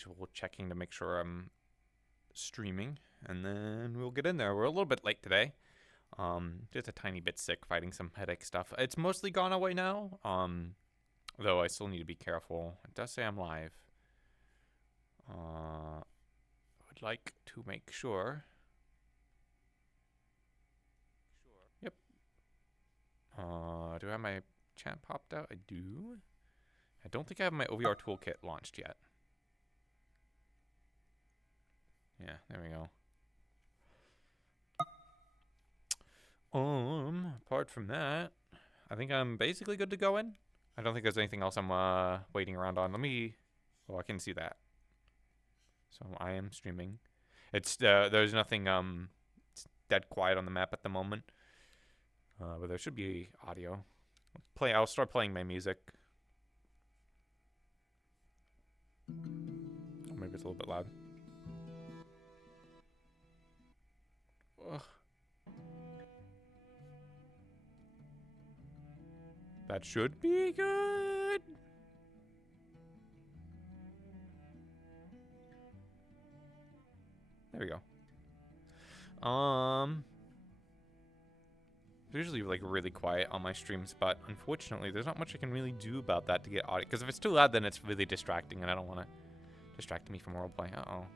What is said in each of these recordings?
usual checking to make sure I'm streaming, and then we'll get in there. We're a little bit late today. Just a tiny bit sick, fighting some headache stuff. It's mostly gone away now. Though I still need to be careful. It does say I'm live. I would like to make sure. Yep. Do I have my chat popped out? I do. I don't think I have my OVR toolkit launched yet. Yeah, there we go. Apart from that, I think I'm basically good to go in. I don't think there's anything else I'm waiting around on. Let me. Oh, I can see that. So I am streaming. It's there's nothing. It's dead quiet on the map at the moment. But there should be audio. I'll start playing my music. Oh, maybe it's a little bit loud. Ugh. That should be good. There we go. It's usually like really quiet on my streams, but unfortunately there's not much I can really do about that to get audio. Because if it's too loud, then it's really distracting, and I don't want to distract me from roleplay. Uh-oh.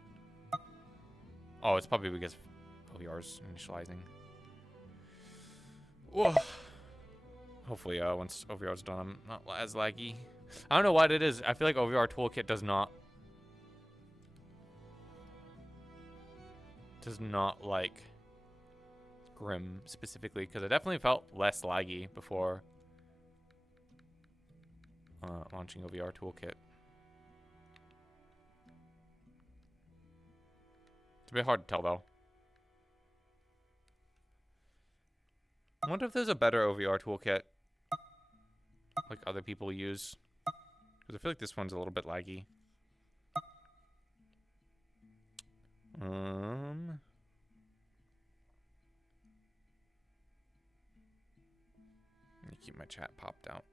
Oh, it's probably because OVR's initializing. Whoa. Hopefully, once OVR's done, I'm not as laggy. I don't know what it is. I feel like OVR Toolkit does not like Grim specifically, because I definitely felt less laggy before launching OVR Toolkit. It's a bit hard to tell, though. I wonder if there's a better OVR Toolkit like other people use, because I feel like this one's a little bit laggy. Let me keep my chat popped out.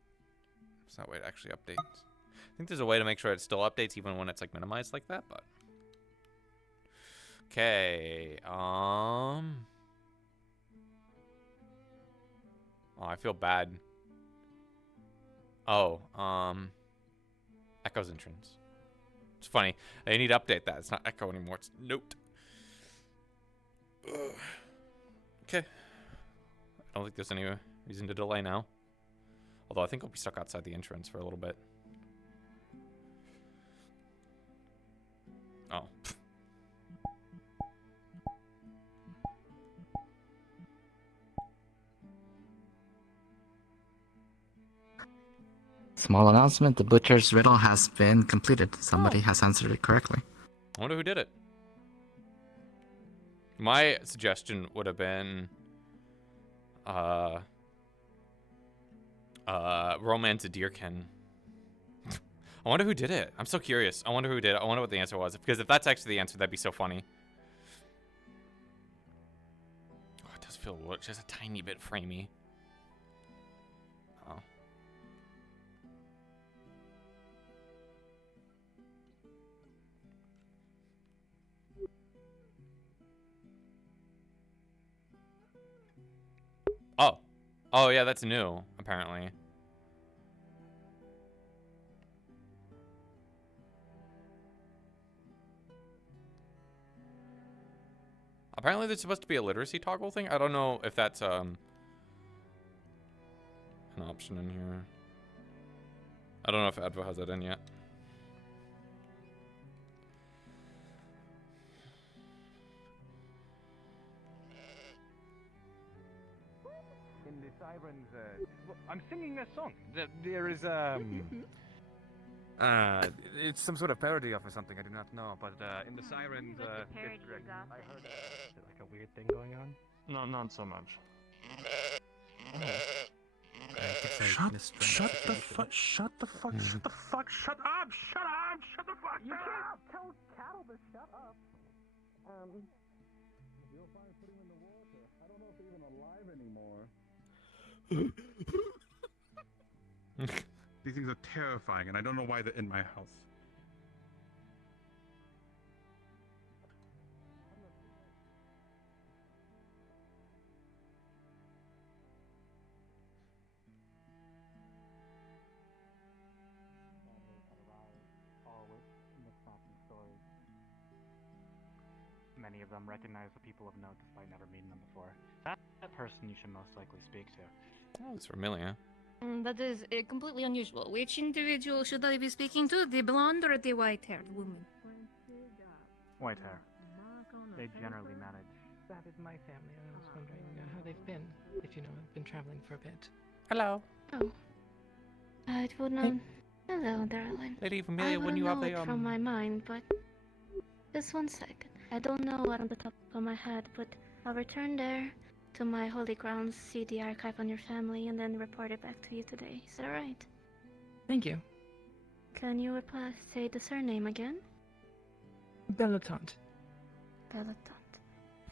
It's not a way it actually updates. I think there's a way to make sure it still updates even when it's like minimized like that, but okay. Oh, I feel bad. Oh, Echo's entrance. It's funny. They need to update that. It's not Echo anymore. It's Note. Ugh. Okay. I don't think there's any reason to delay now. Although I think I'll be stuck outside the entrance for a little bit. Oh. Small announcement, the butcher's riddle has been completed. Somebody has answered it correctly. I wonder who did it. My suggestion would have been Romance of Deerkin. I wonder who did it. I'm so curious. I wonder who did it. I wonder what the answer was. Because if that's actually the answer, that'd be so funny. Oh, it does feel just a tiny bit framey. Oh. Oh. Oh, yeah, that's new, apparently. Apparently there's supposed to be a literacy toggle thing. I don't know if that's an option in here. I don't know if Advo has that in yet. In the sirens, I'm singing a song. There is it's some sort of parody of or something. I do not know, but in the sirens, district, I heard like a weird thing going on. No, not so much. Shut the fuck, shut the fuck, shut the fuck up, shut up, shut the fuck You up! can't tell cattle to shut up. You'll find putting in the water. I don't know if they're even alive anymore. These things are terrifying, and I don't know why they're in my house. many of them recognize the people of note despite never meeting them before. That person you should most likely speak to. Oh, it's familiar. That is completely unusual. Which individual should I be speaking to? The blonde or the white-haired woman? White hair. They generally manage. That is my family, and I was wondering how they've been. If you know, I've been traveling for a bit. Hello. Oh. It would not. Hello, darling. Lady familiar, when you have know the it from my mind, but just 1 second. I don't know what on the top of my head, but I'll return there to my holy grounds, see the archive on your family, and then report it back to you today. Is that right? Thank you. Can you say the surname again? Bellatante. Bellatante.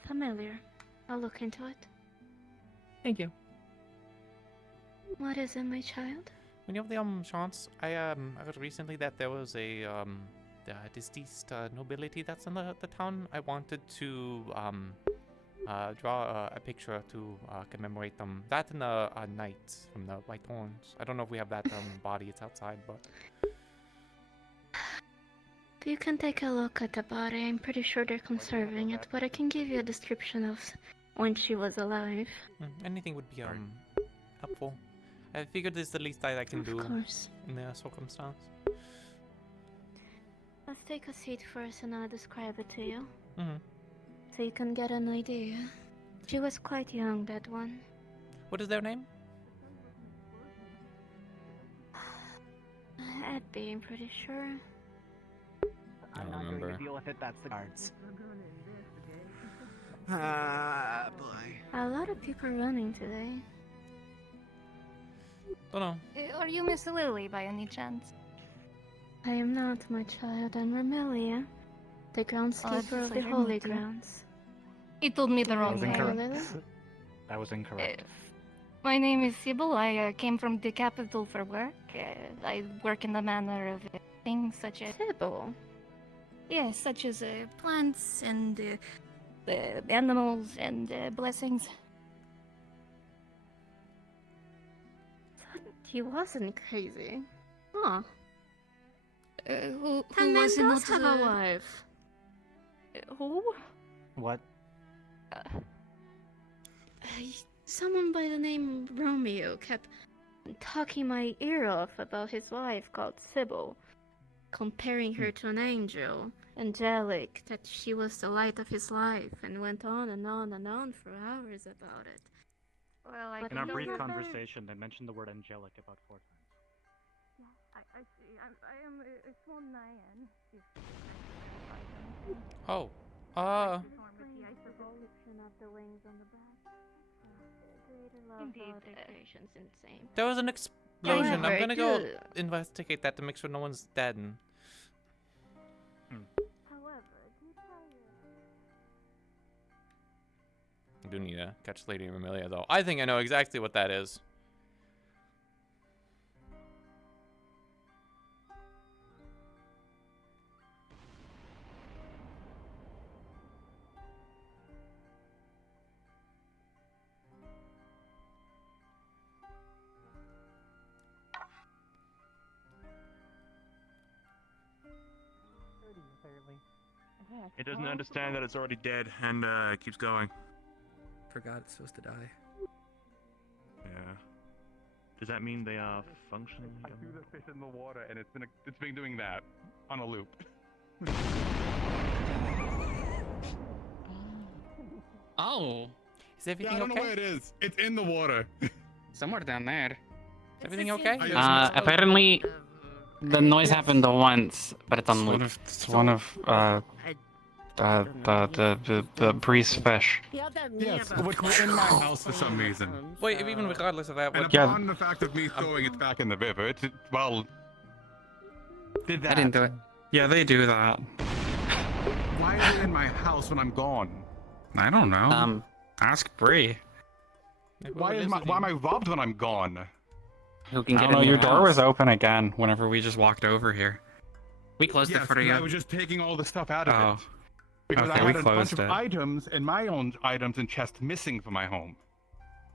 Familiar. I'll look into it. Thank you. What is it, my child? When you have the chance, I heard recently that there was a deceased nobility that's in the town. I wanted to draw a picture to commemorate them. That and a knight from the White Horns. I don't know if we have that body. It's outside, but You can take a look at the body. I'm pretty sure they're conserving it, but I can give you a description of when she was alive. Anything would be helpful. I figured it's the least I can do Of course. in the circumstance. Let's take a seat first and I'll describe it to you. Mm-hmm. So you can get an idea. She was quite young, that one. What is their name? I'd be pretty sure. I don't I'm not going remember. to deal with it, that's the cards. Boy. A lot of people running today. Don't know. Are you Miss Lily by any chance? I am not, my child. I'm Remelia, the groundskeeper of the Holy Grounds. He told me the That wrong was name. incorrect. That was incorrect. My name is Sybil. I came from the capital for work. I work in the manner of things such as... Sybil? Yes, such as plants and animals and blessings. He wasn't crazy. Huh. Who And then was does not have a wife. Who? What? Someone by the name Romeo kept talking my ear off about his wife called Sybil, comparing her to an angel, angelic, that she was the light of his life, and went on and on and on for hours about it. Well, In our brief conversation, they mentioned the word angelic about 4 times. Yeah, I see. I am a small Nyan. Oh. Indeed, decorations insane. There was an explosion. However, I'm gonna go do- investigate that to make sure no one's dead. I do need to catch Lady Remelia, though. I think I know exactly what that is. It doesn't understand that it's already dead and keeps going. Forgot it's supposed to die. Yeah. Does that mean they are functionally? I threw the fish in the water and it's been doing that on a loop. Oh, Is everything I don't know okay? where it is. It's in the water. somewhere down there. Is everything okay? Apparently, the noise happened once, but it's on loop. It's one of the priest's fish. Yes, which was in my house for some reason. Wait, even regardless of that, And what? Yeah. upon the fact of me throwing it back in the river, it well did that. I didn't do it. Yeah, they do that. Why are they in my house when I'm gone? I don't know. Ask Bree. Why am I robbed when I'm gone? Who can I get don't know. in Your your door house? was open again whenever we just walked over here. We closed Yes, it for because I you. was just taking all the stuff out of Oh. it. Because Okay, I we had a bunch closed of it. items and my own items and chests missing from my home.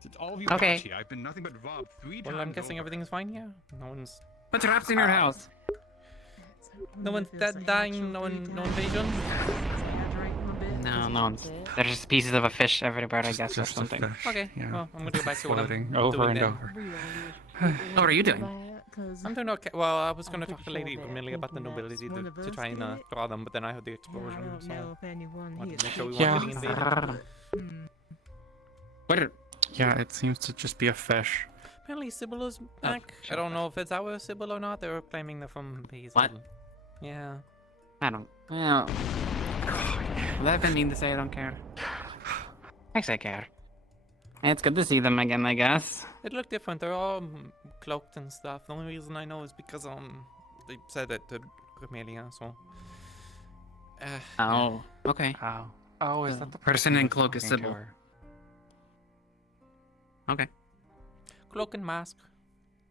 It's all of you Okay. patchy. I've been nothing but robbed 3 times. Well, I'm guessing over. everything's fine. Yeah. No one's. What's traps in your house? No one's dead, dying. No one. No invasion. No. They're just pieces of a fish everywhere, I guess, or Just a something. fish. Okay, Yeah. well, I'm gonna go back to what I'm floating over doing and then. over. What are you doing? I'm doing okay. Well, I was gonna talk to Lady Vermilly about the nobility to try and draw them, but then I heard the explosion, so wanted to make sure we weren't getting invaded. What? Yeah, it seems to just be a fish. Apparently Sibylla's back. I don't know if it's our Sibylla or not. They were claiming they're from Basil. What? Yeah. I don't. Well, will that even mean to say I don't care? I say I care. It's good to see them again, I guess. It looked different. They're all cloaked and stuff. The only reason I know is because they said it to Camellia, so. Oh, okay. Oh, is that the Person in who was cloak is talking to Sybil. her? Okay. Cloak and mask.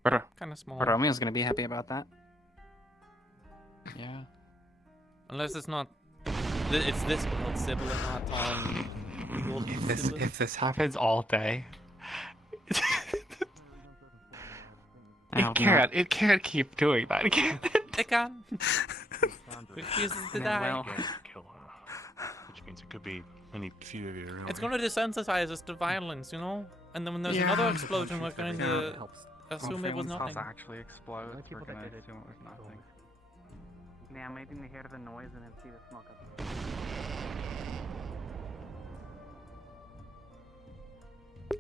Ro- Kind of small. Romeo's gonna be happy about that. Yeah. Unless it's not. It's this world Sibylla, not the old Sibylla. If this happens all day, I hope not. it can't keep doing that. It can't. It can. Refuses to die. Well, Kill her. Which means it could be any few of you. Really. It's gonna desensitize us to violence, you know? And then when there's another explosion, we're going to assume it was nothing. actually explodes. We're gonna assume it was nothing. yeah, maybe they hear the noise and then see the smoke.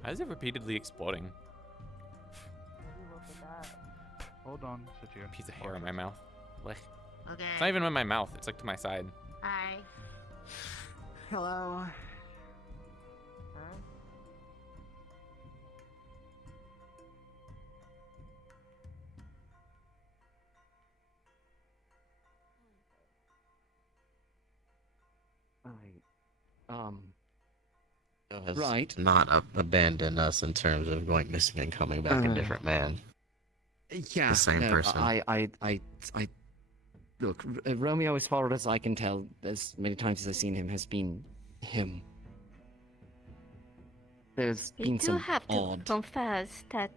Why is it repeatedly exploding? Hold on, sit here. Piece of hair in my mouth. Like, Okay. it's not even in my mouth, it's like to my side. Hi. Hello. Has Right. not abandoned us in terms of going missing and coming back a different man. Yeah, The same no, person. I look. Romeo, as far as I can tell, as many times as I've seen him, has been him. There's We been do some have to odd. confess that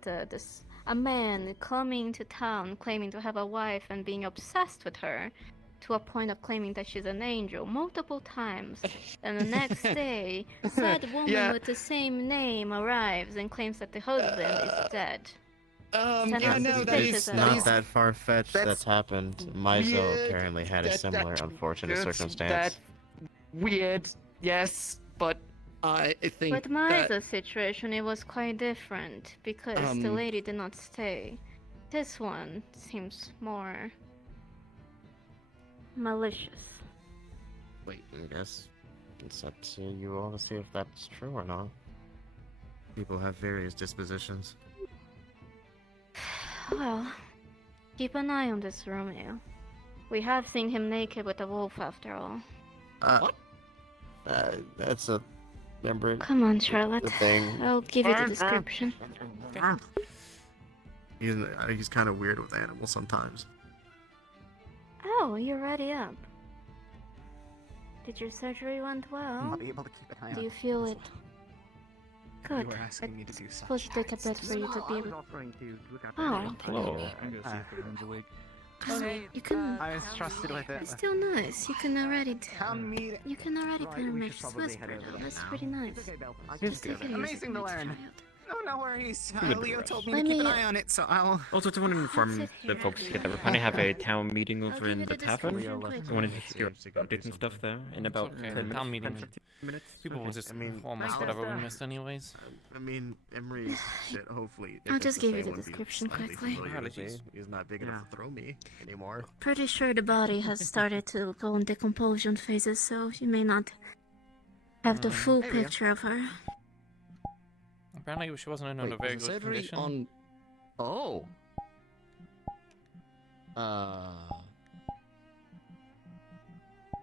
a man coming to town claiming to have a wife and being obsessed with her to a point of claiming that she's an angel multiple times. And the next day, said woman Yeah. with the same name arrives and claims that the husband is dead. Send Yeah, us no, that suspicious is of Not it. that far-fetched. That's happened. Mizo weird. apparently had a similar unfortunate circumstance. That's weird. Yes, but I think. But Miza's situation, it was quite different because the Um, lady did not stay. This one seems more malicious. Wait, I guess it's up to you all to see if that's true or not. People have various dispositions. Well, keep an eye on this Romeo. We have seen him naked with a wolf after all. What? That's a. Remember Come on, Charlotte. the thing? I'll give you the description. He's kind of weird with animals sometimes. Oh, you're already up. Did your surgery went well? I'll be able to keep an eye Do on you feel it? Good. You were asking me to do I suppose it take a bit for you to be able. offering to look after Oh, Hello. you can. I was trusted with it. It's still nice. You can already. Town meeting. You can already Right, kind of we make should probably whisper head over though. there That's now. pretty nice. It's okay, Bill. Just take it easy. Amazing to It's learn. try out. No worries. Leo told me to keep an eye on it, so I'll. Also, just wanted to inform Sit the here. folks here that we're planning to have a town meeting I'll over give in you the the tavern. description I quickly. wanted to hear updates and stuff there in about okay. 10 Town minutes. meeting. 10 minutes. People will just I mean, almost Nice whatever we stuff. missed anyways. I mean, Emery's shit, hopefully. I'll just give you the description quickly. Apologies. He's not big enough to throw me anymore. Pretty sure the body has started to go in decomposition phases, so you may not have the full There we go. picture of her. Apparently she wasn't in a Wait, very was good surgery condition. on. Oh.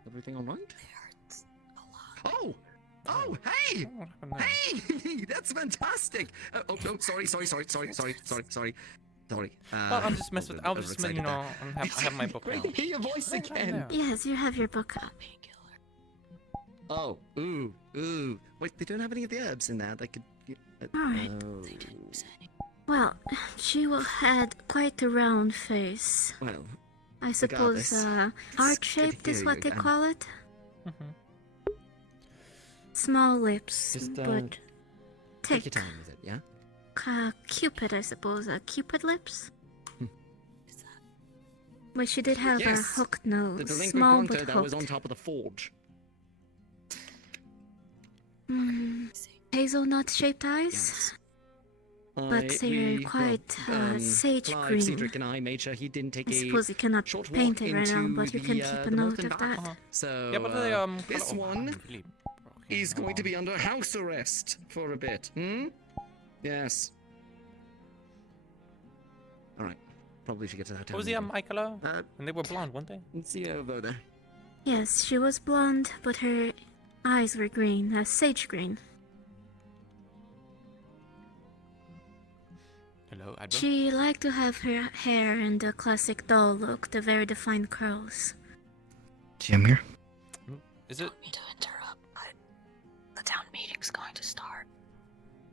Everything all right? Oh! Oh, hey! What happened there? Hey! That's fantastic! Oh, no, sorry. Sorry. Well, I'll just mess with. I'll just, you know, have my book Great now. to hear your voice What happened again. there? Yes, you have your book up. Oh, ooh. Wait, they don't have any of the herbs in that. I could. Alright. Oh. Well, she had quite a round face. Well, I suppose Regardless, it's good to heart-shaped is hear what you they again. call it. Mhm. Small lips, Just, but take your thick. time with it, yeah? Cupid, I suppose. Cupid lips? But she did have a Yes, hooked nose. The delinquent Small Quanta but that was on hooked. top of the forge. Hazelnut-shaped eyes? Yes. But they're quite sage Clive, green. Cedric, and I made sure he didn't take I a suppose you cannot short paint walk it right now, into but you can keep a the note Northern of Valley. that. So Yeah, but they this kinda- one really- is hold going to on. be under house arrest for a bit. Yes. All right. Probably should get to that. What was the eye color? And they were blonde, weren't they? Let's see over there. Yes, she was blonde, but her eyes were green, sage green. Hello, Admiral. She liked to have her hair in the classic doll look, the very defined curls. Jim here. Is it? Me to interrupt, but the town meeting's going to start.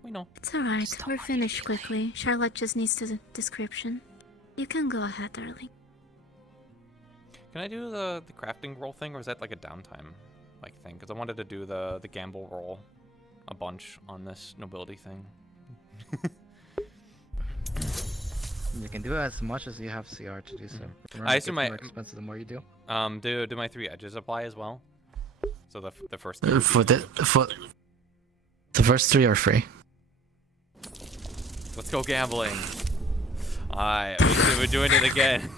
We know. It's alright, we're finished quickly. Charlotte just needs the description. You can go ahead, darling. Can I do the crafting roll thing, or is that like a downtime like thing? Because I wanted to do the gamble roll a bunch on this nobility thing. You can do as much as you have CR to do so. Remember, I it assume gets my more expensive the more you do. Do my 3 edges apply as well? So the first For the first 3 are free. Let's go gambling. Alright, we're doing it again.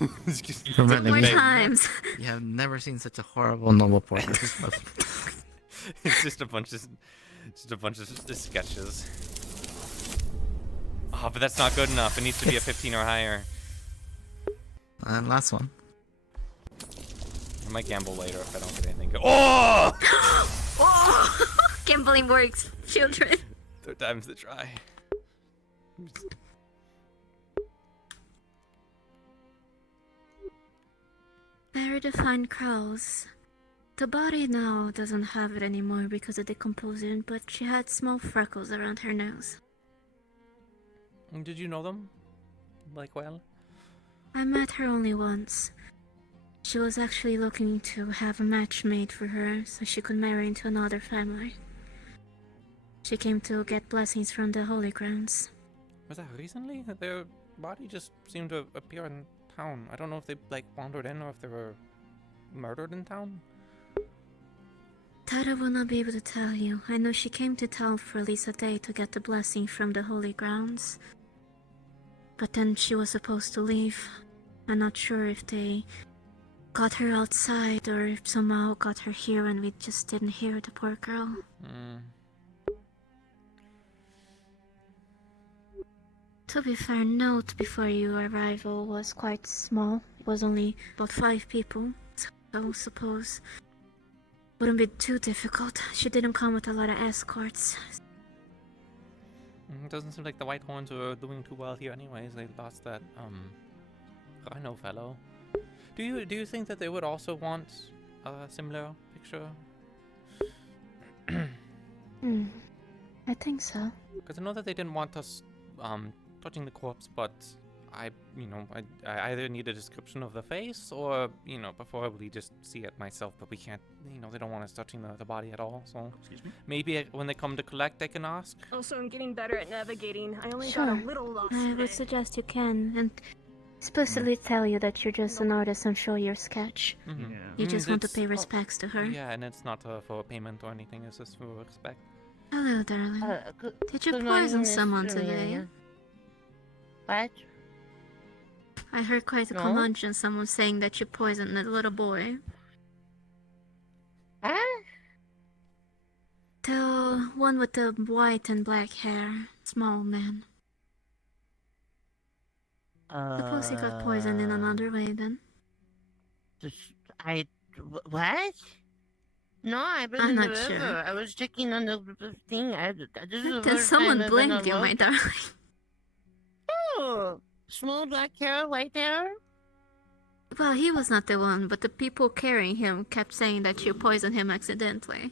Remember, More you- times. You have never seen such a horrible noble poker. It's just a bunch of sketches. Oh, but that's not good enough. It needs to be a 15 or higher. And last one. I might gamble later if I don't get anything good. Oh! Oh! Gambling works, children. 3rd time's the try. Very defined curls. The body now doesn't have it anymore because of decomposition, but she had small freckles around her nose. Did you know them? Like, well? I met her only once. She was actually looking to have a match made for her so she could marry into another family. She came to get blessings from the holy grounds. Was that recently? Their body just seemed to appear in town. I don't know if they, like, wandered in or if they were murdered in town. That I will not be able to tell you. I know she came to town for at least a day to get the blessing from the holy grounds. But then she was supposed to leave. I'm not sure if they got her outside or if somehow got her here and we just didn't hear the poor girl. To be fair, note before your arrival was quite small. It was only about 5 people, so I suppose wouldn't be too difficult. She didn't come with a lot of escorts. It doesn't seem like the White Horns were doing too well here anyways. They lost that, Rhino fellow. Do you think that they would also want a similar picture? I think so. Because I know that they didn't want us, touching the corpse, but I either need a description of the face or, preferably just see it myself, but we can't, they don't want us touching the body at all, so. Excuse me? Maybe when they come to collect, they can ask. Also, I'm getting better at navigating. I only Sure. got a little lost I today. would suggest you can, and explicitly tell you that you're just an artist and show your sketch. You just want to pay respects to her. Yeah, and it's not for payment or anything, it's just for respect. Hello, darling. Did you good morning, poison Miss someone Juliana. today? What? I heard quite a No? commotion, someone saying that you poisoned a little boy. Huh? The one with the white and black hair. Small man. Suppose he got poisoned in another way then. What? No, I've been I'm in the not sure. river. I was checking on the thing. This is the Then first someone time I've been blamed you, my alone. darling. Oh, small black hair, white hair. Well, he was not the one, but the people carrying him kept saying that you poisoned him accidentally.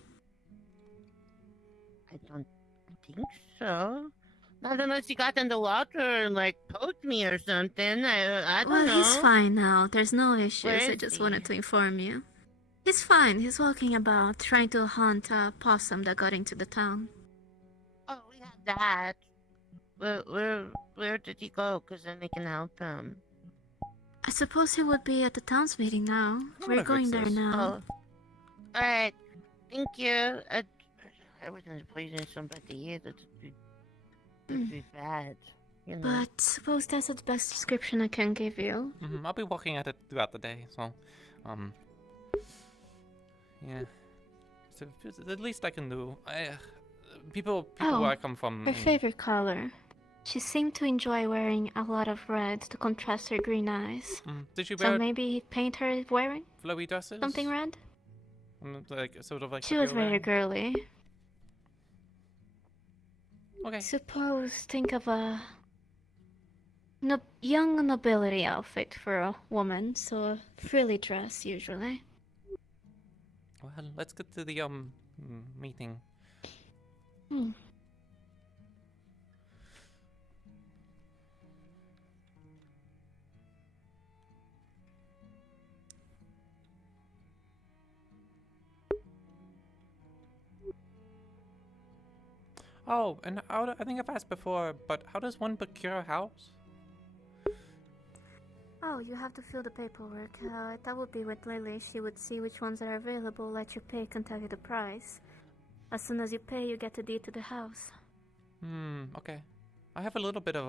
I don't think so. Not unless he got in the water and like poked me or something. I don't Well, know. he's fine now. There's no issues. Where I is just he? wanted to inform you. He's fine. He's walking about, trying to hunt a possum that got into the town. Oh, we have that. Where did he go? Because then they can help him. I suppose he would be at the town's meeting now. We're going there now. Oh. Alright. Thank you. I wasn't poisoning somebody. That would be bad. You know. But suppose that's the best description I can give you. I'll be working at it throughout the day, so, yeah. So it's the least I can do. People where I come from. Her favorite color. She seemed to enjoy wearing a lot of red to contrast her green eyes. Did she So wear maybe paint her wearing flowy dresses? something red? Like sort of like. She was pale very red? girly. Okay. Suppose think of a young nobility outfit for a woman, so a frilly dress usually. Well, let's get to the meeting. Oh, and I think I've asked before, but how does one procure a house? Oh, you have to fill the paperwork. That would be with Lily. She would see which ones are available, let you pick, and tell you the price. As soon as you pay, you get the deed to the house. Okay. I have a little bit of,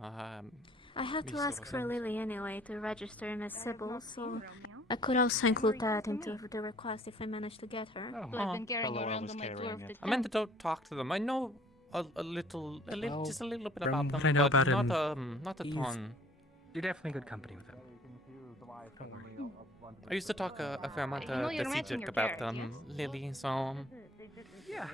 I have to ask for Lily anyway to register him as Sybil, so I could also include that into the request if I manage to get her. I've been carrying around on my tour of the I meant to don't talk to them. I know a little, just a little bit about them, what I know but about not him, not a he's- ton. You're definitely good company with him. I used to talk a fair amount You know to you're ranching Cedric your about carrot, Lily, so Yeah.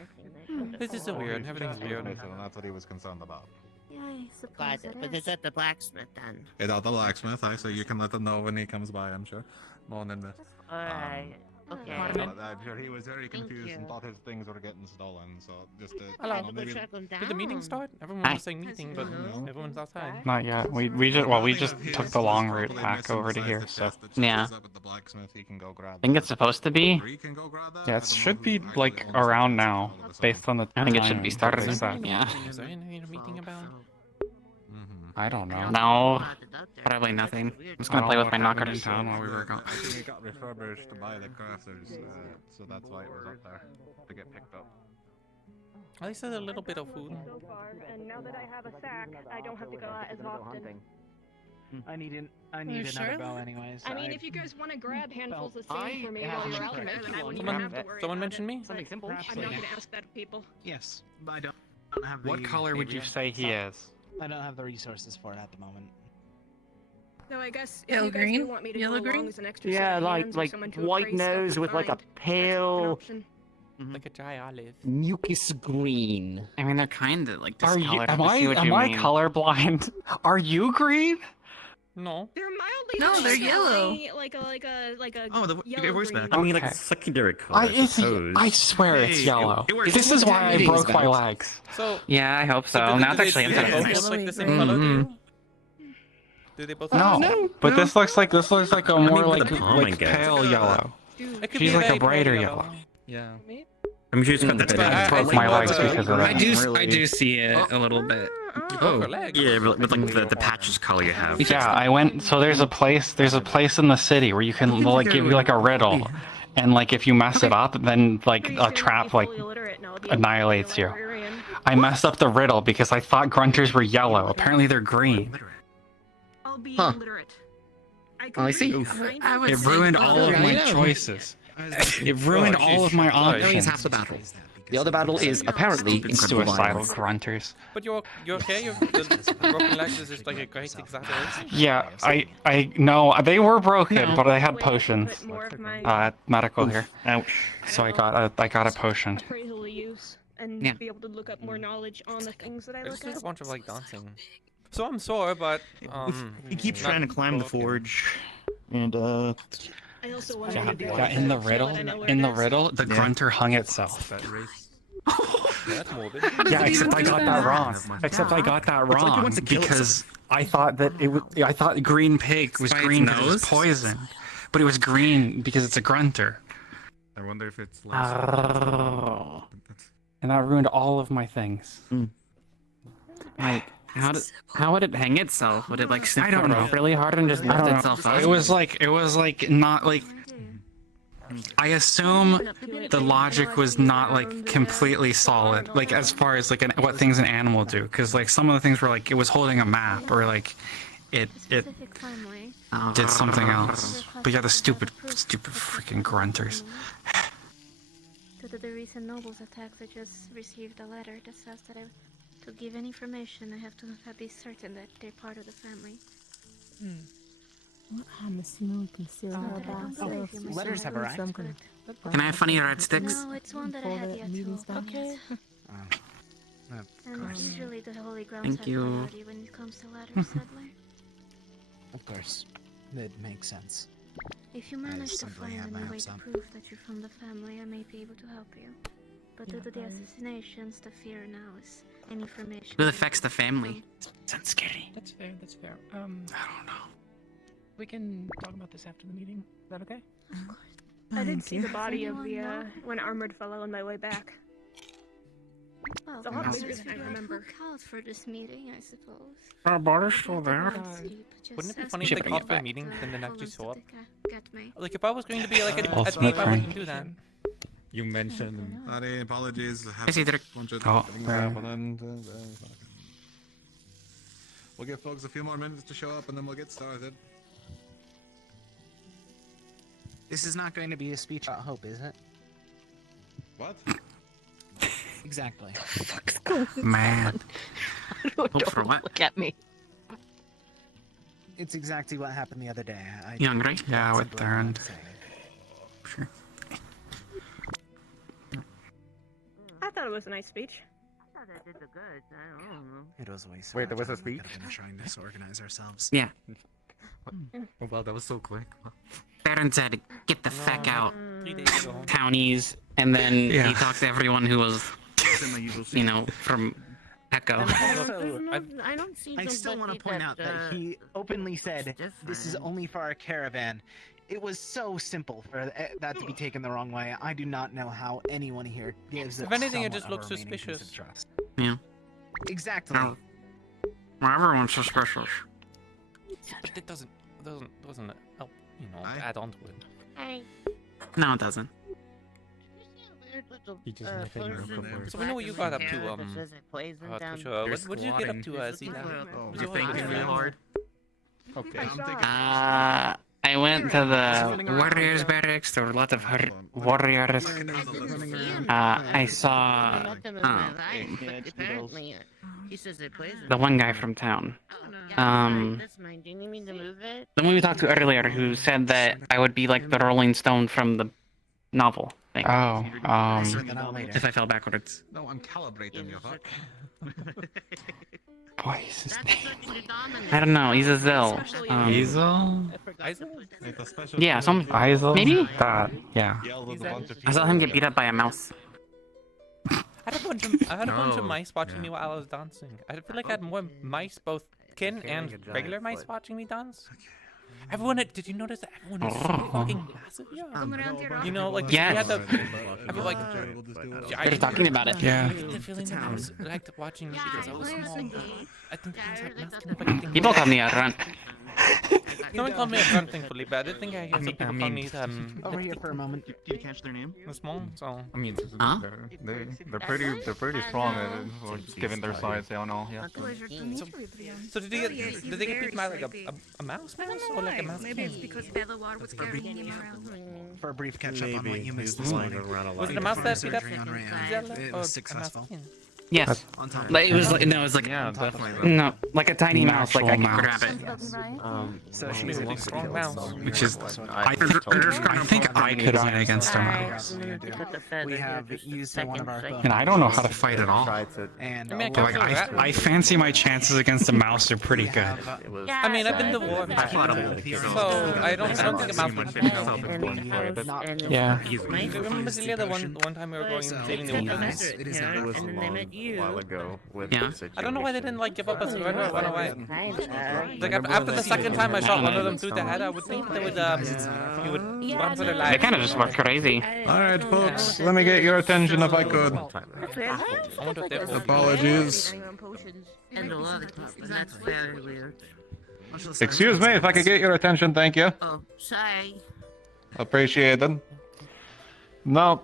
this is so weird. Everything's weird. And that's what he was concerned about. Yeah, I suppose But it it's is. at the blacksmith then. It's at the blacksmith, so you can let them know when he comes by, I'm sure. More than this. Alright. Okay. I'm sure he was very confused and thought his things were getting stolen, so just to, Hello. maybe... Did the meeting start? Everyone Hi. was saying meeting, but everyone's outside. Not yet. We just took the long route back over to here. So yeah, With the blacksmith, he can go grab I think it's supposed to be. Or you can go grab that. Yeah, it should be like around now, based on the. I think it should be starting. Yeah. Is there anything a meeting about? I don't know. No, probably nothing. I'm just gonna play with my knockers. in town while we were gone. I think it got refurbished by the crafters, so that's why it was up there to get picked up. At least there's a little bit of food. So far, and now that I have a sack, I don't have to go out as often. I need another bow anyways. I mean, if you guys want to grab handfuls of I sand for me have while you're no out there, question. then I wouldn't even have to worry Someone about mentioned it. me? Something simple? I'm not going to ask that of people. Yes, but I don't have the. What color would you say he is? I don't have the resources for it at the moment. So I guess if Yellow you guys green? do want me to Yellow go along green? as an extra Yeah, set of like hands or someone to white appraise stuff nose to with like a find, that's an pale option. Like a dry olive. mucus green. I mean, they're kind of like Are you? discolored. Am I I? see what Am you I mean. colorblind? Are you green? No. They're mildly No, they're shiny, yellow. like a Oh, the yellow voice green. back. I mean, like Okay. secondary color, I It's. suppose. I swear it's Hey, yellow. it works. This is why I broke my legs. So. Yeah, I hope so. do Now it's they- actually do they both interesting. look like the same color to you? Do they both? No, but this looks like a more with like the palm, I guess. pale yellow. It could She's be like a pale brighter yellow. yellow. Yeah. I'm sure it's got the But I broke think my what, legs because of that. I do see it a little bit. Oh, her leg. Yeah, with like the patches color you have. Yeah, I went. So there's a place in the city where you can like give you like a riddle, and like if you mess it up, then like a trap like annihilates you. I messed up the riddle because I thought grunters were yellow. Apparently they're green. I'll be Huh. illiterate. I see. It ruined all of my choices. It ruined all of my options. Half the battle. The other battle is apparently It's incredible suicidal violence. grunters. But you're okay? The broken legs is just like a great exaggeration. Yeah, I know they were broken, No. but I had potions. More of my Medical here. Ouch. So I got a potion. appraisal use and Yeah. be able to look up more knowledge on the things that I I look just did at. a bunch of like dancing. So I'm sore, but He keeps not trying to climb the broken. forge, and I also want Yeah, to do in the riddle, the Yeah. grunter hung itself. That's morbid. Yeah, except I got that wrong. Except I got that wrong wants to kill because I thought that I thought green pig was By its green because nose? it's poison. but it was green because it's a grunter. I wonder if it's Oh. And that ruined all of my things. Like, how would it hang itself? Would it like sniff I don't the know. rope really hard and just I lift don't know. itself up? It was like not like. I assume the logic was not like completely solid, like as far as like what things an animal do, because like some of the things were like it was holding a map or like it did something else. But yeah, the stupid freaking grunters. Due to the recent nobles attacks, I just received a letter that says that to give any information, I have to be certain that they're part of the family. Letters have arrived. Can I have funny red sticks? No, it's one that I had yet to open yet. Of And course. usually the holy grounds Thank have you. priority when it comes to letters, Settler. Of course. That makes sense. If you manage to simply find have my any way hopes to up. prove that you're from the family, I may be able to help you. But due to the assassinations, the fear now is any information. It affects the family. Sounds scary. That's fair. That's fair. I don't know. We can talk about this after the meeting. Is that okay? I did see the body of the one armored fellow on my way back. Well, It's a lot let's bigger than I figure out remember. who called for this meeting, I suppose. Our body's still there. Wouldn't it be funny Should if they bring called it for a back. meeting and then actually show up? Get me. Like if I was going to be like a Also thief, I fine. wouldn't do that. You mentioned. Sorry, apologies. I have I see that. a bunch of Oh, things right. happening. We'll give folks a few more minutes to show up and then we'll get started. This is not going to be a speech about hope, is it? What? Exactly. Man. Hope for what? Look at me. It's exactly what happened the other day. You hungry? Yeah, with simply Darren. not saying. Sure. I thought it was a nice speech. I thought I did the good. I don't know. It was way so Wait, there much was a time we speech? could have been trying to disorganize ourselves. Yeah. Oh, wow, that was so quick. Baron said, "Get the feck out, 3 days ago. townies," and then Yeah. he talked to everyone who was, you know, from Echo. I don't see. I still want to point out that he openly said, "This is only for our caravan." It was so simple for that to be taken the wrong way. I do not know how anyone here gives it. If anything, it somewhat just of a looks remaining piece of suspicious. trust. Yeah. Exactly. No. Well, everyone's suspicious. But it doesn't help, you know, add on to it. Hey. No, it doesn't. He just made a move before. So we know what you got up to, Trisha, what did you get up to, Zeta? What You're was your thinking hobby? real hard. Okay. I'm thinking. I went to the warriors barracks. There were a lot of warriors. I saw Apparently, he says it plays the one guy from town. That's mine. Do you need me to move it? The one we talked to earlier, who said that I would be like the Rolling Stone from the novel thing. Oh, if I fell backwards. No, I'm calibrating you, fuck. Boy, is his name? I don't know. He's a Zill. Hazel? Yeah, some Hazel? maybe. That, yeah. I saw him get beat up by a mouse. I had a bunch of mice watching me while I was dancing. I feel like I had more mice, both kin and regular mice, watching me dance. Everyone, did you notice that everyone was so fucking massive? Yeah. You know, like Yes. we had the, I feel like They're talking about it. Yeah. I get the feeling that I was liked watching me because I was small. I think I was like masking. People call me a runt. No one called me a grunt, thankfully, but I did think I heard some people call me Over here for a moment. Did you catch their name? small. So I mean, Huh? they're pretty strong, given their size. I don't know. Yeah. So did they get beat by like a mouse or like a mouse Maybe it's king? because Belawar was carrying him around. For a brief catch up on what you missed this was morning. lying around a lot. Was it a mouse that beat up Surgery on Rayan. Zelda It or was a successful. mouse king? Yes. On time. Like, it was like no, it was like Yeah, definitely. no, like a tiny mouse. Like I could Actual grab mouse. it. So she's a Really strong mouse. Which is, I think I could fight against a mouse. We have used one of our And I don't know how to fight at all. and I mean, But, like, I fancy my chances against a mouse are pretty good. I mean, I've been to war, so I don't think a mouse would fit. Yeah. Remember Celia, the one time we were going sailing the ocean? It is not. you. a while ago with Yeah. the situation. I don't know why they didn't like give up and run away. Kinda. Like after the second time I shot one of them through the head, I would think they would he would run for their lives. They kind of just went crazy. Alright, folks, let me get your attention if I could. Apologies. And a lot of people, that's very weird. Excuse me, if I could get your attention, thank you. Oh, sorry. Appreciated. Now,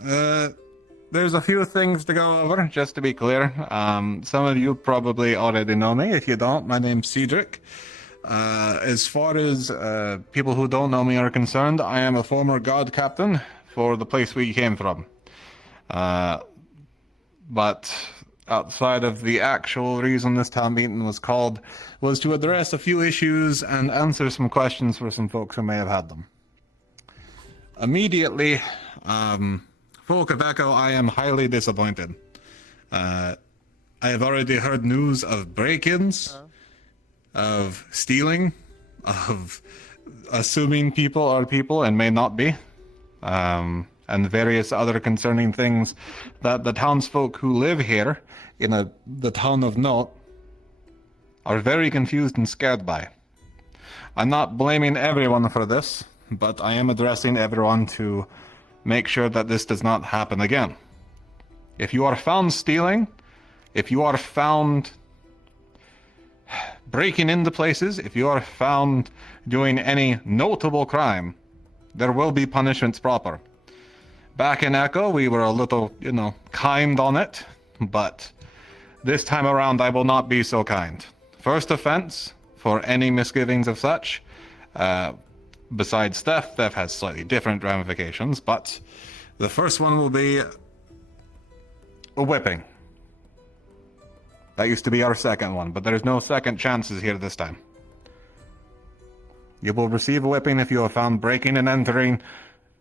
there's a few things to go over, just to be clear. Some of you probably already know me. If you don't, my name's Cedric. As far as people who don't know me are concerned, I am a former guard captain for the place we came from. But outside of the actual reason this town meeting was called, was to address a few issues and answer some questions for some folks who may have had them. Immediately, folk of Echo, I am highly disappointed. I have already heard news of break-ins, of stealing, of assuming people are people and may not be, and various other concerning things that the townsfolk who live here in the town of Note are very confused and scared by. I'm not blaming everyone for this, but I am addressing everyone to make sure that this does not happen again. If you are found stealing, if you are found breaking into places, if you are found doing any notable crime, there will be punishments proper. Back in Echo, we were a little, kind on it, but this time around I will not be so kind. First offense for any misgivings of such, besides theft has slightly different ramifications, but the first one will be a whipping. That used to be our second one, but there's no second chances here this time. You will receive a whipping if you are found breaking and entering,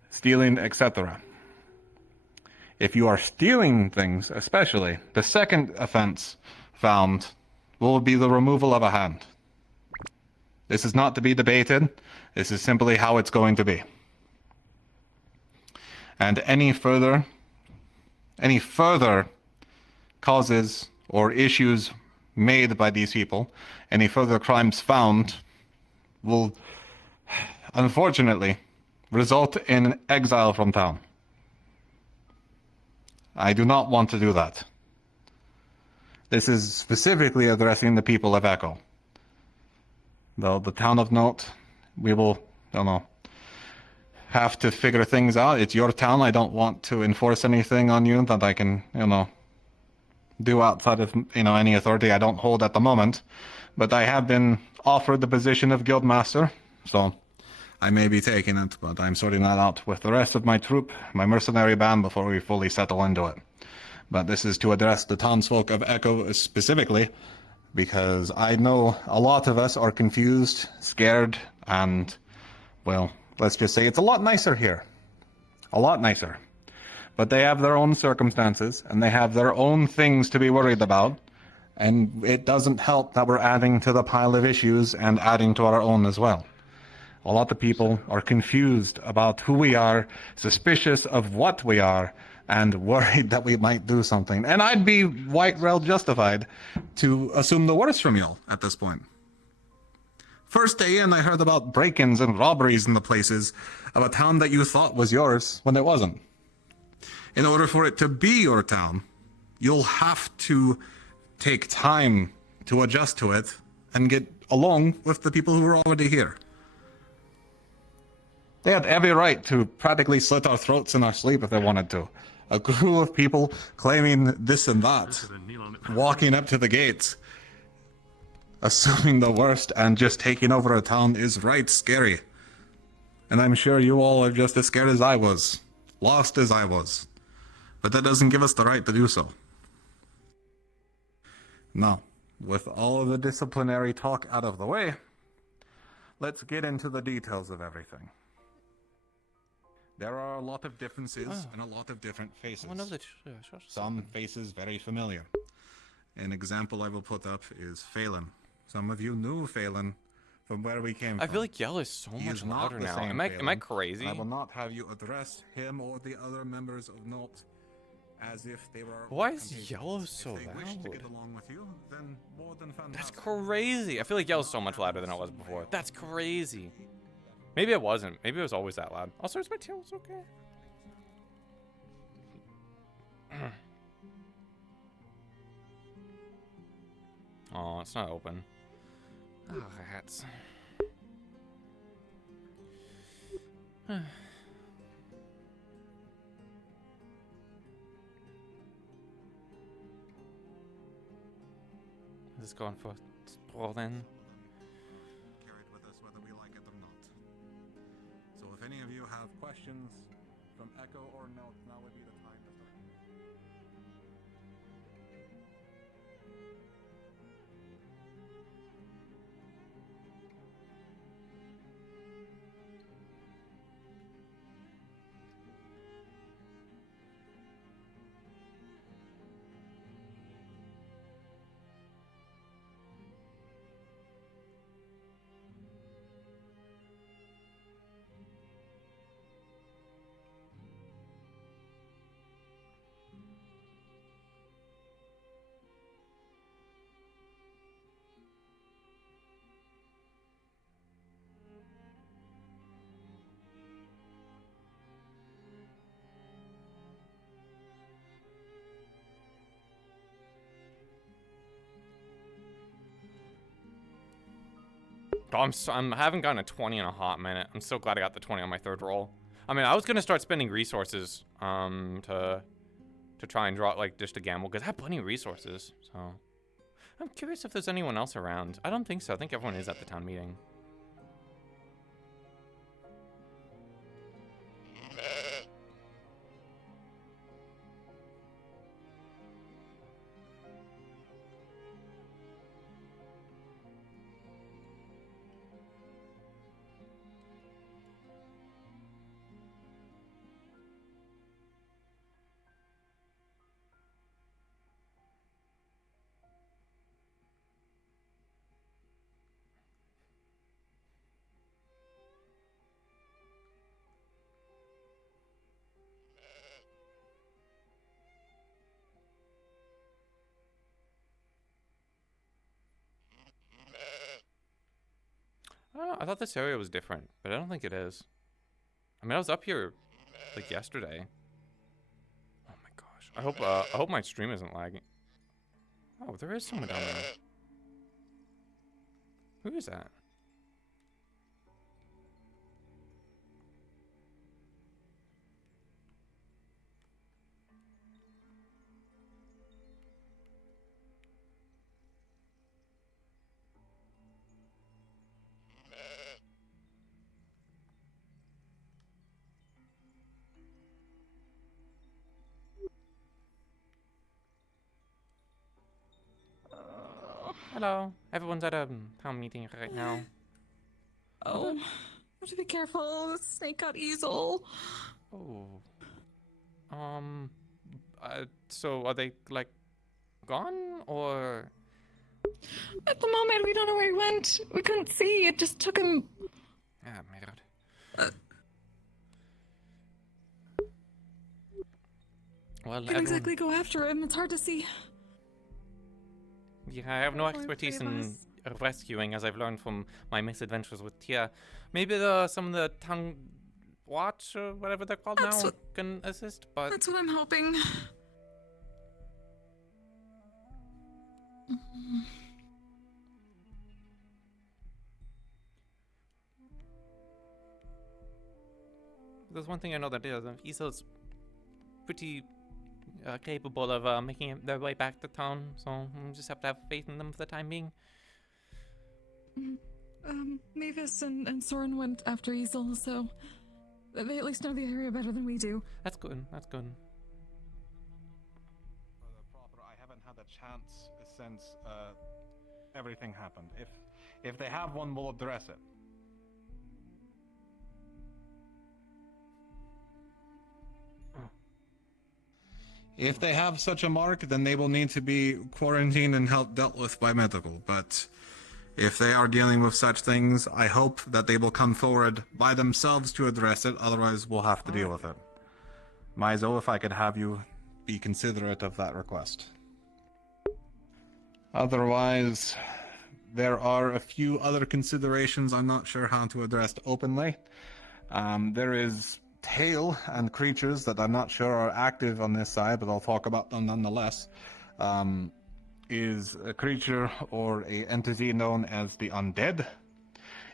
stealing, etc. If you are stealing things, especially, the second offense found will be the removal of a hand. This is not to be debated. This is simply how it's going to be. And any further causes or issues made by these people, any further crimes found, will unfortunately result in exile from town. I do not want to do that. This is specifically addressing the people of Echo. Though the town of Note, we will, have to figure things out. It's your town. I don't want to enforce anything on you that I can, do outside of, any authority I don't hold at the moment. But I have been offered the position of Guildmaster, so I may be taking it, but I'm sorting that out with the rest of my troop, my mercenary band, before we fully settle into it. But this is to address the townsfolk of Echo specifically, because I know a lot of us are confused, scared, and, well, let's just say it's a lot nicer here. A lot nicer. But they have their own circumstances, and they have their own things to be worried about, and it doesn't help that we're adding to the pile of issues and adding to our own as well. A lot of people are confused about who we are, suspicious of what we are, and worried that we might do something. And I'd be quite well justified to assume the worst from y'all at this point. First day in, I heard about break-ins and robberies in the places of a town that you thought was yours when it wasn't. In order for it to be your town, you'll have to take time to adjust to it and get along with the people who are already here. They had every right to practically slit our throats in our sleep if they wanted to. A crew of people claiming this and that, walking up to the gates, assuming the worst and just taking over a town is right scary. And I'm sure you all are just as scared as I was, lost as I was. But that doesn't give us the right to do so. Now, with all of the disciplinary talk out of the way, let's get into the details of everything. There are a lot of differences and a lot of different faces. Some faces very familiar. An example I will put up is Phelan. Some of you knew Phelan from where we came from. I feel like Yell is so much louder now. Am I crazy? I will not have you address him or the other members of Note as if they were. Why is compatriots. yellow so If they wish to loud? get along with you, then more than That's fantastic. crazy. I feel like yellow's so much louder than it was before. That's crazy. Maybe it wasn't. Maybe it was always that loud. Also, is my tail okay? Oh, it's not open. Oh, rats. Is this going for sprawl then? Carried with us whether we like it or not. So if any of you have questions from Echo or Note, now would be the time to start. Oh, I haven't gotten a 20 in a hot minute. I'm so glad I got the 20 on my third roll. I mean, I was gonna start spending resources to try and draw like just to gamble because I have plenty of resources. So I'm curious if there's anyone else around. I don't think so. I think everyone is at the town meeting. I don't know, I thought this area was different, but I don't think it is. I mean, I was up here like yesterday. Oh my gosh. I hope my stream isn't lagging. Oh, there is someone down there. Who is that? Hello. Everyone's at a town meeting right now. Oh, have to be careful. Snake got easel. Oh. So are they like gone or? At the moment, we don't know where he went. We couldn't see. It just took him. Ah, my God. Well, Can't exactly go after him. It's hard to see. Yeah, I have no Poor expertise three of in us. rescuing, as I've learned from my misadventures with Tia. Maybe some of the town watch or whatever they're called now can assist, but That's what I'm hoping. there's one thing I know that Isel's pretty capable of making their way back to town, so we just have to have faith in them for the time being. Mavis and Soren went after Easel, so they at least know the area better than we do. That's good. That's good. I haven't had a chance since everything happened. If they have one, we'll address it. If they have such a mark, then they will need to be quarantined and dealt with by medical. But if they are dealing with such things, I hope that they will come forward by themselves to address it. Otherwise, we'll have to deal with it. Maizo, if I could have you be considerate of that request. Otherwise, there are a few other considerations I'm not sure how to address openly. There is tail and creatures that I'm not sure are active on this side, but I'll talk about them nonetheless. Is a creature or a entity known as the undead.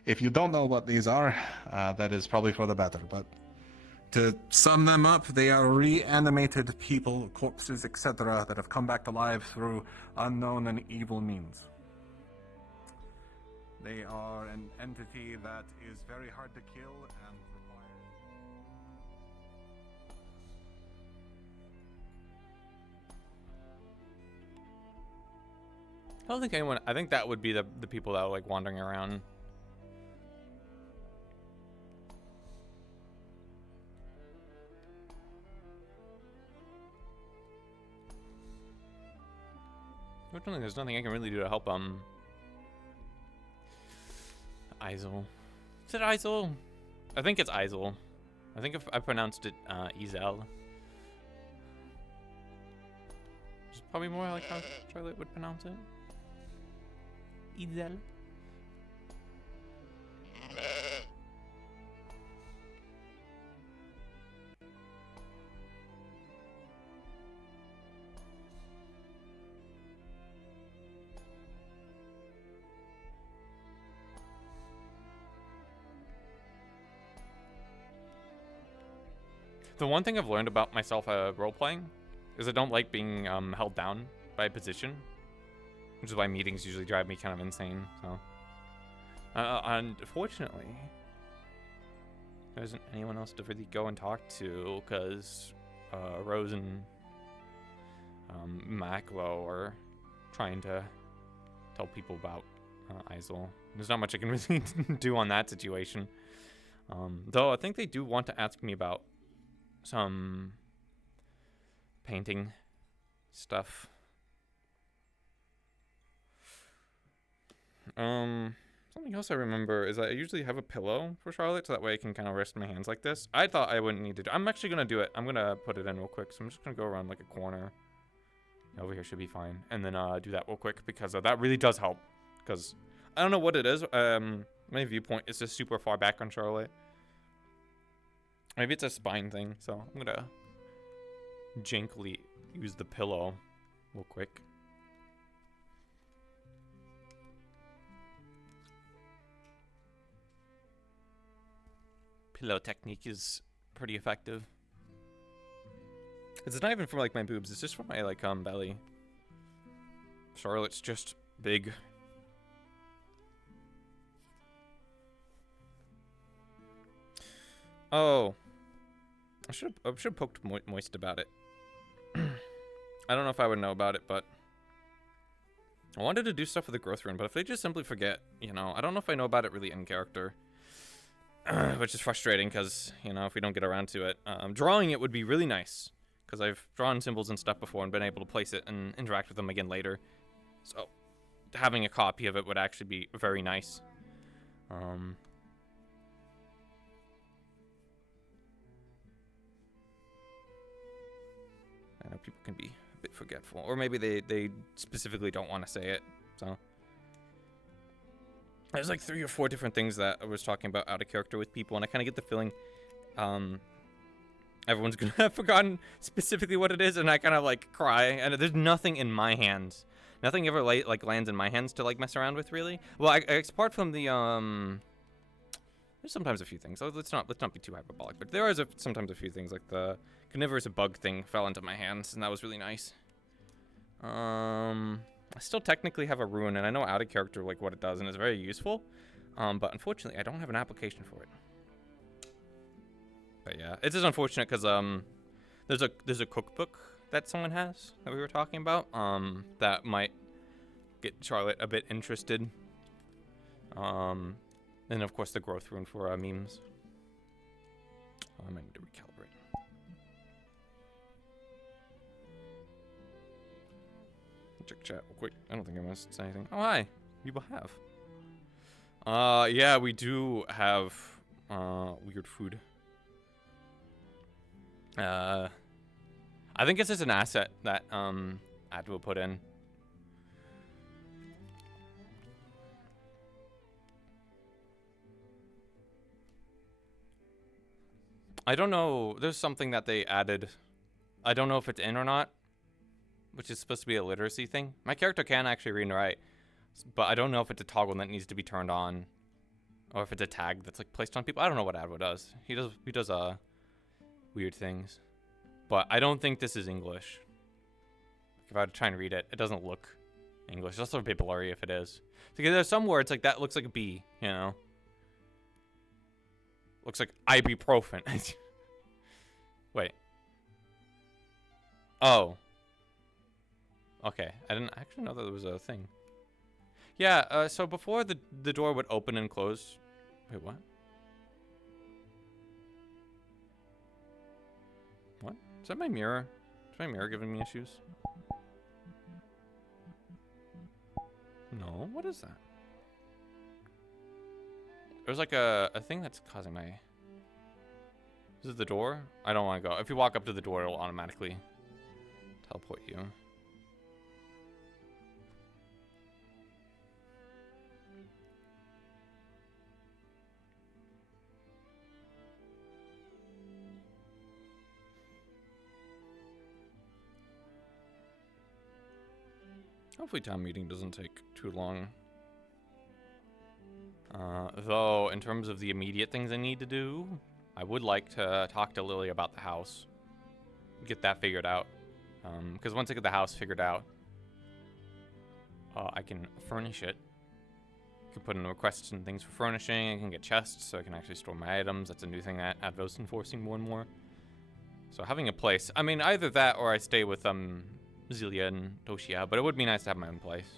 If you don't know what these are, that is probably for the better, but to sum them up, they are reanimated people, corpses, etc., that have come back to life through unknown and evil means. They are an entity that is very hard to kill and requires... I don't think anyone. I think that would be the people that are like wandering around. Fortunately, there's nothing I can really do to help Isel. Is it Isel? I think it's Isel. I think if I pronounced it Izel. It's probably more like how Charlotte would pronounce it. Izel. The one thing I've learned about myself role-playing is I don't like being held down by a position, which is why meetings usually drive me kind of insane. So, unfortunately, there isn't anyone else to really go and talk to because Rose and Maclo are trying to tell people about Isel. There's not much I can really do on that situation. Though I think they do want to ask me about some painting stuff. Something else I remember is that I usually have a pillow for Charlotte, so that way I can kind of rest my hands like this. I thought I wouldn't need to do. I'm actually gonna do it. I'm gonna put it in real quick. So I'm just gonna go around like a corner. Over here should be fine, and then do that real quick because that really does help. Because I don't know what it is. My viewpoint is just super far back on Charlotte. Maybe it's a spine thing, so I'm gonna jankily use the pillow real quick. Pillow technique is pretty effective. It's not even for like my boobs, it's just for my like belly. Charlotte's just big. Oh, I should have poked Moist about it. I don't know if I would know about it, but I wanted to do stuff with the growth rune, but if they just simply forget, you know, I don't know if I know about it really in character, which is frustrating because, you know, if we don't get around to it, drawing it would be really nice because I've drawn symbols and stuff before and been able to place it and interact with them again later. So having a copy of it would actually be very nice. I know people can be a bit forgetful, or maybe they specifically don't want to say it. So there's like 3 or 4 different things that I was talking about out of character with people, and I kind of get the feeling everyone's gonna have forgotten specifically what it is, and I kind of like cry. And there's nothing in my hands, nothing ever like lands in my hands to like mess around with really. Well, apart from the there's sometimes a few things. So let's not be too hyperbolic, but there is sometimes a few things like the carnivorous bug thing fell into my hands, and that was really nice. I still technically have a rune, and I know out of character like what it does, and it's very useful. But unfortunately, I don't have an application for it. But yeah, it's just unfortunate because there's a cookbook that someone has that we were talking about that might get Charlotte a bit interested. And of course the growth rune for memes. I might need to recalibrate. Check chat real quick. I don't think I must say anything. Oh hi, people have. Yeah, we do have weird food. I I think this is an asset that Ad will put in. I don't know. There's something that they added. I don't know if it's in or not, which is supposed to be a literacy thing. My character can actually read and write, but I don't know if it's a toggle that needs to be turned on, or if it's a tag that's like placed on people. I don't know what Adwo does. He does weird things, but I don't think this is English. If I were to try and read it, it doesn't look English. It's also a bit blurry if it is. Because there's some words like that looks like a B, you know. Looks like ibuprofen. Wait. Oh. Okay. I didn't actually know that there was a thing. Yeah, so before the door would open and close. Wait, what? What? Is that my mirror? Is my mirror giving me issues? No, what is that? There's like a thing that's causing my... Is it the door? I don't want to go. If you walk up to the door, it'll automatically teleport you. Hopefully town meeting doesn't take too long. Though, in terms of the immediate things I need to do, I would like to talk to Lily about the house. Get that figured out. Because once I get the house figured out, I can furnish it. I can put in requests and things for furnishing. I can get chests so I can actually store my items. That's a new thing that Advo's enforcing more and more. So having a place, I mean, either that or I stay with Zelia and Toshia, but it would be nice to have my own place.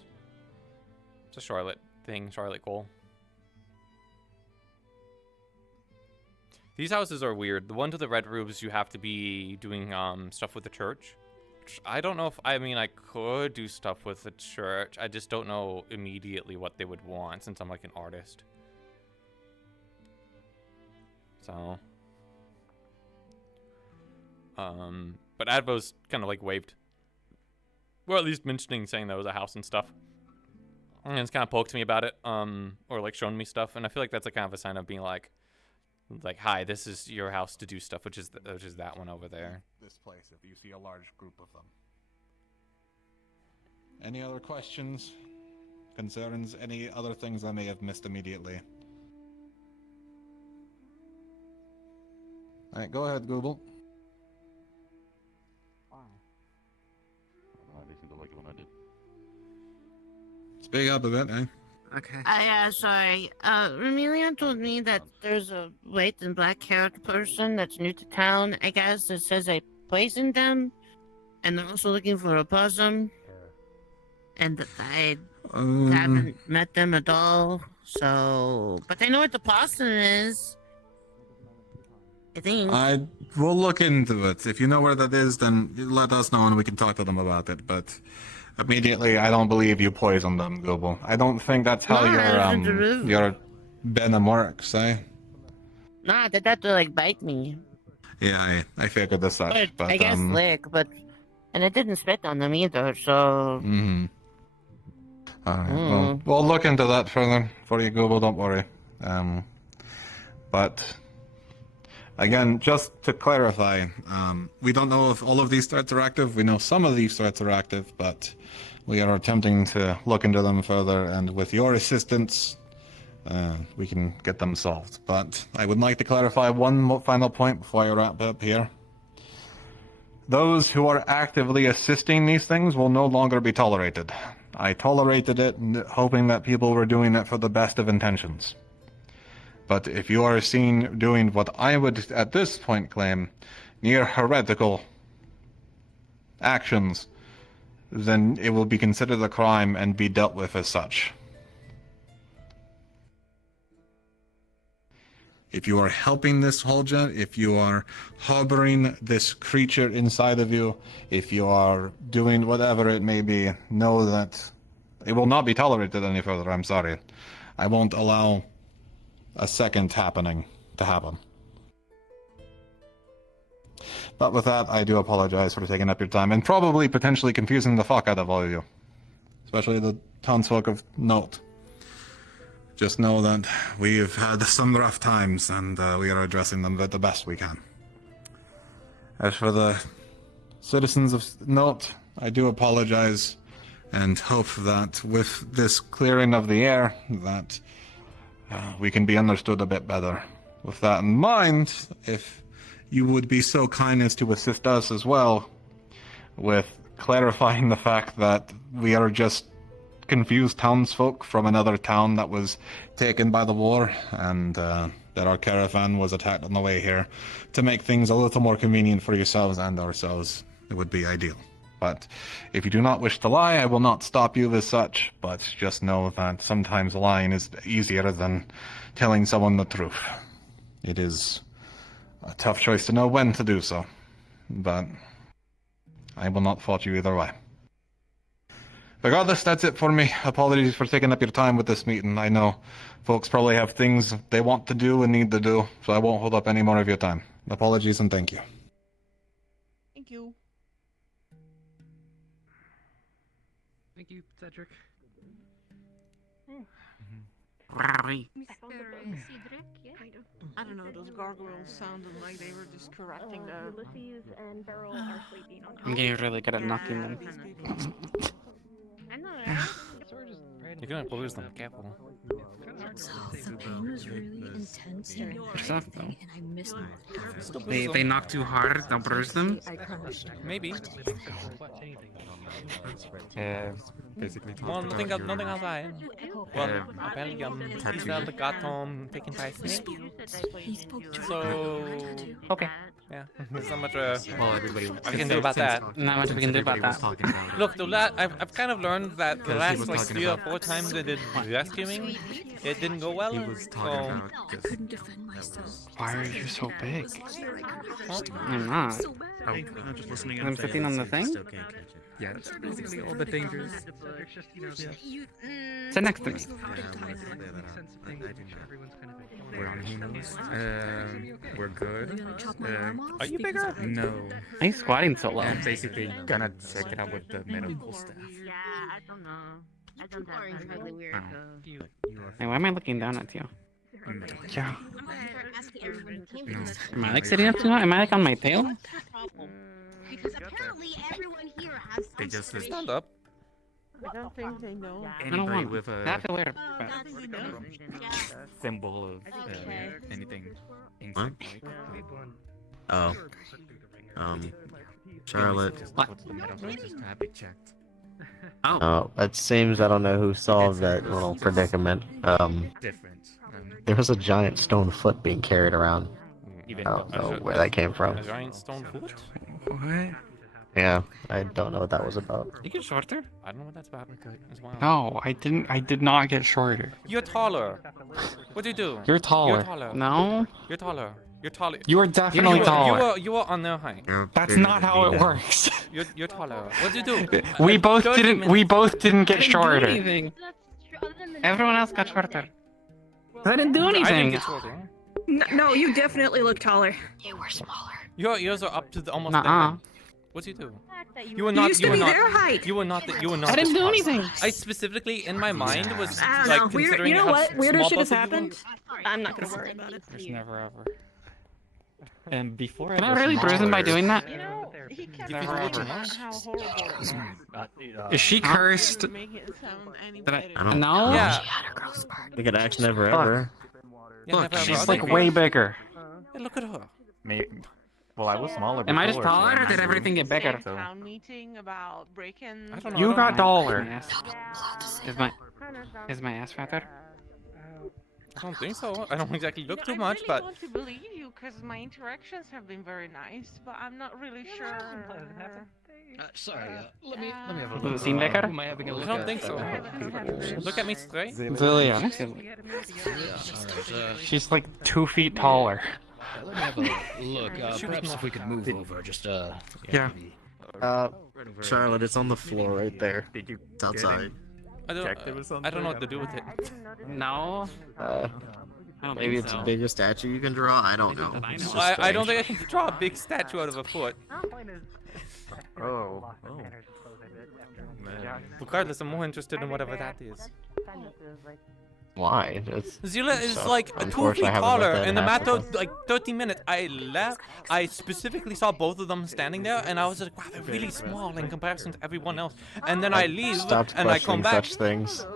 It's a Charlotte thing, Charlotte goal. These houses are weird. The one to the red roofs, you have to be doing stuff with the church. Which I don't know if, I mean, I could do stuff with the church. I just don't know immediately what they would want since I'm like an artist. So. But Advo's kind of like waved. Or at least mentioning, saying that was a house and stuff. And it's kind of poked me about it, or like shown me stuff. And I feel like that's a kind of a sign of being like, hi, this is your house to do stuff, which is that one over there. This place, if you see a large group of them. Any other questions, concerns, any other things I may have missed immediately? Alright, go ahead, Google. Speak up a bit, eh? Okay. Yeah, sorry. Remelian told me that there's a white and black-haired person that's new to town, I guess, that says I poisoned them, and they're also looking for a possum, and that I haven't met them at all, so... But they know what the possum is. I think. We'll look into it. If you know where that is, then let us know and we can talk to them about it, but... Immediately, I don't believe you poisoned them, Google. I don't think that's how your venom works, eh? Nah, they had to, like, bite me. Yeah, I figured as such, but I guess lick, but... And it didn't spit on them either, so... Alright, well, we'll look into that further for you, Google, don't worry. But... Again, just to clarify, we don't know if all of these threats are active. We know some of these threats are active, but we are attempting to look into them further, and with your assistance, we can get them solved. But I would like to clarify one final point before I wrap up here. Those who are actively assisting these things will no longer be tolerated. I tolerated it, hoping that people were doing it for the best of intentions. But if you are seen doing what I would at this point claim near heretical actions, then it will be considered a crime and be dealt with as such. If you are helping this Holja, if you are harboring this creature inside of you, if you are doing whatever it may be, know that it will not be tolerated any further. I'm sorry. I won't allow a second happening to happen. But with that, I do apologize for taking up your time and probably potentially confusing the fuck out of all of you, especially the townsfolk of note. Just know that we've had some rough times, and we are addressing them the best we can. As for the citizens of note, I do apologize, and hope that with this clearing of the air, that we can be understood a bit better. With that in mind, if you would be so kind as to assist us as well with clarifying the fact that we are just confused townsfolk from another town that was taken by the war, and that our caravan was attacked on the way here, to make things a little more convenient for yourselves and ourselves, it would be ideal. But if you do not wish to lie, I will not stop you as such, but just know that sometimes lying is easier than telling someone the truth. It is a tough choice to know when to do so, but I will not fault you either way. Regardless, that's it for me. Apologies for taking up your time with this meeting. I know folks probably have things they want to do and need to do, so I won't hold up any more of your time. Apologies and thank you. Thank you. Thank you, Cedric. I don't know, those gargoyles sounded like they were just correcting the... Ulysses and Beryl are sleeping on I'm getting really good at knocking them. I know, You're gonna lose them, careful. So the pain was really intense during Yourself, the thing, and I missed my They knock too hard, they'll bruise them? I crushed. Maybe. Basically. Well, nothing outside. Well, apparently he's got home taken by a snake. So... Okay. Yeah, there's not much Well, everybody I can do about that. Not much we can do about that. Look, I've kind of learned that the last like 3 or 4 times I did rescuing, it didn't go well. I couldn't defend myself. Why are you so big? I'm not. I'm just listening. I'm sitting on the thing? Yeah, it's basically all the dangers. Sit next to me. We're good. Are you bigger? No. Why are you squatting so low? I'm basically gonna check it out with the medical staff. Yeah, I don't know. I don't have really weird. Hey, why am I looking down at you? Yeah. Am I like sitting up too high? Am I like on my tail? Because apparently everyone here has They just stand up. I don't think they know. I don't Anybody want with to. I have to wear a symbol of anything insect like. Oh. Charlotte. Just have it checked. Oh, it seems I don't know who solved that little predicament. Different. There was a giant stone foot being carried around. I don't know where that came from. A giant stone foot? What? Yeah, I don't know what that was about. You get shorter? I don't know what that's about. As well. No, I didn't. I did not get shorter. You're taller. What do you do? You're taller. You're taller. No. You're taller. You're taller. You are definitely taller. You were on their height. That's not how it works. You're taller. What do you do? We both didn't. We both didn't get shorter. Anything. Everyone else got shorter. I didn't do anything. I didn't get shorter. No, you definitely look taller. You were smaller. Your ears are up to almost Nuh-uh. their height. What do you do? You were not. used to be their height. You were not. You were not. I didn't this do tall. anything. I specifically, in my mind, was I don't like know. considering You know how what? Weirder small shit has both of you were. happened. I'm not gonna worry about it. There's never ever. And before Can I really bruise him by doing that? You know, he kept Never talking ever. about how horrible it was. Is she cursed? To make it sound any Did I? better. No. Yeah. They could act never ever. Yeah, Look, never ever. she's Okay. like way bigger. Hey, look at her. Well, I was smaller. Am I just before, so taller or did I'm- everything get bigger? Same town meeting about break-ins. I don't know. You got taller. Yes. Is my ass fatter? I don't think so. I don't exactly look too I much, really but want to believe you because my interactions have been very nice, but I'm not really sure. Sorry, let me have a Does look. it seem bigger? Who am I having a I look don't at? think so. Look at me straight. Zelia. She's like 2 feet taller. Let me have a look. Perhaps if we could move over, just Yeah. Charlotte, it's on the floor right there. It's outside. I don't know what to do with it. No. I don't Maybe think it's so. a bigger statue you can draw. I don't know. It's just I don't strange. think I can draw a big statue out of a foot. Oh. Regardless, I'm more interested in whatever that is. Why? Zilla is so like 2 unfortunate feet I haven't let taller, that and the matter happen. of like 30 minutes, I left. I specifically saw both of them standing there, and I was like, wow, they're really small in comparison to everyone else. And then I leave, Stopped and I come questioning back. such things.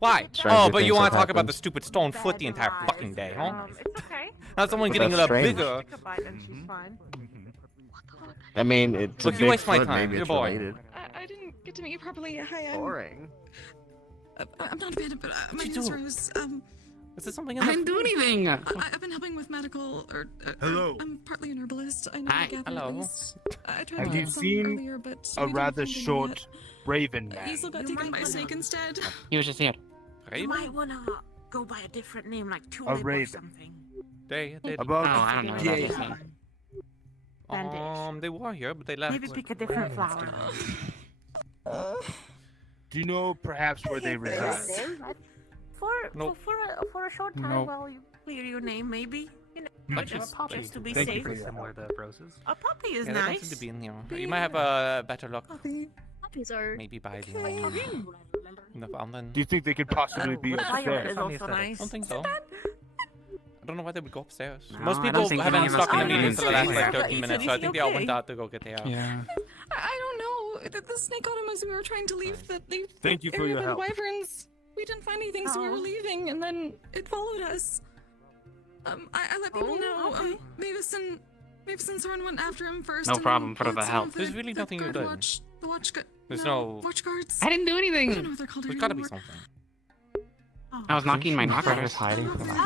Why? Stranger Oh, but you things want have to talk about happened. the stupid stone foot the entire fucking day, huh? It's okay. Now someone But getting a that's little strange. bigger. Take a bite and she's fine. I mean, it's Look, a you big waste my foot, time. maybe You're it's boring. related. I didn't get to meet you properly. Hi, I'm. Boring. I'm not a bandit, but my name is Rose. Is there something I didn't do anything. I've been helping with medical, Hello. I'm partly an herbalist. I know Hi. I gather Hello. at least. I tried Have to you get some seen earlier, but a we didn't rather find any short yet. raven man? Easel got taken by a snake instead. He was just here. You might wanna go by a different name, like Tulip or raven. something. They did. About Oh, I don't know what that is. They were here, but they left. Maybe pick a different flower. Do you know perhaps where they reside? Nope. For a short time Nope. while you clear your name, maybe. You know, Like just, a just to be Thank safe. you for somewhere the roses. A puppy is Yeah, they don't nice. seem to be in here. You might have a better luck. Puppies are. Maybe by the in the fountain. Do you think they could possibly be Violet is upstairs? also nice. I don't think so. I don't know why they would go upstairs. No, Most I people don't think haven't any of us stuck in the can meeting for the last even like see 13 it. minutes, Is so I he think they all okay? went out to go get the Yeah. I don't know. The snake got him as we were trying to leave the Thank you for area your by the help. wyverns. We didn't find anything, so we were leaving, and then it followed us. I let people know. Mavis and Soren went after him first. No and problem, then for the some help. of There's really nothing you guard did. watch- The watch guard. There's no. Watch guards. I didn't do I don't know anything. what they're called There's gotta be anymore. something. I was knocking my They're knockers. just hiding from us.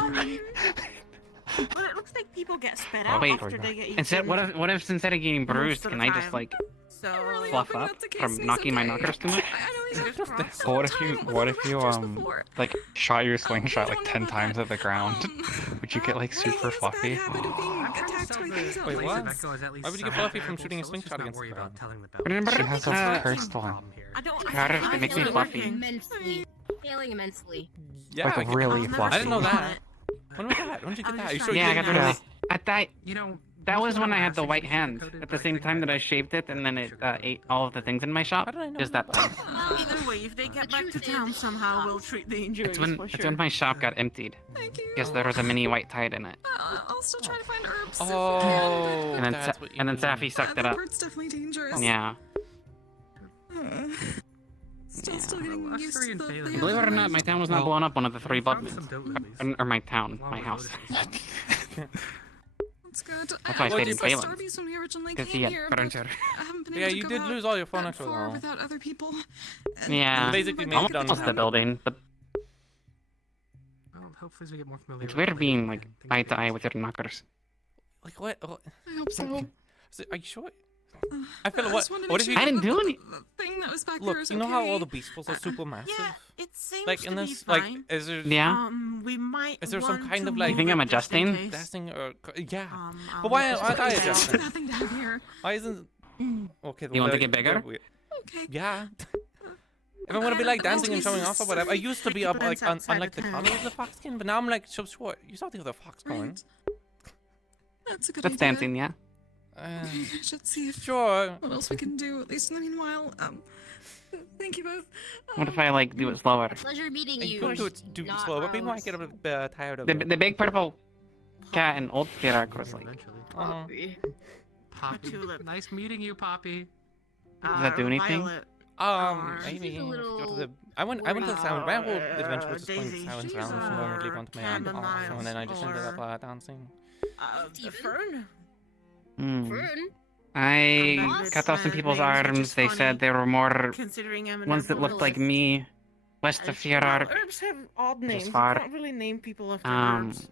Well, it looks like people get spit Oh out wait, after they get eaten. instead, what if instead of getting bruised, of can the I just time. like So, fluff up from knocking my knockers too much? What if you like shot your slingshot like 10 times at the ground? Would you get like super fluffy? Wait, what? Why would you get fluffy from shooting a slingshot against the ground? Remember, She has a cursed one. I don't. Carter, it makes me fluffy. Immensely. Failing immensely. Yeah, Like I get- really I didn't know fluffy. that. When was that? When did you get that? Are you sure Yeah, I you got didn't rid know of it. At that, You know, that was when I had the white hand. At the same time that I shaved it, and then it ate all of the things in my shop. Just that. Either way, if they get back to town somehow, we'll treat the injuries It's when for it's sure. when my shop got emptied. Because there was a mini white tide in it. I'll still try to find herbs. Oh, And then that's what you and then mean. Safi sucked it up. Bird's definitely dangerous. Yeah. Still getting used to the. Believe it or not, my town was not blowing up one of the 3 blood or my town, my house. That's good. That's why I stayed in Phalanx. Phalanx. Starbies when we originally Because he came had here, but furniture. I haven't been Yeah, able to you go did out lose all your that furniture far though. without other people. Yeah. Basically made it Almost the building, but well, hopefully as we get more familiar. it's with weird it, being we like can eye to eye with your knockers. Like what? I hope so. Are you sure? I feel like just wanted to what make if you? sure I didn't that do any. The thing that was back Look, there is you know how okay. all the beast balls are super massive? Yeah, it seems Like to in be this, like, fine. is there? Yeah. We might. Is there some want kind to of like? You think I'm move it just in adjusting? case. Adjusting or yeah. I'll But why look aren't I at it. adjusting? Nothing to have here. Why isn't? Okay. You want to they're- get bigger? they're weird. Okay. Yeah. If I want to be like dancing and showing off or whatever, I used to be up like on outside like the the town. color of the fox skin, but now I'm like so short. You saw the other fox going. Right. That's a good That's idea. dancing, yeah. I should see if Sure. what else we can do, at least in the meanwhile. Thank you both. What if I like do it slower? Pleasure meeting You you. could do it not slower. People might Rose. get a bit tired of The it. big purple cat and old Spirak was like. Poppy. Tulip. Nice meeting you, Poppy. Does that do anything? Violet. Maybe. a little Go to the. I went to the sound. My whole adventure was just going to Daisy, silence she's rounds and normally going to my aunt Cameron house, and then I just ended up or- dancing. Fern. Hmm. Fern? I cut off some people's arms. They said there were more Considering I'm an ones that looked like me. West of Fierark. Herbs have odd names. You far. can't really name people after Um, herbs.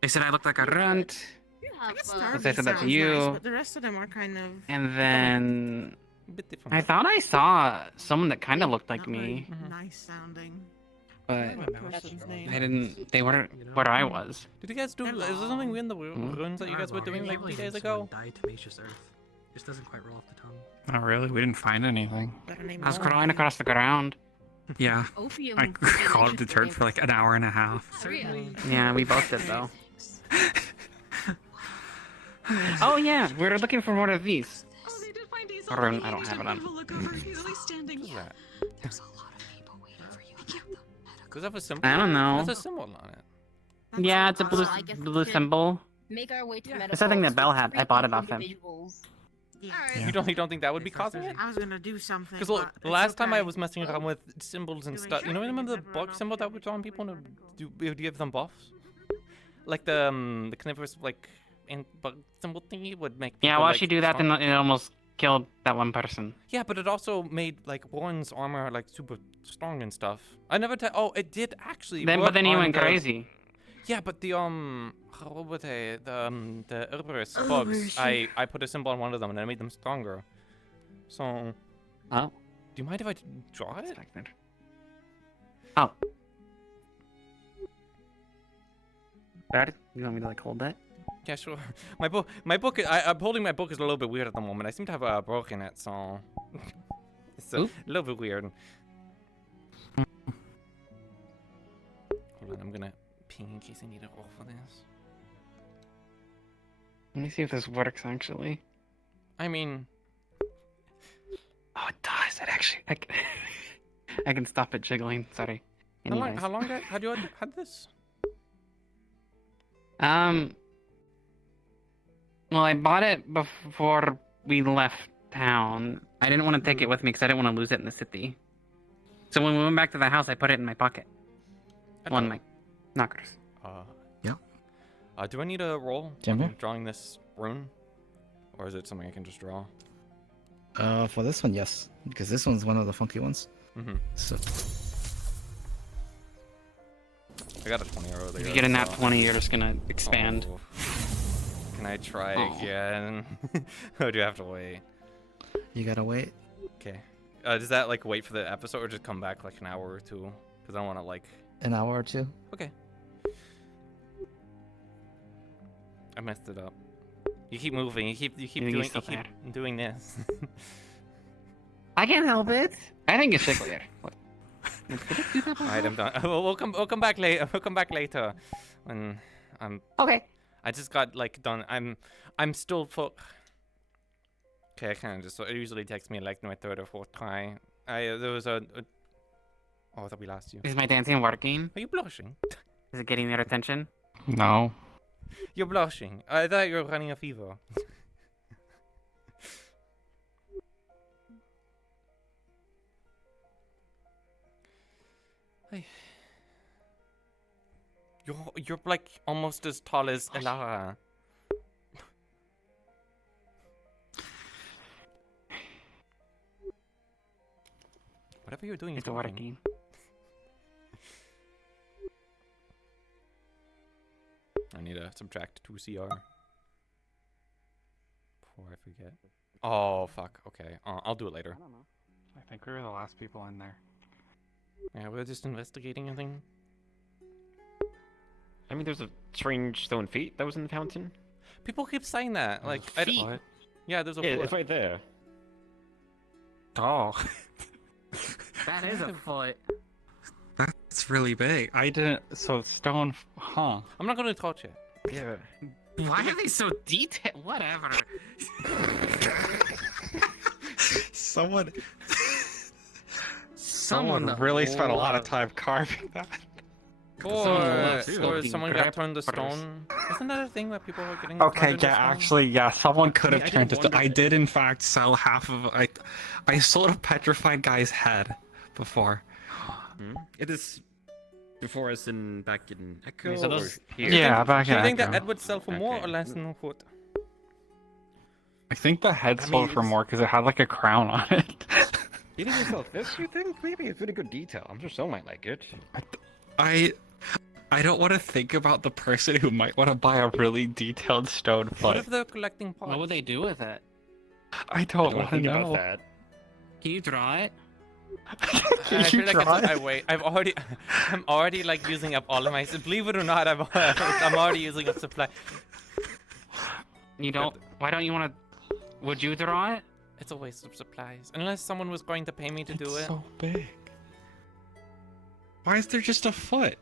they said I looked like a runt. You have Because I said that to Sounds you. nice, but the rest of them are kind of. And then A bit different. I thought I saw someone that kind of looked like not very me, Nice sounding. but What person's name? I didn't. They weren't where I was. Did you guys do? Is there something in the ruins that you guys were doing like 3 days ago? Diatomaceous earth. Just doesn't quite roll off the tongue. Oh really? We didn't find anything. I was crawling across the ground. Yeah. Opium I called it deterrent for like an hour and a half. Yeah, we both did though. Oh yeah, we're looking for one of these. Oh, they did find these. I don't have it on. Look over. He's at least standing. What's that? There's a lot of people waiting for you. Does that have a symbol? I don't know. It has a symbol on it. Yeah, it's a blue symbol. Make our way to It's something that Belle had. I bought it off him. Yeah. You don't think that would be causing it? I was gonna do something. Because look, but last it's time I okay. was messing around with symbols and stuff. You know, remember the bug symbol that was on people and do give them buffs? Like the carnivorous bug symbol thingy would make. Yeah, people, why she do that? Then it almost killed that one person. Yeah, but it also made like Warren's armor like super strong and stuff. I never. Oh, it did actually. But then he on went the- crazy. Yeah, but the what were they? The Herberus bugs. I put a symbol on one of them and I made them stronger. So. Oh. Do you mind if I draw it? Oh. Brad, you want me to like hold that? Yeah, sure. My book. I'm holding my book is a little bit weird at the moment. I seem to have broken it, so it's a little bit weird. Hold on, I'm gonna ping in case I need a roll for this. Let me see if this works actually. I mean, oh, it does. It actually. I can stop it jiggling. Sorry. how long had you had this? Well, I bought it before we left town. I didn't want to take it with me because I didn't want to lose it in the city. So when we went back to the house, I put it in my pocket. One of my knockers. Yeah. Do I need a roll? Timber? on drawing this rune, or is it something I can just draw? For this one, yes, because this one's one of the funky ones. Mm-hmm. So. I got a 20 earlier. If you get a nat so- 20, you're just gonna expand. Oh. Can I try Oh. again? Or do I have to wait? You gotta wait. Okay. Does that like wait for the episode or just come back like an hour or two? Because I don't want to like. An hour or two. Okay. I messed it up. You keep moving. You keep doing this. I can't help it. I think it's clear. Alright, I'm done. We'll come back later. We'll come back later. When I'm. Okay. I just got like done. I'm still for. Okay, I kind of just. It usually takes me like my third or fourth try. There was a. Oh, I thought we lost you. Is my dancing working? Are you blushing? Is it getting their attention? No. You're blushing. I thought you were running a fever. Hey. You're like almost as tall as Elara. Whatever you're doing is working. I need to subtract 2 CR before I forget. Oh fuck. Okay, I'll do it later. I don't know. I think we were the last people in there. Yeah, we're just investigating a thing. I mean, there's a strange stone feet that was in the fountain. People keep saying that. Like, I don't. Yeah, there's a. Yeah, foot. it's right there. Oh. That is a foot. That's really big. I didn't. So stone. Huh. I'm not gonna touch it. Yeah. Why are they so detailed? Whatever. Someone Someone really spent a lot of time carving that. Or someone got turned to stone. Isn't that a thing that people are getting? Okay, turned into yeah, stone? actually, yeah, someone could have I turned did it. I wonder- did, in fact, sell half of. I sold a petrified guy's head before. It is before us in back in Echo. So or those- here. Yeah, back Do in you think that Echo. Ed would sell for more Okay. or less than a foot? I think the head I sold mean, for more because it had like a crown on it. You think you sell this? You think maybe it's really good detail. I'm sure someone might like it. I don't want to think about the person who might want to buy a really detailed stone What foot. if they're collecting parts? What would they do with it? I I don't don't want to think know. about that. Can you draw it? I feel like I'm already like using up all of my. Believe it or not, I'm already using up supply. You don't. Why don't you want to? Would you draw it? It's a waste of supplies. Unless someone was going to pay me to do it. So big. Why is there just a foot?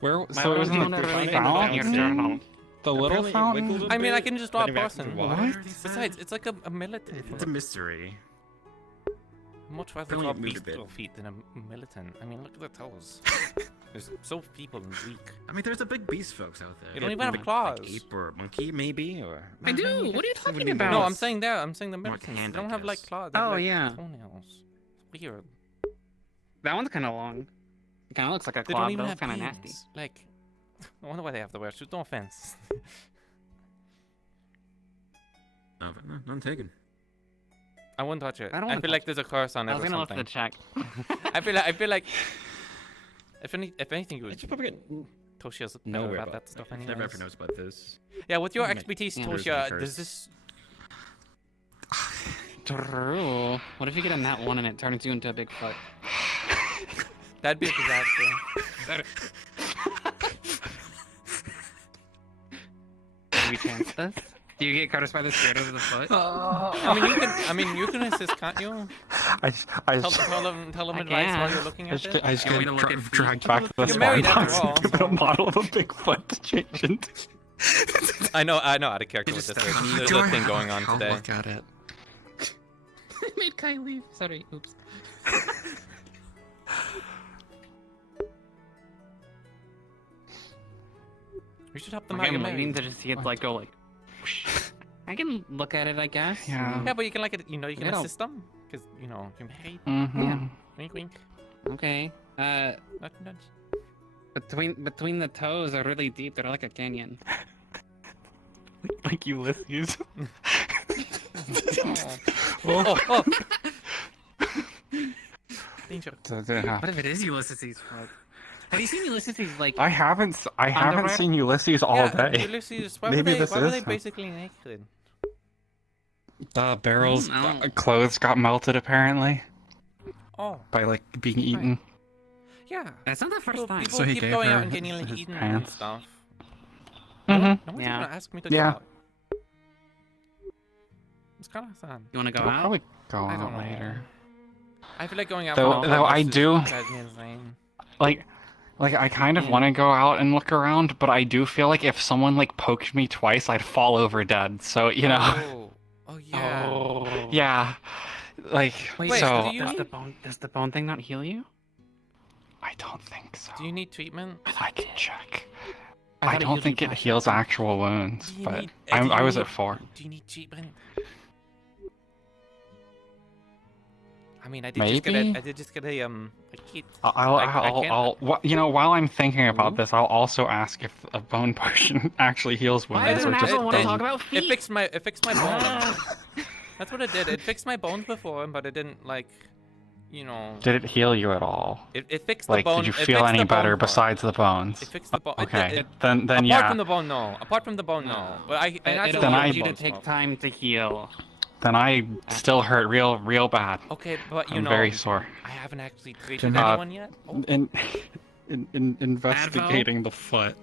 Where? Why So it would was in you the wanna really fountain? The little Apparently it fountain? wiggled a I mean, I bit, can just draw a then back to the person. water. Besides, it's like a militant. It's a mystery. I'd much rather Apparently draw it moved a bit. bestial feet than a militant. I mean, look at the toes. There's so feeble and weak. I mean, there's a big beast folks out there. They don't even have claws. Like ape or monkey, maybe, or. I do. What are you talking about? No, I'm saying the militants. They hand, don't I have like guess. claws. They have, Oh, like, yeah. toenails. It's weird. That one's kind of long. It kind of looks like a They claw, don't even but have it's kind of nasty. beans. Like, I wonder why they have to wear shoes. No offense. No, but no, none taken. I wouldn't touch it. I don't I wanna feel like there's a curse on it I was or gonna look something. at the check. I feel like if anything, you would Toshia's Know better about about that stuff Never anyways. ever knows about this. Yeah, with your Make- expertise, Yeah. Toshia, Curse. does this? True. What if you get a nat 1 and it turns you into a big foot? That'd be a disaster. Do we chance this? Do you get cursed by the spirit of the foot? I mean, you can assist, can't you? Tell them I advice while can. you're looking at it. I just get dragged back to the You're spawn married after box all, and give it a model of a Bigfoot to change into. I know out of character with this. There's a thing going on today. Look at it. I made Kai leave. Sorry. Oops. We should help them Like, out. I'm You're waiting married. to just see it like go like. I can look at it, I guess. Yeah. Yeah, but you can you can Little. assist them because you're married. Mm-hmm. Yeah. Wink, wink. Okay. Nudge, nudge. Between the toes are really deep. They're like a canyon. Like Ulysses. Oh. Danger. What if it is Ulysses' foot? Have you seen Ulysses' like? I haven't underwear? seen Ulysses all day. Ulysses, why Maybe were this they is him. basically naked? The barrel's No. clothes got melted apparently Oh, by like being eaten. yeah. That's not the first time. People So he keep gave going her out and getting his eaten and pants. stuff. Mm-hmm. No one's Yeah. gonna ask me to Yeah. go out. It's kind of sad. You want to go We'll out? probably go I out don't know. later. I feel like going out. Though- for though I is do- drives me insane. Like I kind of want to go out and look around, but I do feel like if someone like poked me twice, I'd fall over dead. So you know. Oh yeah. Yeah. Like Wait, so. do you need- does the bone thing not heal you? I don't think so. Do you need treatment? I can check. I I thought it don't healed think you it faster. heals actual wounds, Do you but need- I was at 4. Do you need treatment? I mean, I did just get a kit. You know, while I'm thinking about this, I'll also ask if a bone potion actually heals wounds. Why does an or just asshole want to pain. talk about It feet? fixed my bones. That's what it did. It fixed my bones before, but it didn't Did it heal you at all? It fixed Like, the bone. did you it feel fixed any the bone better part. besides the bones? It fixed the bone. Okay, It- then apart yeah. from the bone, no. Apart from the bone, no. But I It naturally Then allows I- you to bones take more. time to heal. Then I still hurt real bad. Okay, but you I'm know, very sore. I haven't actually treated Uh, anyone yet. Oh. Investigating the foot.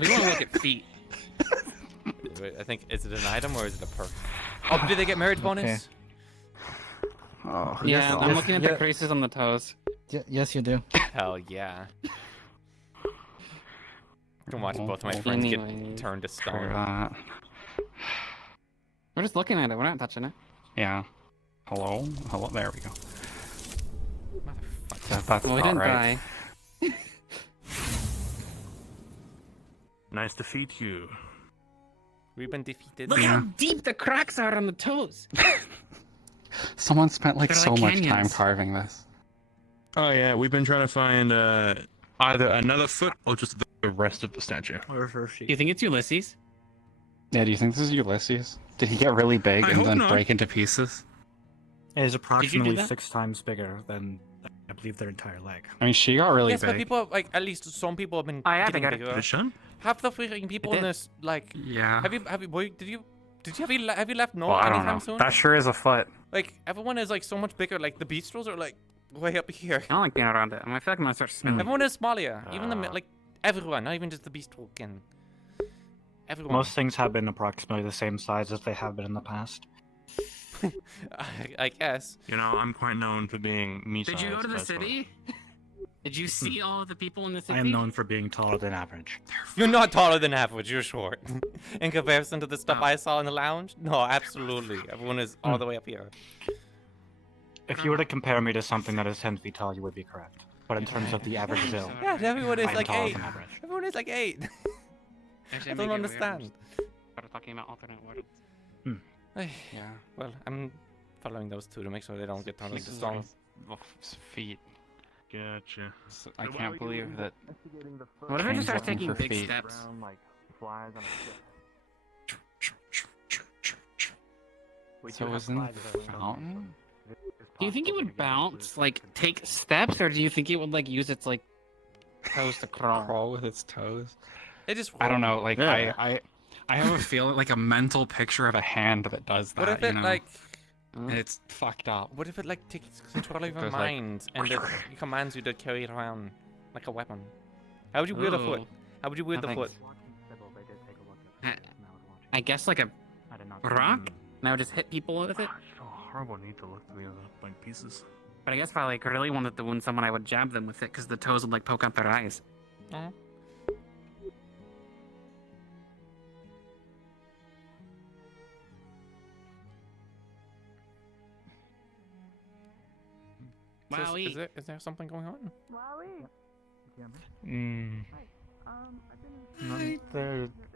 We want to look at feet. Wait, I think is it an item or is it a perk? Oh, did they get marriage bonus? Oh, Yeah, I'm looking at the creases on the toes. Yes, you do. Hell yeah. I can watch both my friends get Anyways. turned to Try stone. that. We're just looking at it. We're not touching it. Yeah. Hello? Hello? There we go. That's Well, we not didn't right. die. Nice to feed you. We've been defeated. Look how deep the cracks are on the toes. Someone spent like They're so like much time canyons. carving this. Oh yeah, we've been trying to find either another foot or just the rest of the statue. Where's her sheep? Do you think it's Ulysses? Yeah, do you think this is Ulysses? Did he get really big I and hope then not. break into pieces? It is approximately approximately that? 6 times bigger than I believe their entire leg. I mean, she got really Yes, but big. people like at least some people have been Oh, yeah, they getting got it. bigger. Did it show? Half the freaking people It in did. this like Yeah. have you wait, did you have you left no Well, I don't anytime know. soon? That sure is a foot. Like everyone is like so much bigger. Like the beastrels are like way up here. I don't like being around it. I feel like I'm gonna start smelling. Everyone is smaller. Even the like everyone, not even just the beastral can. Everyone. Most things have been approximately the same size as they have been in the past. I guess. You know, I'm quite known for being me. Did you go to the city? Did you see all of the people in the city? I am known for being taller than average. You're not taller than average. You're short. In comparison to the stuff I saw in the lounge, no, absolutely. Everyone is all the way up here. If you were to compare me to something that is 10 feet tall, you would be correct. But in terms of the average bill, Yeah, everyone is I'm like taller 8. than average. Everyone is like 8. Actually, I don't understand. Started talking about alternate worlds. Yeah. Well, I'm following those two to make sure they don't get turned into stone. Feet. Gotcha. I can't believe that. What if I just start taking for big feet. steps? So it was in the fountain? Do you think it would bounce, like take steps, or do you think it would like use its like toes to crawl? Crawl with its toes? It just. I don't know. Like Yeah. I have a feeling, like a mental picture of a hand that does that. What if it you know? like? And it's fucked up. What if it like takes control of your Goes like- mind and it commands you to carry it around like a weapon? How would you wield a foot? Ooh. How would you wield the I foot? I guess like a rock, and I would just hit people with it. So horrible. I need to look at the other like pieces. But I guess if I like really wanted to wound someone, I would jab them with it because the toes would like poke out their eyes. So is there something going on?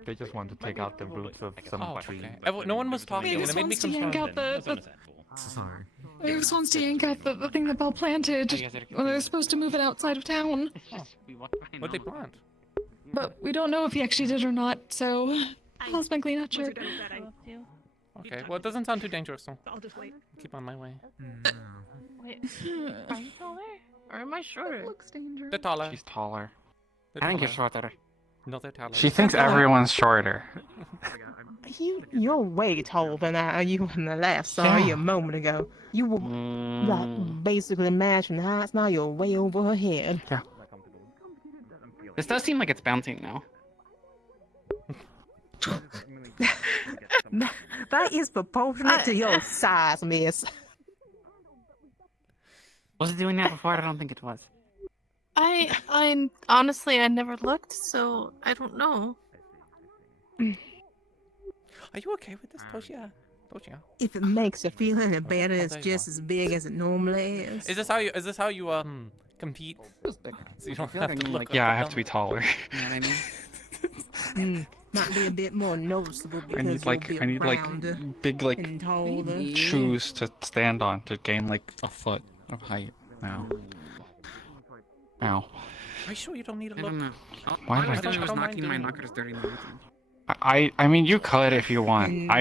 They just wanted to take out the roots of some tree. No one was talking, and it made me yank out concerned. Sorry. I just wants to yank out the thing that Belle planted when they were supposed to move it outside of town. What'd they plant? But we don't know if he actually did or not, so cosmically not sure. Okay, well it doesn't sound too dangerous, so I'll just wait. keep on my way. Wait, are you taller? Or am I shorter? Looks dangerous. They're taller. She's taller. They're I think you're taller. shorter. No, they're taller. She thinks everyone's shorter. You're way taller than you in the last saw you a moment ago. You were like basically matching the heights. Now you're way over her head. Yeah. This does seem like it's bouncing now. That is proportionate to your size, miss. Was it doing that before? I don't think it was. I honestly, I never looked, so I don't know. Are you okay with this, Toshia? Toshia? If it makes you feel any better, I'll it's tell you just as big as it normally is. Is this how you compete? So you don't feel have like to I'm look like, up yeah, I and have to be down? taller. You know what I mean? Might be a bit more noticeable I because need like you'll I be need like rounder big like and taller. shoes to stand on to gain like a foot of height. Ow. Ow. Are you sure you don't need to I look? don't know. Why All did I I was doing do was that? knocking my I don't mind knockers dirty. in the meeting. I mean you could if you want. And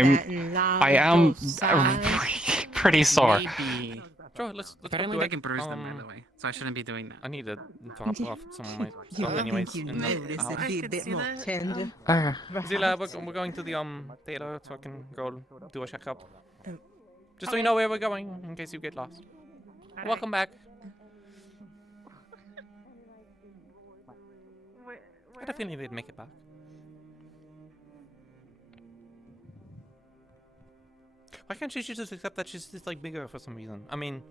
I am both sides. pretty sore. Maybe. Sure, let's But I go don't do think I it. can bruise them, by the way. So I shouldn't be doing that. I need to drop off some of my You stuff would anyways. think you'd in the notice house. it'd be a bit more tender. Zila, we're going to the theater so I can go do a checkup. Oh. Just so you know where we're going, in case you get lost. Welcome back. I had a feeling they'd make it back. Why can't she just accept that she's just like bigger for some reason? I mean,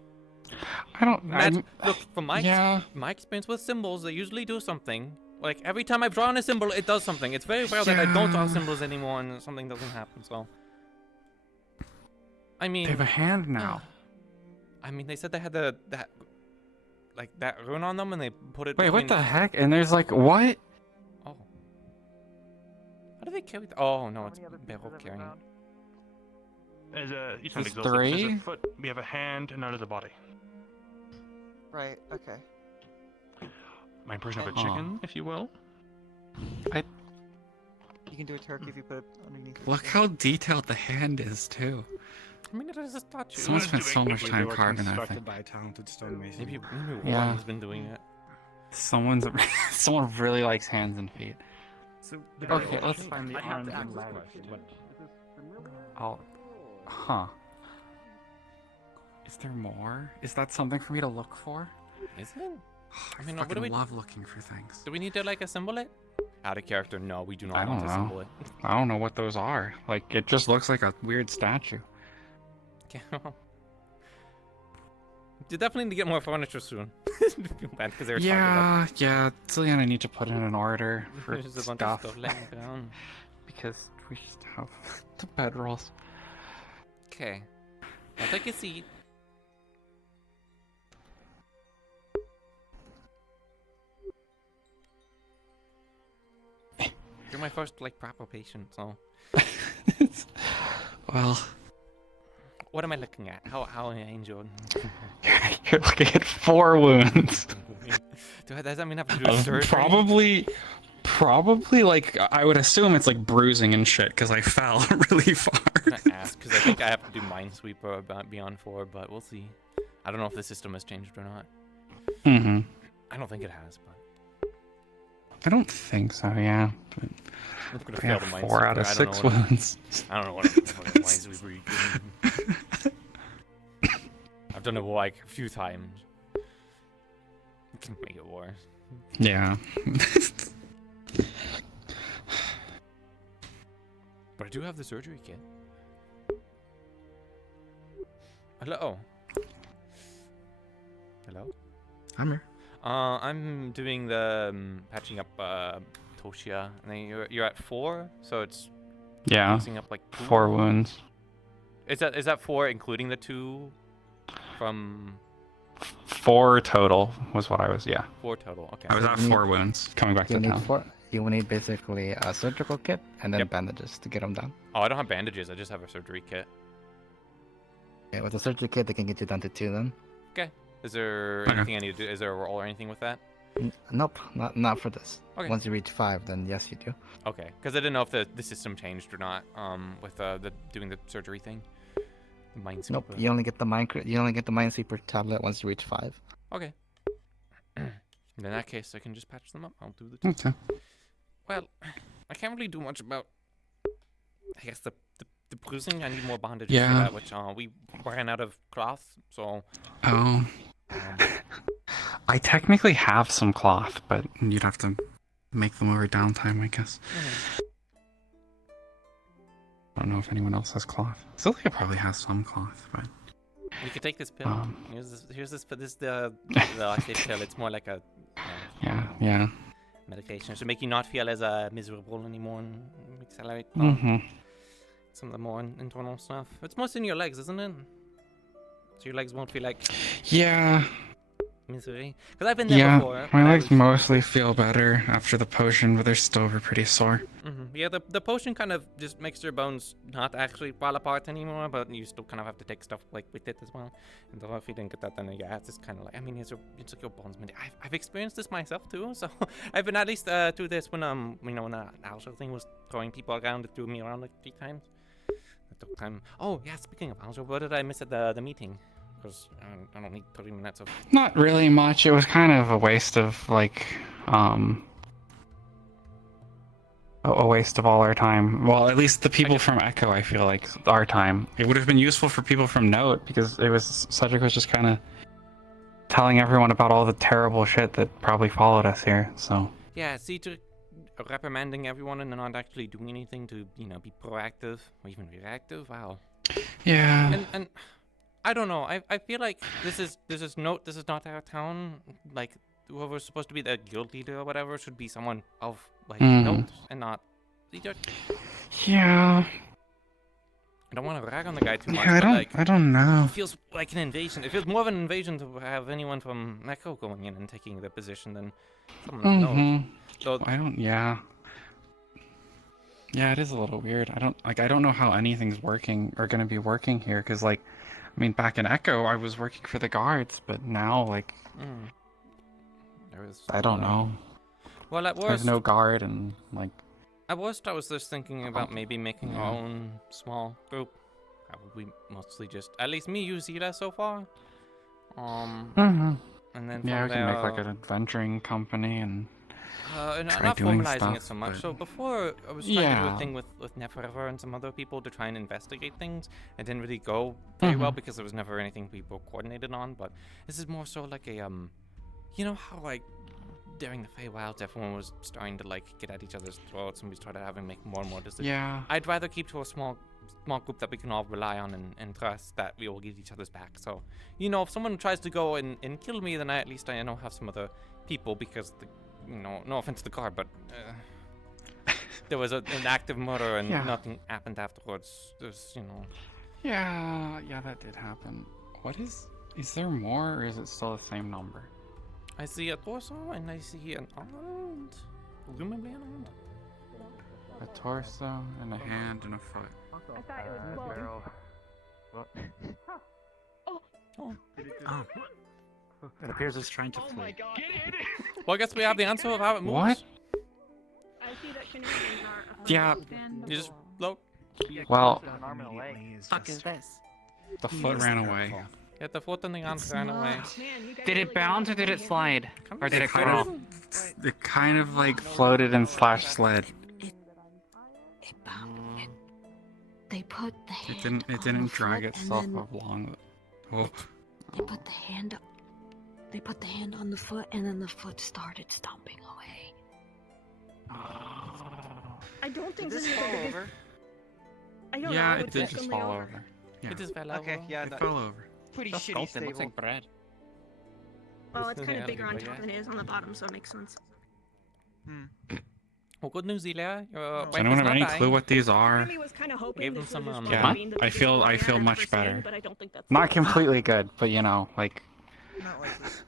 I don't. look, from my my experience with symbols, they usually do something. Like every time I've drawn a symbol, it does something. It's very rare that I don't draw symbols anymore and something doesn't happen. So, I mean, They have a hand now. I mean, they said they had that rune on them, and they put it. Wait, what between- the heck? And there's like what? Oh, how do they carry? Oh no, it's Beryl carrying it. There's a you There's sound exhausted. There's three? a foot. We have a hand and another body. Right. Okay. My version of a Huh. chicken, if you will. You can do a turkey if you put it underneath. the Look thing. how detailed the hand is too. I mean, it is a statue. Someone spent so much time carving that constructed thing. by a talented stonemason. Maybe Yeah. Warren's been doing it. Someone really likes hands and feet. So Okay, let's find the arms and legs. Oh, huh. Is there more? Is that something for me to look for? Is it? I mean, what do fucking we love looking for things. Do we need to like assemble it? Out of character, no, we do not I want don't to assemble know. it. I don't know what those are. Like, it just looks like a weird statue. You definitely need to get more furniture soon. Feel bad because they were talking Yeah, yeah. Still gonna need to put in an order for There's a bunch stuff of stuff laying down. because we just have the bedrolls. Okay. I'll take a seat. You're my first like proper patient, so. Well, What am I looking at? How am I injured? you're looking at 4 wounds. Does that mean I have to do surgery? Probably like I would assume it's like bruising and shit because I fell really far. I'm gonna ask because I think I have to do Minesweeper about Beyond 4, but we'll see. I don't know if the system has changed or not. Mm-hmm. I don't think it has, but I don't think so. Yeah. But I'm gonna we fail have the 4 out of 6 wounds. I don't know what fucking Minesweeper you can. I've done it like a few times. It can make it worse. Yeah. But I do have the surgery kit. Hello. Hello? I'm here. I'm doing the patching up Toshia, and then you're at 4, so it's Yeah. fixing up like 2. 4 wounds. Is that 4 including the 2 from 4 total was what I was. Yeah. 4 total? Okay. I was at 4 wounds coming back You to need town. 4. You will need basically a surgical kit and then bandages to get them down. Oh, I don't have bandages. I just have a surgery kit. Yeah, with the surgery kit, they can get you down to 2 then. Okay. Is there anything I need to do? Is there a roll or anything with that? Nope, not for this. Okay. Once you reach 5, then yes, you do. Okay, because I didn't know if the system changed or not. With the doing the surgery thing. The Minesweeper. Nope, you only get the Minesweeper tablet once you reach 5. Okay. In that case, I can just patch them up. I'll do the 2. Okay. Well, I can't really do much about. I guess the bruising. I need more bandages for that, which we ran out of cloth, so. Oh. I technically have some cloth, but you'd have to make them over downtime, I guess. I don't know if anyone else has cloth. Sylvia probably has some cloth, but. You could take this pill. Here's this the lactate pill. It's more like a. Yeah. Medication to make you not feel as miserable anymore and accelerate some of the more internal stuff. It's mostly in your legs, isn't it? So your legs won't feel like misery. Because I've been there before. My legs mostly feel better after the potion, but they're still pretty sore. Yeah, the potion kind of just makes your bones not actually fall apart anymore, but you still kind of have to take stuff like with it as well. And so if you didn't get that, then yeah, it's just kind of like, I mean, it's like your bones. I've experienced this myself too, so I've been at least through this when when the Aljo thing was throwing people around. It threw me around like 3 times. That took time. Oh yeah, speaking of Aljo, what did I miss at the meeting? Because I don't need 30 minutes of. Not really much. It was kind of a waste of like a waste of all our time. Well, at least the people from Echo, I feel like our time. It would have been useful for people from Note because it was Cedric was just kind of telling everyone about all the terrible shit that probably followed us here. So. Yeah, see, to reprimanding everyone and not actually doing anything to be proactive or even reactive. Wow. Yeah. And I don't know. I feel like this is Note. This is not our town. Like whoever's supposed to be the guild leader or whatever should be someone of Note and not leader. Yeah. I don't want to rag on the guy too much. Yeah, I don't know. It feels like an invasion. It feels more of an invasion to have anyone from Echo going in and taking the position than someone from Note. So I don't. Yeah. Yeah, it is a little weird. I don't know how anything's working or gonna be working here because I mean, back in Echo, I was working for the guards, but now, I don't know. Well, at worst, there's no guard, and at worst, I was just thinking about maybe making our own small group. Probably mostly just, at least me, you see that so far. And then we from can make like an adventuring company and try not doing formalizing stuff, it so much. but- So before, I was trying to do a thing with Neforever and some other people to try and investigate things. It didn't really go very well because there was never anything we were coordinated on. But this is more so like a you know how during the Feywilds, everyone was starting to like get at each other's throats, and we started having make more and more decisions. Yeah. I'd rather keep to a small group that we can all rely on and trust that we will get each other's back. So, you know, if someone tries to go and kill me, then at least I know have some other people, because no offense to the guard, but there was an active murder and nothing happened afterwards. There's, Yeah, that did happen. What is there more, or is it still the same number? I see a torso and I see an arm, presumably an arm. A torso and a hand and a foot. I thought it was Oh. It appears it's trying to flee. Well, I guess we have the answer of how it moves. What? I see that shenanigans are Yeah. You just float. Well, Fuck is this? the foot ran away. Yeah, the foot and the arm ran away. Did it bounce or did it slide? Or did it crawl? It kind of like floated and sled. They put the hand It didn't on the drag foot, and itself then along. Oh. They put the hand. They put the hand on the foot, and then the foot started stomping away. I don't think Did this this is fall the biggest. over? I don't Yeah, know. it did it's just definitely fall over. over. Yeah. It just fell Okay, over. yeah, It that fell over. pretty Just shitty sculpted, stable. looks like bread. Well, it's kind Yeah, of bigger on but top yeah. than it is on the bottom, so it makes sense. Well, good news, Elia. Your Does wife anyone is have not any dying. clue what these are? Part of me was kind of hoping Gave them this some, would just yeah, probably mean the I biggest feel plan I've ever much seen, better. but I don't think that's Not completely good, but like Not like this.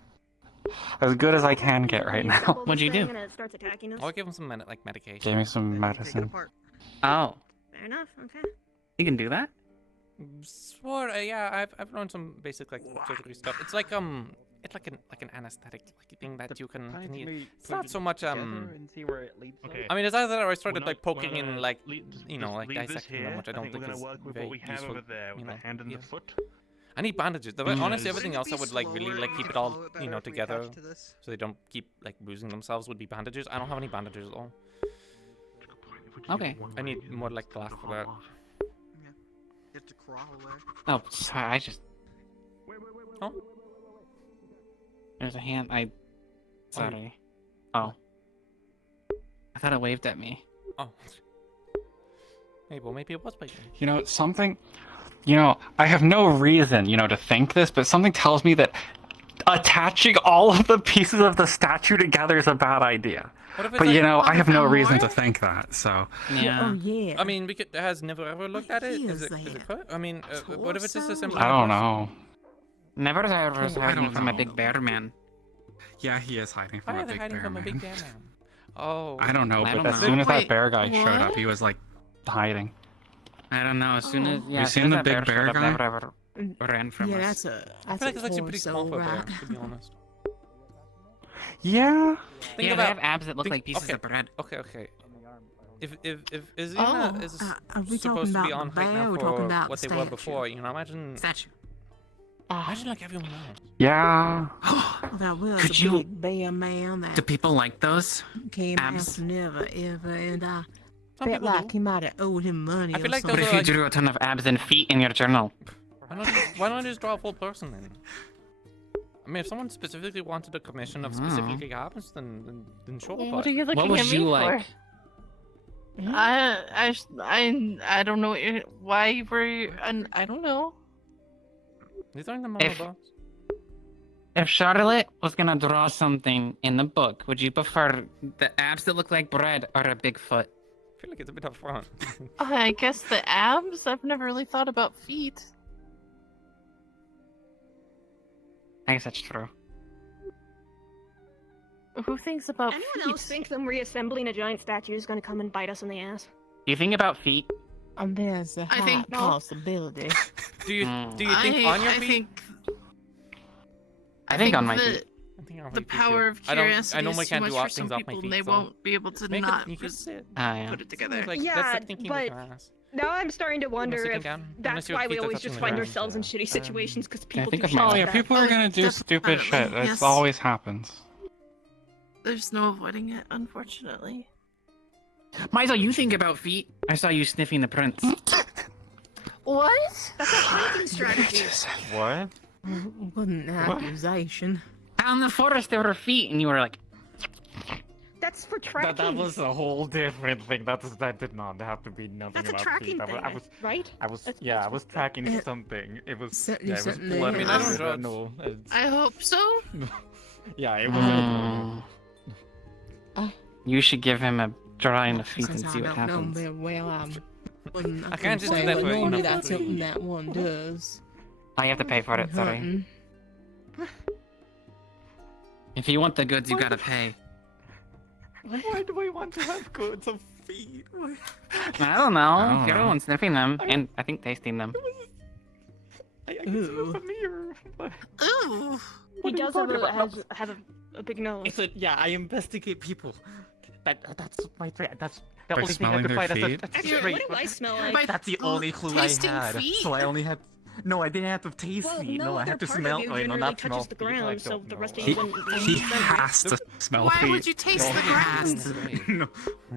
as good as I can get right now. What'd you do? And it starts attacking us. I'll give him some medication. Gave me some medicine. Oh, Fair enough. Okay. you can do that? Sort yeah, I've learned some basic like surgery stuff. It's like it's like an anesthetic like thing that you can use. It's not so much And see where it leads. I mean, it's either that or I started We're like not- poking we're in gonna like just like leave this dissecting them, here. which I don't think we're is gonna work with very what we have useful. over there with the hand and yeah. the foot. I need bandages. Honestly, everything else I would like really slower like and keep it follow all it better if we together, attach to this. so they don't keep like bruising themselves. Would be bandages. I don't have any bandages at all. Okay. I need more like glass for that. You have to crawl away. Oh, sorry, I just. Oh. There's a hand. Sorry. Oh. I thought it waved at me. Oh. Hey, well, maybe it was biting. You know, something, I have no reason, to think this, but something tells me that attaching all of the pieces of the statue together is a bad idea. What if it's But, like- I have no reason to think that, so. Yeah. yeah. I mean, has never ever looked at it. Is it cut? I mean, what if it's just a simple? I don't know. Never ever I hiding don't from a know. big bear man. Yeah, he is hiding Why are they hiding from a big bear man? Oh. I don't know, I but don't as know. soon as Wait, that bear guy showed what? up, he was like hiding. I don't know. As soon as You as seen soon the as that big bear showed up, guy? never ever ran from Yeah, us. I feel like it's actually pretty small for a bear, to be honest. Yeah. Think Yeah, about they have abs that look like pieces okay, of bread. Okay. If Izina is are we supposed to talking be about on the height bear now or talking for about what the they were statue? before, imagine Statue. imagine like everyone else. Yeah. That was Could a you- big bear man Do that people like those? came abs? after never ever, and I Some felt people like do. he might have owed him money I feel or like something. What those if are you like- drew a ton of abs and feet in your journal? Why not just draw a full person then? I mean, if someone specifically wanted a commission of specific abs, then sure. What But are you looking What was at me you for? like? I don't know why you were. I don't know. these aren't the If- monobots. If Charlotte was gonna draw something in the book, would you prefer the abs that look like bread or a big foot? I feel like it's a bit up front. I guess the abs. I've never really thought about feet. I guess that's true. Who thinks about Anyone feet? else think them reassembling a giant statue is going to come and bite us in the ass? Do you think about feet? There's a I high think- possibility. Do you Mm. think on your I feet? think I think on my the, feet. I think on my the feet, too. power of I don't- curiosity I normally is too can't much do for things some off my people, feet, and they so won't be able to Make it, not you can just sit. Ah, yeah. put it together. Like, Yeah, that's like thinking but- with your ass. Now I'm starting to wonder sitting if down? Unless that's your why we feet are always touching just the find ground. ourselves in shitty situations because people think do of shit my- Oh like yeah, that. people are gonna do stupid shit. Definitely, This yes. always happens. There's no avoiding it, unfortunately. Maisel, you think about feet? I saw you sniffing the prints. What? That's a hunting strategy. What? What an accusation. Out in the forest, there were feet, and you were like, That's for tracking. That was a whole different thing. That did not have to be nothing That's a about tracking feet. thing, right? I was tracking something. It was Certainly, yeah, it was certainly. blood. I mean, I don't and judge. no, I hope so. yeah, it was. You should give him a dry in the feet and Since see I what don't know happens. very well, I can't just do say, that but for, you normally know, that's free. something that one does. Oh, you have to pay for it, sorry. Hunting. If you want the goods, you gotta pay. Why do I want to have goods of feet? I don't know. I don't You're the know. one sniffing them, and I think tasting them. I can smell from here. Ooh. He does have a big nose. It's a, yeah, I investigate people. That's my trait. That's the By only thing I smelling could their find as a feet? that's Actually, trait. what do I smell like? By That's the only clue I tasting had. feet? So I only had. No, I didn't have to taste Well, feet. no No, I other had to part smell. of you Wait, no, generally not touches smell the feet. I ground, so don't the rest know. of you wouldn't. He has to smell Why feet. would you taste the He grass? has to. No.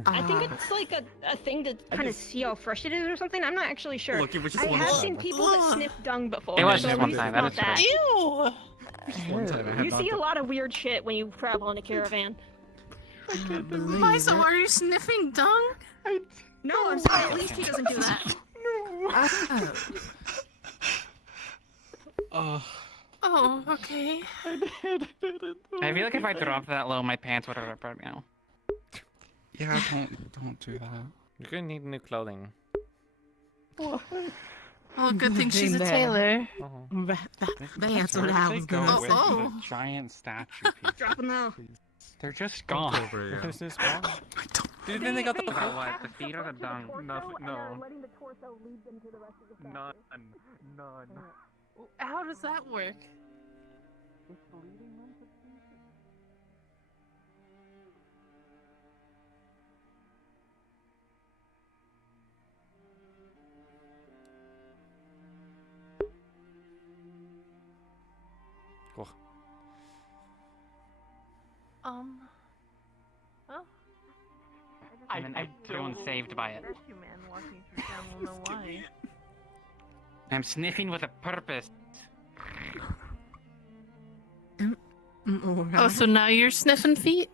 I think it's like a thing to kind of see how fresh it is or something. I'm not actually sure. Look, it was just I one have time. seen people that sniff dung before. It was so just at one least time, it's that not is that. Ew. One time I had You not see to- a lot of weird shit when you travel in a caravan. Marceau, are you sniffing dung? No, I'm sorry. At least he doesn't do that. Oh, okay. I feel like if I dropped that low, my pants would have ripped right now. Yeah, don't do that. You're gonna need new clothing. Oh, good thing she's a tailor. That's what I was Go gonna with say. Oh. the giant statue piece. Drop him now. They're just gone. Over, This is gone. Dude, then they got the. Oh, what? The feet or the dung? Nothing. No. Letting the torso lead them to the rest of the None. None. How does that work? Cool. Oh. And then everyone's saved by it. Man walking through town will know why. I'm sniffing with a purpose. Oh, so now you're sniffing feet?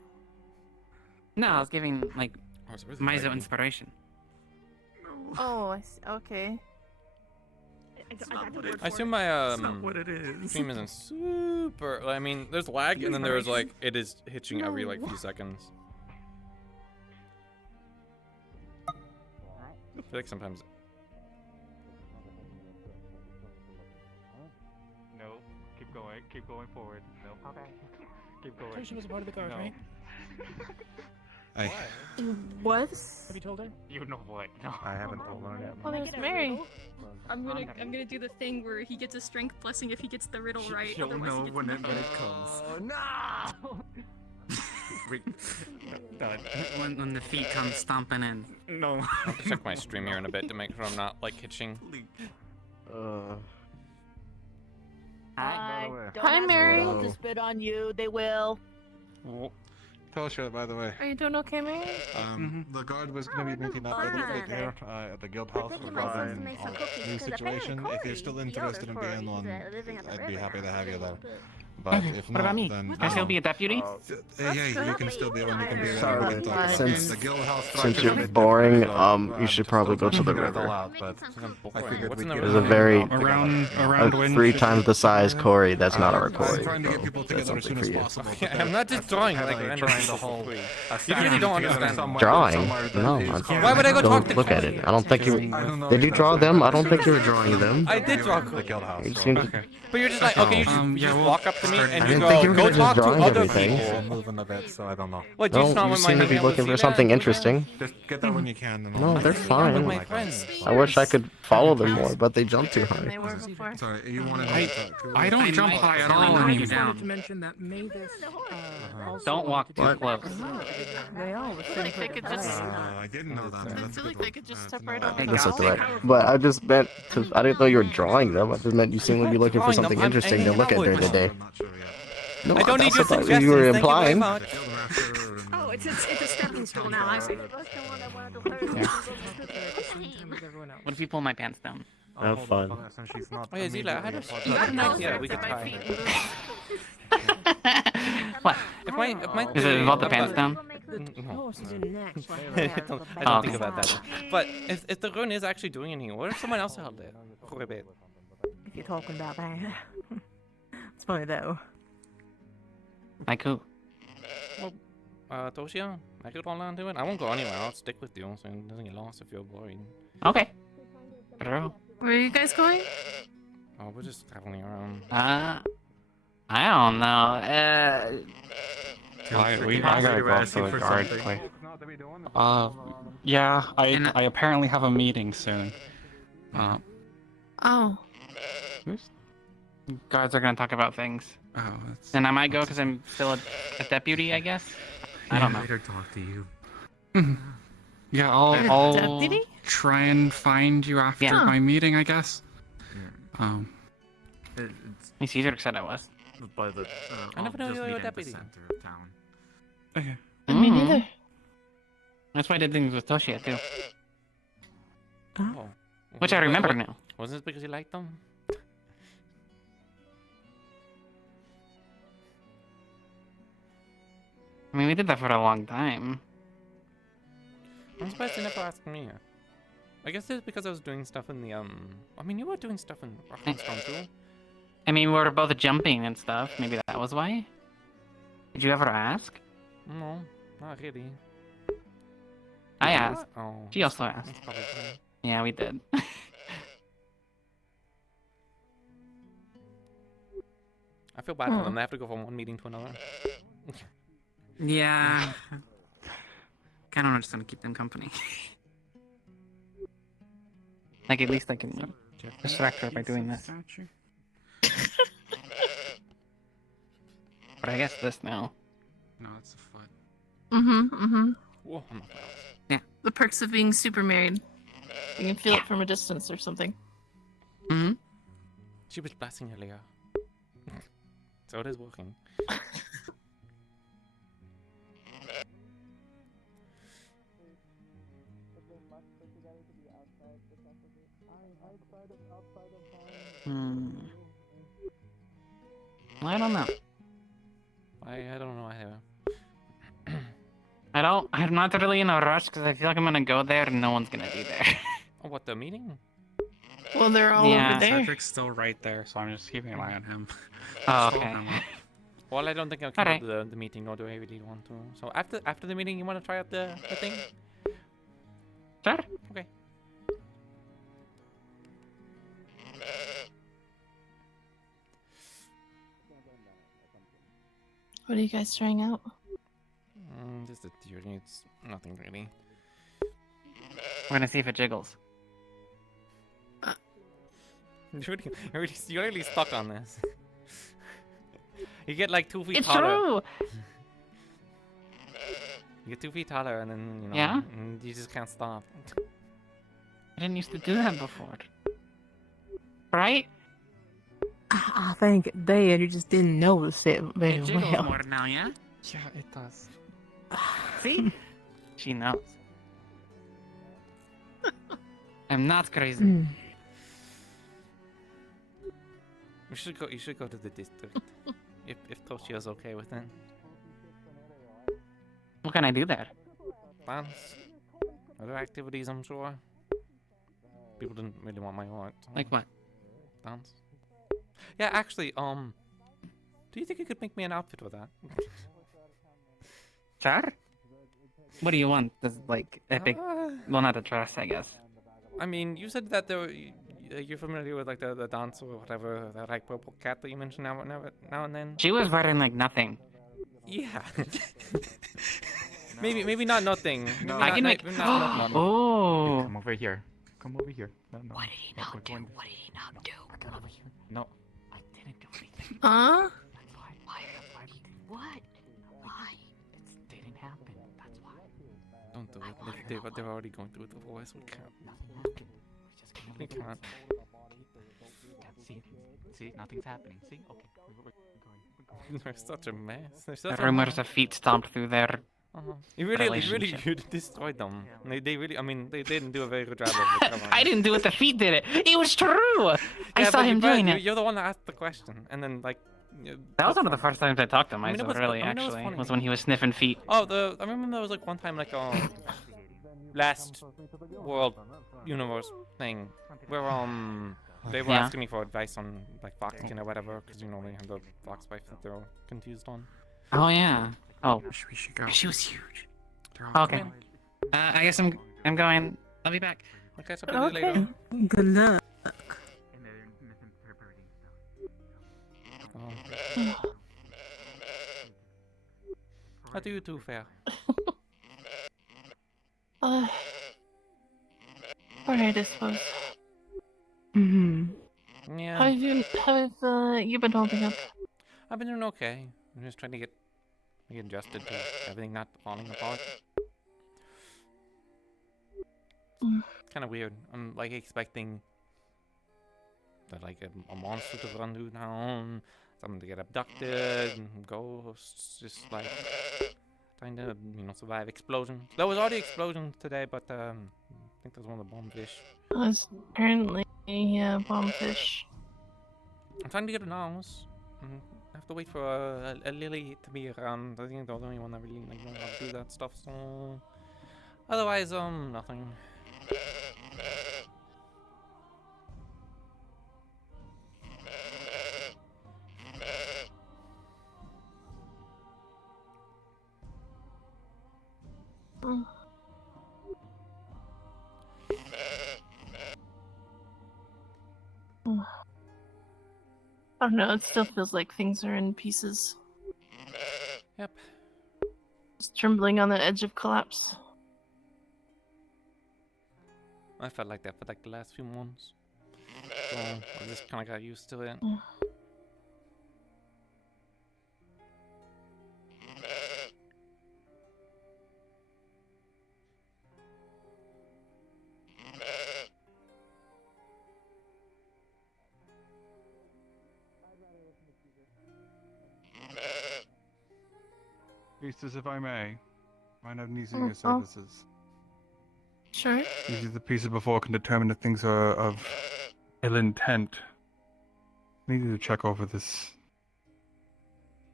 No, I was giving, like, Oh, so where's the Mizo lighting? inspiration. Oh, I see. Okay. I assume my not what it is. stream isn't super. I mean, there's lag, and then there's like it is hitching every like few seconds. I feel like sometimes. No. Keep going. Keep going forward. No. Okay. Keep going. She was a part of the guard, No. right? I What? Have you told her? You know what? No. I haven't told her yet. Oh, there's Mary. I'm gonna do the thing where he gets a strength blessing if he gets the riddle right. She'll Otherwise he know gets when it nothing. comes. Oh no! Wait. Done. When the feet come stomping in. No. I'll have to check my stream here in a bit to make sure I'm not like hitching. Hi. Hi, Mary. People to spit on you. They will. Tell us, by the way. Are you doing okay, Mary? The guard was going to be meeting up a little bit here at the guild house regarding a new situation. If you're still interested in being on, I'd be happy to have you there. But if What not, about me? then Can I still be a deputy? yeah, you can still be one. You can be there. Sorry, We can talk about since- the guild house since structure you're a bit boring, different, so, you should just probably go don't to the figure it all river. out, but I figured What's we in the could. There's a very Around when 3 should times we- the size Corey. That's not a I'm recording. trying to get people so that's together as something soon for as you. possible. Okay, I'm not just drawing like trying random to people whole. for free. You really don't understand. Drawing? No. Why would I go talk to Don't look at it. I don't think you. I don't know Did if you that's draw the them? I don't best think you were solution. drawing them. I did draw The guild house. It so- seemed. But you're just like, okay, you yeah, just well, walk up to me and I you didn't think you go, were go gonna just talk to drawing other everything. people. Moving a bit, so I don't know. What, do you just No, not you want my seem to hand be able looking see for that? something interesting. Just get there when you can. And No, I'll- they're with fine. my friends. I wish I could follow them more, but they jump too Than they high. were before. Sorry, you wanted I- to talk to I don't jump high at all I anymore. just wanted To mention that Mavis. Also Don't walk too What? close. They all I feel like they could just. I didn't know that. I That's a feel good like they one. could just That's step right no, over I- the That's a galley. threat. But I just meant to. I didn't know you were drawing them. I just meant you seemed to be looking for drawing them, something I'm interesting to hanging look out at with during the day. I'm not sure yet. No, I don't need that's your what suggestions. you were Thank you very implying. much. Oh, it's a stepping stool now. I see. What if you pull my pants down? Have fun. Since she's not Oh yeah, Zila, I had immediately a- an idea Closer we to could my try. feet and boots. What? If my Is it about the if pants down? No. horses didn't actually I don't, I don't think about that. But if the rune is actually doing anything, what if someone else held it for a bit? If you're talking about that. It's funny though. Like who? Well, Toshio, I could hold on to it. I won't go anywhere. I'll stick with you so it doesn't get lost if you're worried. Okay. Bro. Where are you guys going? Oh, we're just traveling around. I don't know. I gotta go to the guard place. Yeah, I apparently have a meeting soon. Oh. Guards are gonna talk about things. Oh, that's... And I might go because I'm still a deputy, I guess. I don't know. Later talk to you. Yeah, You're a I'll deputy? try and find you after Yeah. my meeting, I guess. It's easier to said I was. By the, I never know just you were a meet at the deputy. center of town. Okay. Me neither. That's why I did things with Toshia too. Oh. Which I remember now. Wasn't it because you liked them? I mean, we did that for a long time. I'm surprised they never asked me. I guess it's because I was doing stuff in the I mean, you were doing stuff in Rockstone too. I mean, we were both jumping and stuff. Maybe that was why. Did you ever ask? No, not really. I asked. Oh. She also asked. That's probably fine. Yeah, we did. I feel bad for them. They have to go from one meeting to another. Yeah. Kind of just gonna keep them company. Like, at least I can distract her by doing this. But I guess this now. No, it's a foot. Whoa, I'm not Yeah. The perks of being super married. You can feel it from a distance or something. She was blasting earlier. So it is working. I don't know. I don't know either. I'm not really in a rush because I feel like I'm gonna go there and no one's gonna be there. Oh, what, the meeting? Well, they're all Yeah. over there. Cedric's still right there, so I'm just keeping an eye on him. Oh, Still okay. down. Well, I don't think I'll come Alright. to the meeting, nor do I really want to. So after the meeting, you want to try out the thing? Sure. Okay. What are you guys trying out? Just a theory. It's nothing really. We're gonna see if it jiggles. You're really stuck on this. You get like 2 feet It's taller. true. You get 2 feet taller, and then you know, Yeah? and you just can't stop. I didn't used to do that before. Right? I think there you just didn't notice it very It jiggles well. more now, yeah? Yeah, it does. See? She knows. I'm not crazy. You should go to the district. if Toshio's okay with it. What can I do there? Dance. Other activities, I'm sure. People didn't really want my art. So. Like what? Dance. Yeah, actually, do you think you could make me an outfit with that? Sure. What do you want? Does like epic? Well, not a dress, I guess. I mean, you said that you're familiar with like the dance or whatever, that like purple cat that you mentioned now and then. She was wearing like nothing. Yeah. maybe not nothing. No. I can make. Oh. Come over here. Come over here. No. What did he not do? What did he not do? Come over here. No, I didn't do anything. Huh? That's why. What? Why? It didn't happen. That's why. Don't do it. They're already going through the voice. We can't. Nothing happened. We just came We over here. can't. See, nothing's happening. See, okay, we're going. They're such a mess. They're The such rumors of feet stomped through their. You really relationship. you destroyed them. They really. I mean, they didn't do a very good job of recovering. I didn't do it. The feet did it. It was true. I Yeah, saw but him doing it. You're the one that asked the question, and then like That was one of the first times I talked to him. I mean, it was- really, I mean, it was actually, funny. was when he was sniffing feet. Oh, I remember there was like one time like last world universe thing where they were Yeah. asking me for advice on like foxing or whatever because they have the fox wife that they're confused on. Oh yeah. Oh. We should go. She was huge. They're all Okay. going. I guess I'm going. I'll be back. Okay, so I'll see you later. Good luck. How do you two fare? Alright, I suppose. Yeah. How have you been holding up? I've been doing okay. I'm just trying to get adjusted to everything not falling apart. Kind of weird. I'm like expecting that like a monster to run through town, someone to get abducted, and ghosts, just like trying to survive explosions. There was already explosions today, but I think there was one of the bomb fish. It's apparently a bombfish. I'm trying to get an house. I have to wait for a Lily to be around. I think they're the only one that really know how to do that stuff. So otherwise, nothing. I don't know, it still feels like things are in pieces. Yep. Just trembling on the edge of collapse. I felt like that for like the last few months. So I just kind of got used to it. Priestess, if I may, mind I'm using your Oh. services. Sure. Usually the pieces before can determine if things are of ill intent. I need you to check over this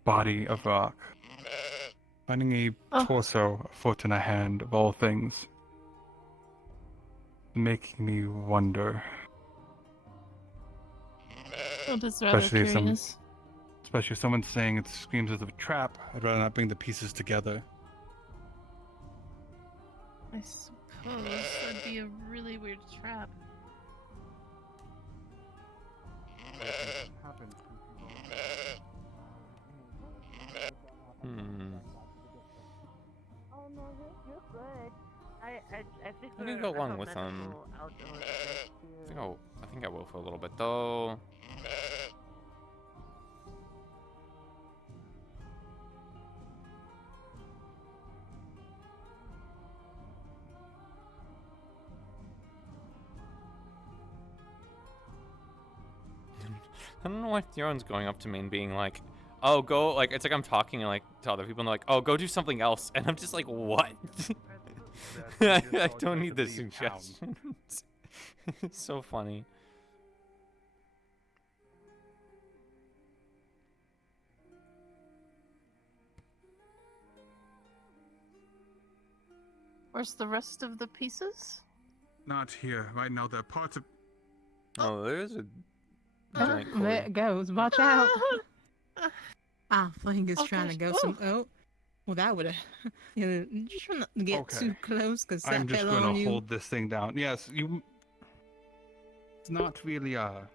body of rock. Finding a torso, a foot, and a hand, of all things, making me wonder. That is rather curious. Especially if someone's saying it screams as of a trap. I'd rather not bring the pieces together. I suppose that'd be a really weird trap. Oh no, you're good. I think I can go along with I think I will for a little bit though. I don't know why Theron's going up to me and being like, "Oh, go!" Like it's like I'm talking like to other people and they're like, "Oh, go do something else," and I'm just like, "What?" I don't need the suggestions. It's so funny. Where's the rest of the pieces? Not here. Right now, they're parts of. Oh, there's a Oh, giant there cord. it goes. Watch out. Fling is Oh, trying to gosh. go some. Oh, well, that would have. Just trying not to get Okay. too close because that I'm just fell going on to you. hold this thing down. Yes, you. It's not really Oh,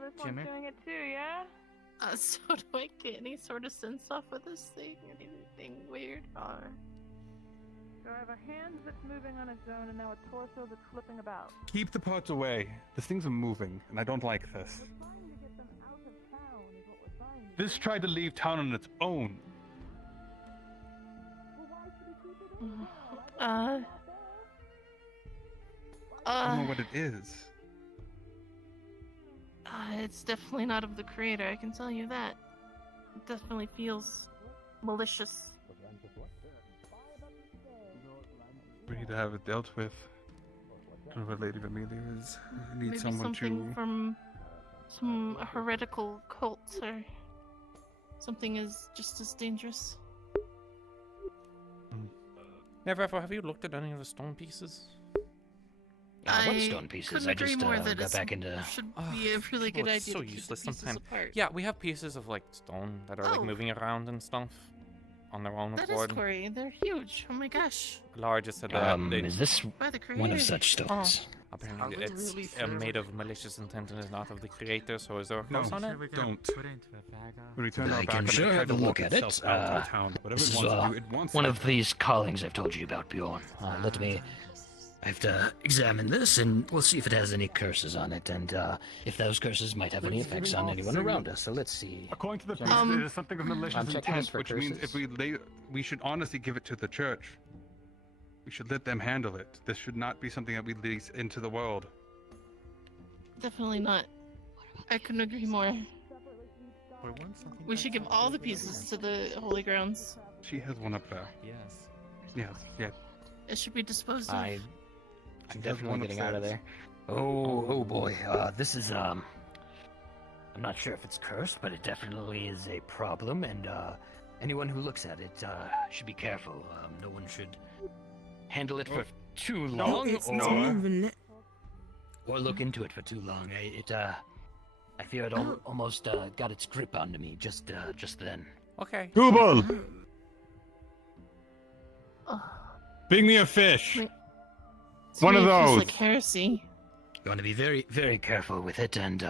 this Jimmy? one's doing it too, yeah? So do I get any sort of sense off of this thing? Anything weird? Or... So I have a hand that's moving on its own and now a torso that's flipping about. Keep the parts away. These things are moving, and I don't like this. We're trying to get them out of town is what we're trying to This tried to leave town on its own. Well, why should we keep it in? I don't know what it is. It's definitely not of the creator, I can tell you that. It definitely feels malicious. We need to have it dealt with. I don't know what Lady Amelia is. We need Maybe someone something to. from some heretical cult or something is just as dangerous. Never have you looked at any of the stone pieces? What stone pieces? I just got back into. Should be a really good Well, idea it's so to keep useless the pieces sometimes. apart. Yeah, we have pieces of like stone that are like Oh. moving around and stuff on their own That is accord. Corey. They're huge. Oh my gosh. Lara just said that Is this By the one of creator. such stones? apparently Are we it's really sure made of malicious intent and is not of the creator. So is there a No, cross on it? don't. When we I turned our back can on it, sure tried have to a look walk at itself it. out of town. Whatever This it is wants to do, it wants one to. of these callings I've told you about, Bjorn. Let me. I have to examine this, and we'll see if it has any curses on it, and if those curses might have any effects on anyone around us. So let's see. According to the priest, Um, it is something of malicious I'm checking intent, for which means if we should honestly give it to the church. We should let them handle it. This should not be something that we release into the world. Definitely not. I couldn't agree more. We should give all the pieces to the holy grounds. She has one up there. Yes. Yes, yes. It should be disposed of. I'm She has definitely one getting out of upstairs. there. Oh boy. This is I'm not sure if it's cursed, but it definitely is a problem, and anyone who looks at it should be careful. No one should handle it for too long, or look into it for too long. I fear it almost got its grip onto me just then. Okay. Google! Bring me a fish. One of Feels those. like heresy. You want to be very, very careful with it, and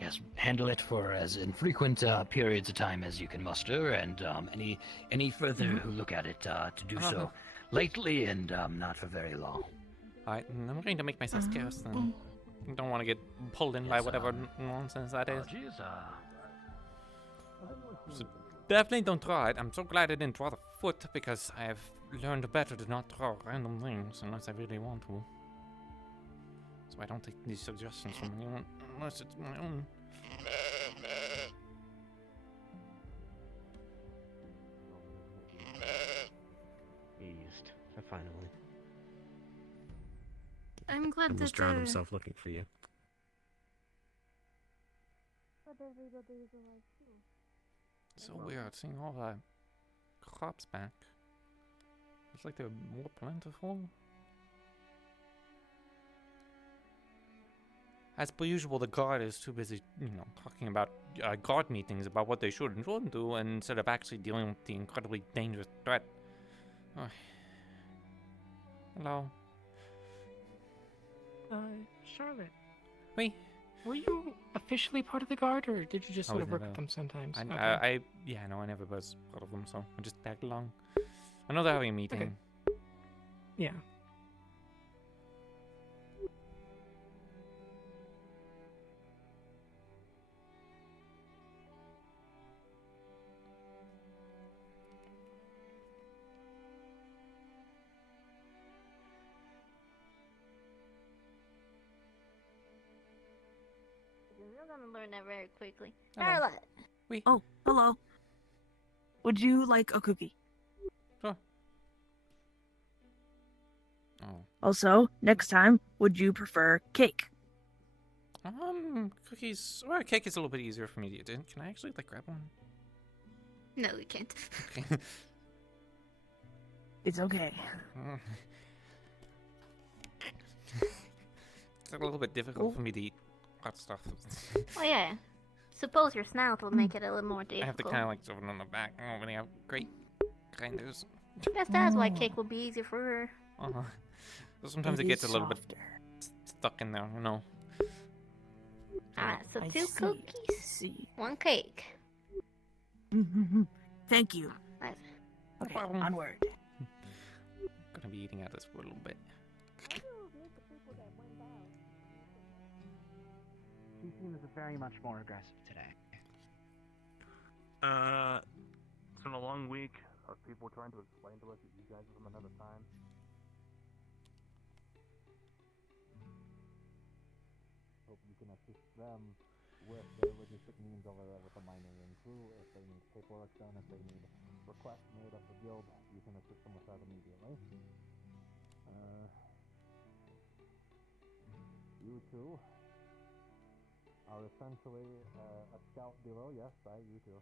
yes, handle it for as infrequent periods of time as you can muster, and any further who look at it to do so lightly and not for very long. Alright, I'm going to make myself scarce then. I don't want to get pulled in by whatever nonsense that is. So definitely don't draw it. I'm so glad I didn't draw the foot because I have learned better to not draw random things unless I really want to. So I don't take these suggestions from anyone unless it's my own. Eased. Finally. I'm glad Almost that drowned himself looking for you. So weird seeing all the crops back. It's like they're more plentiful. As per usual, the guard is too busy, talking about guard meetings about what they should and shouldn't do, instead of actually dealing with the incredibly dangerous threat. Oh. Hello. Charlotte. Me? Were you officially part of the guard, or did you just sort of work with them sometimes? I never was part of them, so I just tagged along. I know they're having a meeting. Okay. Yeah. You're gonna learn that very quickly. Hello. Charlotte! Oh, hello. Would you like a cookie? Sure. Oh. Also, next time, would you prefer cake? Cookies. Well, cake is a little bit easier for me to do. Can I actually grab one? No, you can't. Okay. It's okay. It's a little bit difficult for me to eat hot stuff. Oh yeah. Suppose your snout will make it a little more difficult. I have to kind of shove it on the back. I don't really have great grinders. That's why cake will be easier for her. So sometimes it gets a little bit stuck in there, Alright, so I 2 see, cookies, 1 cake. Thank you. Nice. Okay, onward. Gonna be eating at this for a little bit. She seems very much more aggressive today. It's been a long week of people trying to explain to us that you guys are from another time. Hope you can assist them with their logistic means over there with the mining and crew. If they need paperwork done, if they need requests made of the guild, you can assist them with that immediately. You two, are essentially a scout below. Yes, you too.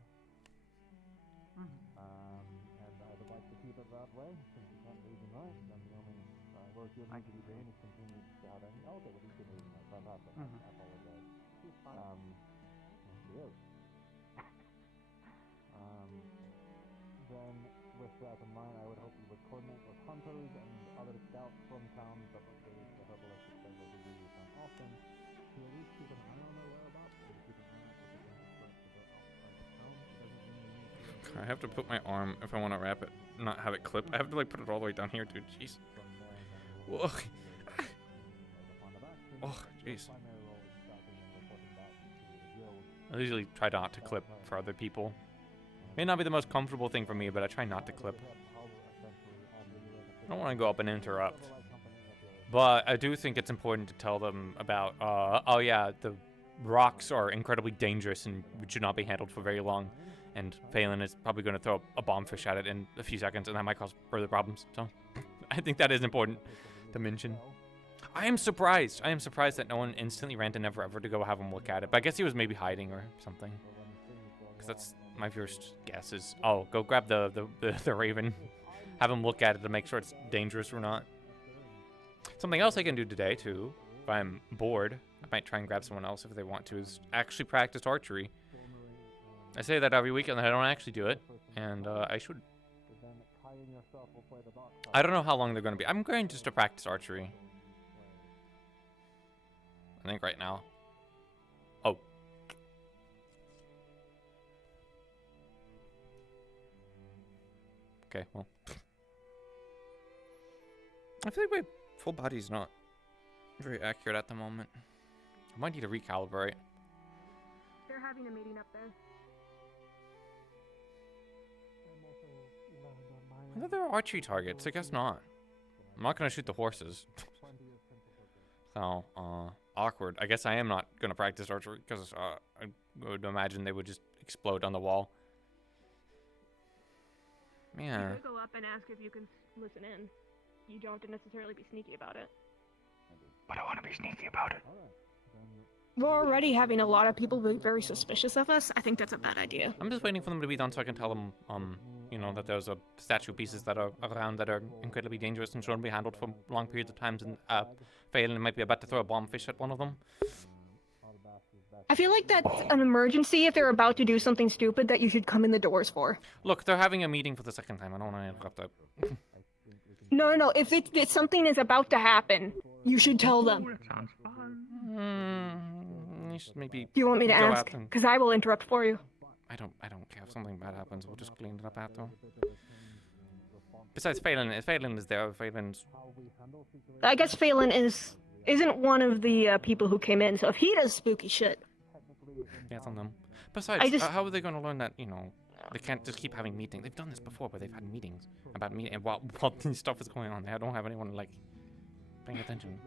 And I would like to keep it that way. Since you can't read and write, then the only work you'll need to be doing is continue scouting. Oh, okay, well, you can read and write. Fantastic. I apologize. She is. Then, with that in mind, I would hope you would coordinate with hunters and other scouts from towns that would be the herbalistic service we do from often to at least keep an eye on their whereabouts and to keep an eye out if the campus starts to go outside of town. It doesn't mean you need to I have to put my arm if I want to wrap it, not have it clip. I have to like put it all the way down here, dude. Jeez. Whoa. Oh, jeez. I usually try not to clip for other people. May not be the most comfortable thing for me, but I try not to clip. I don't want to go up and interrupt. But I do think it's important to tell them about, oh yeah, the rocks are incredibly dangerous and should not be handled for very long. And Phelan is probably going to throw a bomb fish at it in a few seconds, and that might cause further problems. So I think that is important to mention. I am surprised. I am surprised that no one instantly ran to Never Ever to go have him look at it. But I guess he was maybe hiding or something. Because that's my first guess is, oh, go grab the raven. Have him look at it to make sure it's dangerous or not. Something else I can do today, too, if I'm bored, I might try and grab someone else if they want to, is actually practice archery. I say that every week, and I don't actually do it, and I should. I don't know how long they're going to be. I'm going just to practice archery. I think right now. Oh. Okay, well. I feel like my full body's not very accurate at the moment. I might need to recalibrate. They're having a meeting up there. I thought they were archery targets. I guess not. I'm not going to shoot the horses. So, awkward. I guess I am not going to practice archery because I would imagine they would just explode on the wall. Yeah. You could go up and ask if you can listen in. You don't have to necessarily be sneaky about it. But I want to be sneaky about it. We're already having a lot of people be very suspicious of us. I think that's a bad idea. I'm just waiting for them to be done so I can tell them, you know, that there's a statue pieces that are around that are incredibly dangerous and shouldn't be handled for long periods of times, and Phelan might be about to throw a bomb fish at one of them. I feel like that's an emergency if they're about to do something stupid that you should come in the doors for. Look, they're having a meeting for the second time. I don't want to interrupt that. No. If something is about to happen, you should tell them. You should maybe. Do you want me to ask? Because I will interrupt for you. I don't care if something bad happens. We'll just clean it up after. Besides, Phelan is there. Phelan's. I guess Phelan isn't one of the people who came in. So if he does spooky shit, yeah, it's on them. Besides, how are they going to learn that? You know, they can't just keep having meetings. They've done this before, where they've had meetings about and while this stuff is going on, they don't have anyone like paying attention.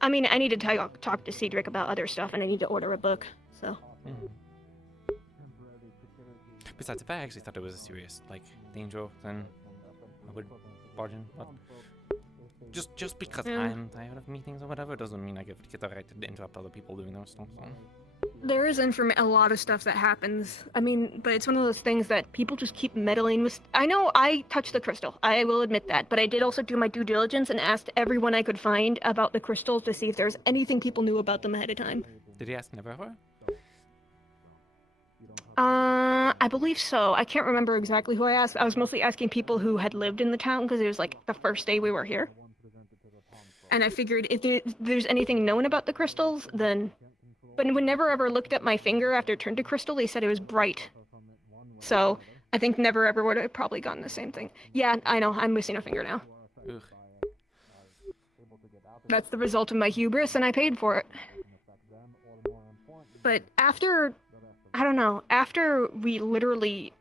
I mean, I need to talk to Cedric about other stuff, and I need to order a book. So. Besides, if I actually thought it was a serious danger, then I would barge in. But just because I'm tired of meetings or whatever doesn't mean I get the right to interrupt other people doing their stuff. So. There is a lot of stuff that happens. I mean, but it's one of those things that people just keep meddling with. I know I touched the crystal. I will admit that. But I did also do my due diligence and asked everyone I could find about the crystals to see if there's anything people knew about them ahead of time. Did he ask Never Ever? I believe so. I can't remember exactly who I asked. I was mostly asking people who had lived in the town because it was like the first day we were here. And I figured if there's anything known about the crystals, then... But when Never Ever looked at my finger after it turned to crystal, they said it was bright. So I think Never Ever would have probably gotten the same thing. Yeah, I know. I'm missing a finger now. Ugh. That's the result of my hubris, and I paid for it. But after... I don't know. After we literally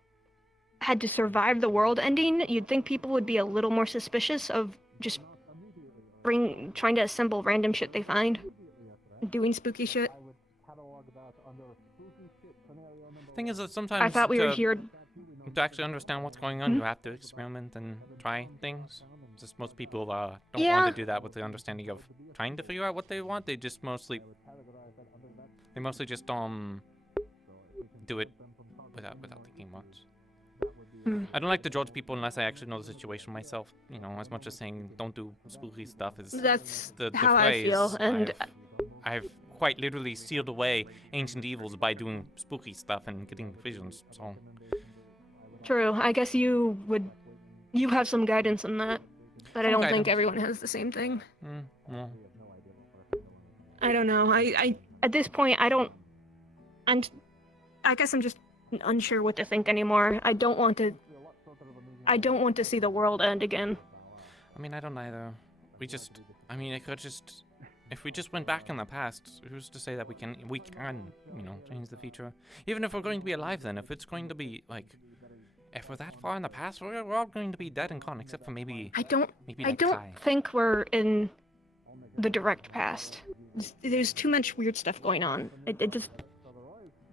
had to survive the world ending, you'd think people would be a little more suspicious of just trying to assemble random shit they find. Doing spooky shit. Thing is that sometimes I thought we were here to actually understand what's going on, you have to experiment and try things. Just most people don't want to do that with the understanding of trying to figure out what they want. They just mostly They mostly just do it without thinking much. I don't like to judge people unless I actually know the situation myself. You know, as much as saying don't do spooky stuff is That's the how phrase. I feel, and I've quite literally sealed away ancient evils by doing spooky stuff and getting visions. So true. I guess you have some guidance in that, but I Some don't think guidance. everyone has the same thing. No. I don't know. I at this point I guess I'm just unsure what to think anymore. I don't want to see the world end again. I mean, I don't either. It could just, if we just went back in the past, who's to say that we can, you know, change the future? Even if we're going to be alive then, if it's going to be, like, if we're that far in the past, we're all going to be dead and gone, except for maybe I don't Kai. think we're in the direct past. There's too much weird stuff going on. It just...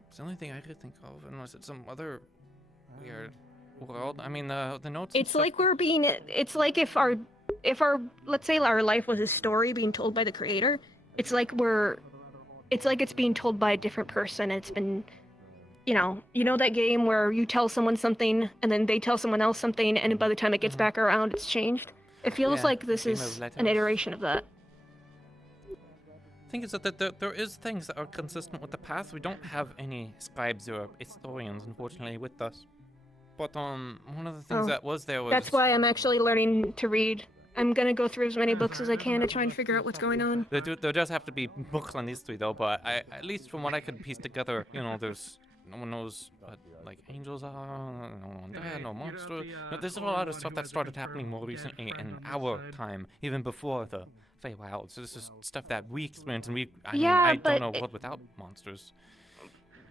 It's the only thing I could think of, unless it's some other weird world. I mean, the notes. It's like we're being. It's like if our, let's say our life was a story being told by the creator. It's like it's being told by a different person. It's been, you know that game where you tell someone something and then they tell someone else something, and by the time it gets back around, it's changed. It feels like this is an iteration of that. The thing is that there is things that are consistent with the past. We don't have any scribes or historians, unfortunately, with us. But one of the things that was there was... That's why I'm actually learning to read. I'm gonna go through as many books as I can to try and figure out what's going on. There does have to be books on history, though, but at least from what I could piece together, you know, there's... No one knows what, like, angels are, no undead, no monster. No, there's a lot of stuff that started happening more recently in our time, even before the Feywild. So this is stuff that we experienced, and I don't know what without monsters.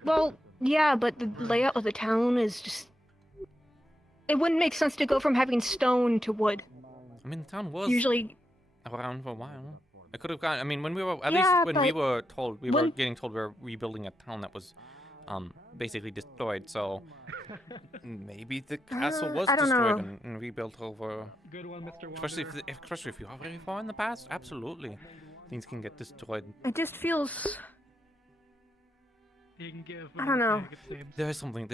Well, yeah, but the layout of the town is just... It wouldn't make sense to go from having stone to wood. I mean, the town was usually around for a while. I could have gone. I mean, when we were we were told we were getting told we were rebuilding a town that was, basically destroyed. So maybe the castle was destroyed and rebuilt over. Good one, Mr. Especially if you are very far in the past, absolutely, things can get destroyed. It just feels. You can give I don't know. There is something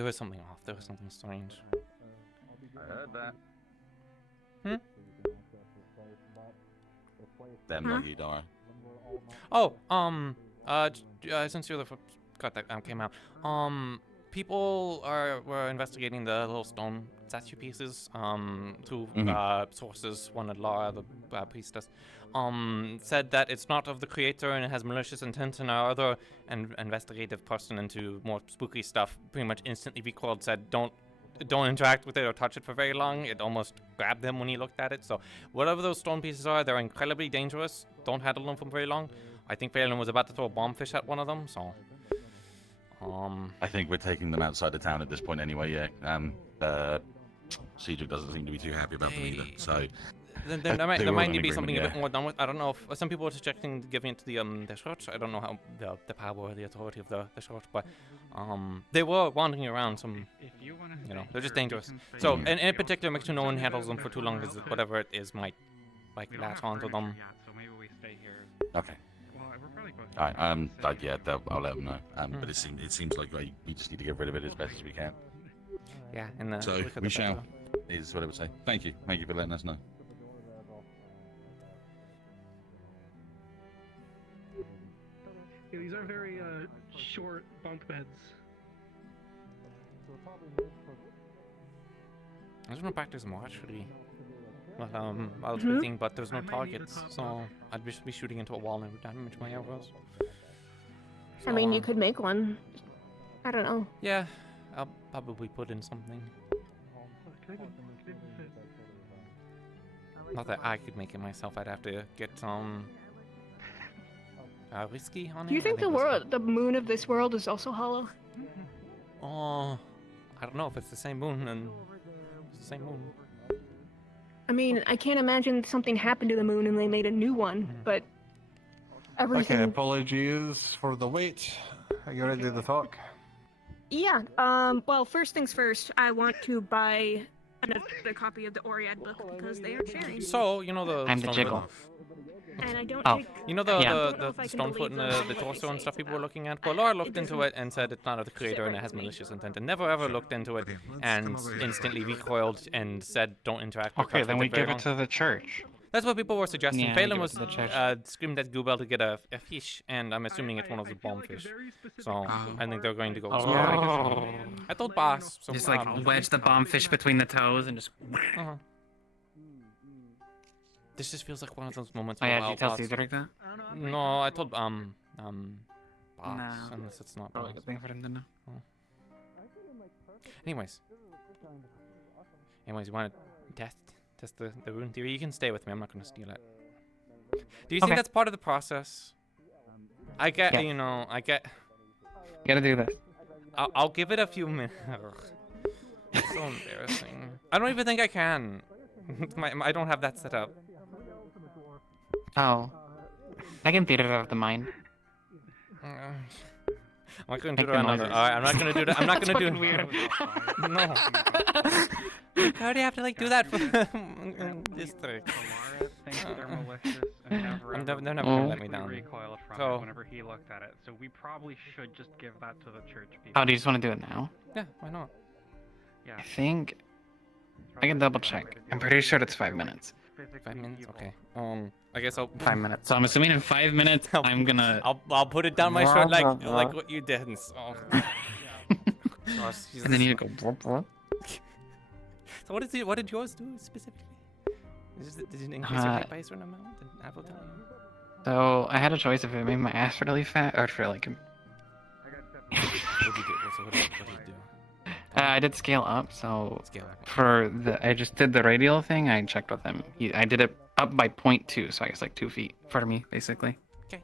off. There is something strange. I heard that. Them lucky die. Oh, since you're the first cut that came out, people were investigating the little stone statue pieces. Two sources, one at Laura, the priestess, said that it's not of the creator and it has malicious intent, and our other investigative person into more spooky stuff pretty much instantly recalled, said don't interact with it or touch it for very long. It almost grabbed him when he looked at it. So whatever those stone pieces are, they're incredibly dangerous. Don't handle them for very long. I think Phelan was about to throw a bombfish at one of them, so... I think we're taking them outside the town at this point anyway, yeah. Cedric doesn't seem to be too happy about them either, so... There might need to be something a bit more done with. I don't know if some people are suggesting giving it to the church. I don't know how the power or the authority of the church, but they were wandering around. They're just dangerous. So in particular, make sure no one handles them for too long, because whatever it is might latch onto them. Okay. Alright, I'll let them know. But it seems like we just need to get rid of it as best as we can. Yeah, and so we shall. Is what I would say. Thank you for letting us know. Yeah, these are very short bunk beds. There's no practice more actually. Well, I was thinking, but there's no targets, so I'd just be shooting into a wall and it would damage my arrows. I mean, you could make one. I don't know. Yeah, I'll probably put in something. Not that I could make it myself. I'd have to get some whiskey on it. Do you think the moon of this world is also hollow? Oh, I don't know if it's the same moon and it's the same moon. I mean, I can't imagine something happened to the moon and they made a new one, but everything... Okay, apologies for the wait. Are you ready to talk? Yeah, well, first things first, I want to buy another copy of the Oriad book because they are sharing. So, you know the I'm the stone jiggle. foot- And I don't Oh. take. You know I don't know the if I can stone foot believe and them the on what torso they and say stuff it's people were about. looking at? Well, Laura looked into doesn't it and said it's not of the creator and it right has with me. malicious intent, and never ever looked into it and instantly recoiled and said don't interact with Okay, touch then with we it very give it long. to the church. That's what people were suggesting. Yeah, Phelan give it was to the church. screamed at Goobel to get a fish, and I'm assuming it's one of the bombfish. So I think they're going to go. Oh. Yeah, I guess. I told boss. So Just I like don't know. wedge the bombfish between the toes and just. Uh-huh. This just feels like one of those moments. Oh, where yeah, did you tell boss- Caesar like that? No, I told boss, No. unless it's not Probably a boss. good thing for him to know. Oh. Anyways, you want to test the rune theory? You can stay with me. I'm not going to steal it. Do you think Okay. that's part of the process? I get, Yeah. you know, I get. You gotta do this. I'll give it a few minutes. It's so embarrassing. I don't even think I can. I don't have that set up. Oh. I can theater out of the mind. I'm not gonna Make do the another. noises. Alright, I'm not gonna do that. I'm not That's gonna do. fucking weird. No. You already have to like do that for this trick. They're malicious and never They're never ever gonna let me physically down. recoiled from So- it whenever he looked at it. So we probably should just give that to the church people. Oh, do you just want to do it now? Yeah, why not? Yeah. I think I can double check. I'm pretty sure it's 5 minutes. 5 minutes? Okay. I guess I'll. 5 minutes. So I'm assuming in 5 minutes I'm gonna. I'll put it down my shirt like what you did. And so. Gosh, And then you go. Brr, brr. So what is it? What did yours do specifically? Did it increase your weight by a certain amount? Did Apple tell you? So I had a choice if it made my ass really fat or for like. What did you do? So what did you do? I did scale up. So Scale up. for I just did the radial thing. I checked with him. I did it up by 0.2, so I guess like 2 feet for me, basically. Okay.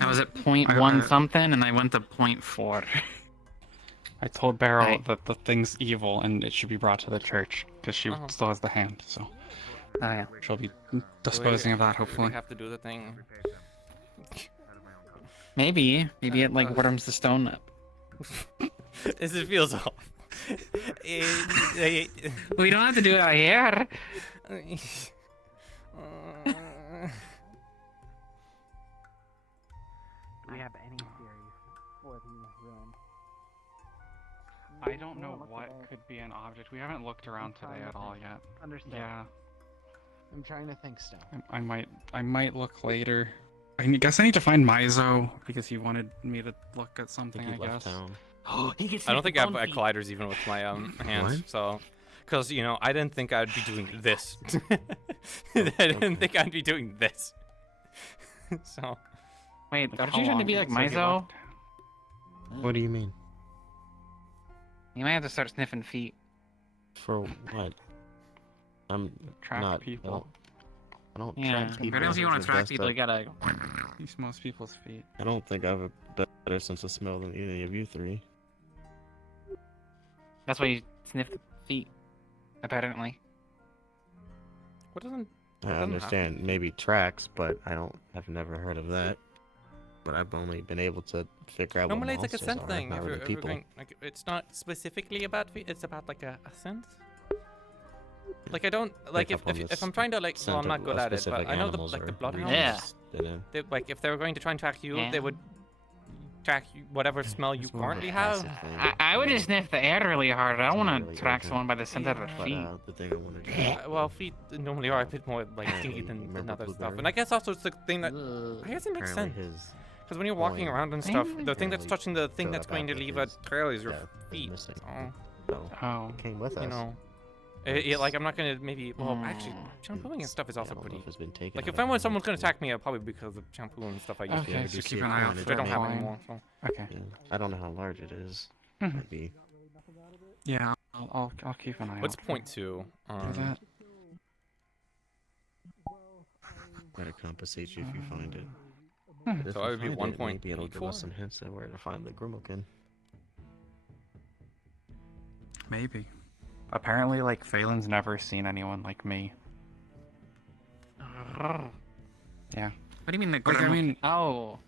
I was at 0.1 something, and I went to 0.4. I told Beryl that the thing's evil and it should be brought to the church because she still has the hand. So yeah, she'll be disposing of that Do hopefully. we have to do the thing. Maybe it like warms the stone up. This feels off. We don't have to do it out here. Do we have any theories for the room? I don't know what could be an object. We haven't looked around today at all yet. Understand. Yeah. I'm trying to think still. I might look later. I guess I need to find Mizo because he wanted me to look at something. I guess. I don't think I have colliders even with my hands. What? So, because you know, I didn't think I'd be doing this. I didn't think I'd be doing this. So. Wait, Like, aren't how you trying to long be like did it say he Mizo? left? What do you mean? You might have to start sniffing feet. For what? I'm Track not. people. I don't Yeah. track people. What else you want It's to track best people? You I- gotta. He smells people's feet. I don't think I have a better sense of smell than any of you three. That's why you sniff the feet. Apparently. What doesn't? I understand maybe tracks, but I've never heard of that. But I've only been able to figure out Normally what it's like a monsters scent are, thing. not If really you're people. going, like, it's not specifically about feet. It's about like a scent. Like I don't like Pick up on if this I'm trying to like well I'm scent not of good a at it, but specific I know the animals like the or bloodhounds. regions in it. They, like if they were going to try and track you, Yeah. they would track you, whatever smell you currently have. I would just sniff the air really hard. I don't want to track someone by the scent of their But feet. the thing I want to do. Well, feet normally are a bit more like stinky than other stuff, and I guess also it's the thing that I guess it makes sense. Because when you're walking point around and stuff, apparently the thing that's touching the thing filled that's up going to with leave a his trail is your death is feet. missing. So, Oh. Came with us. you know, like I'm not gonna maybe. Well, actually, shampooing and stuff is also pretty. Has been taken Like out if of someone's gonna attack me, it'll probably be because of shampoo and stuff I used Okay, to so use. keep an eye out Which for I don't have that. anymore. So. Okay. Yeah, I don't know how large it is. Mhm. Maybe. Yeah, I'll keep an eye What's out. point two? that? Better compensate you if you find it. Hmm. But if So we I would be find it, maybe it'll give 1.84? us some hints at where to find the Grimokin. Maybe. Apparently, like Phelan's never seen anyone like me. Yeah. What do you mean the Like, I mean, Oh.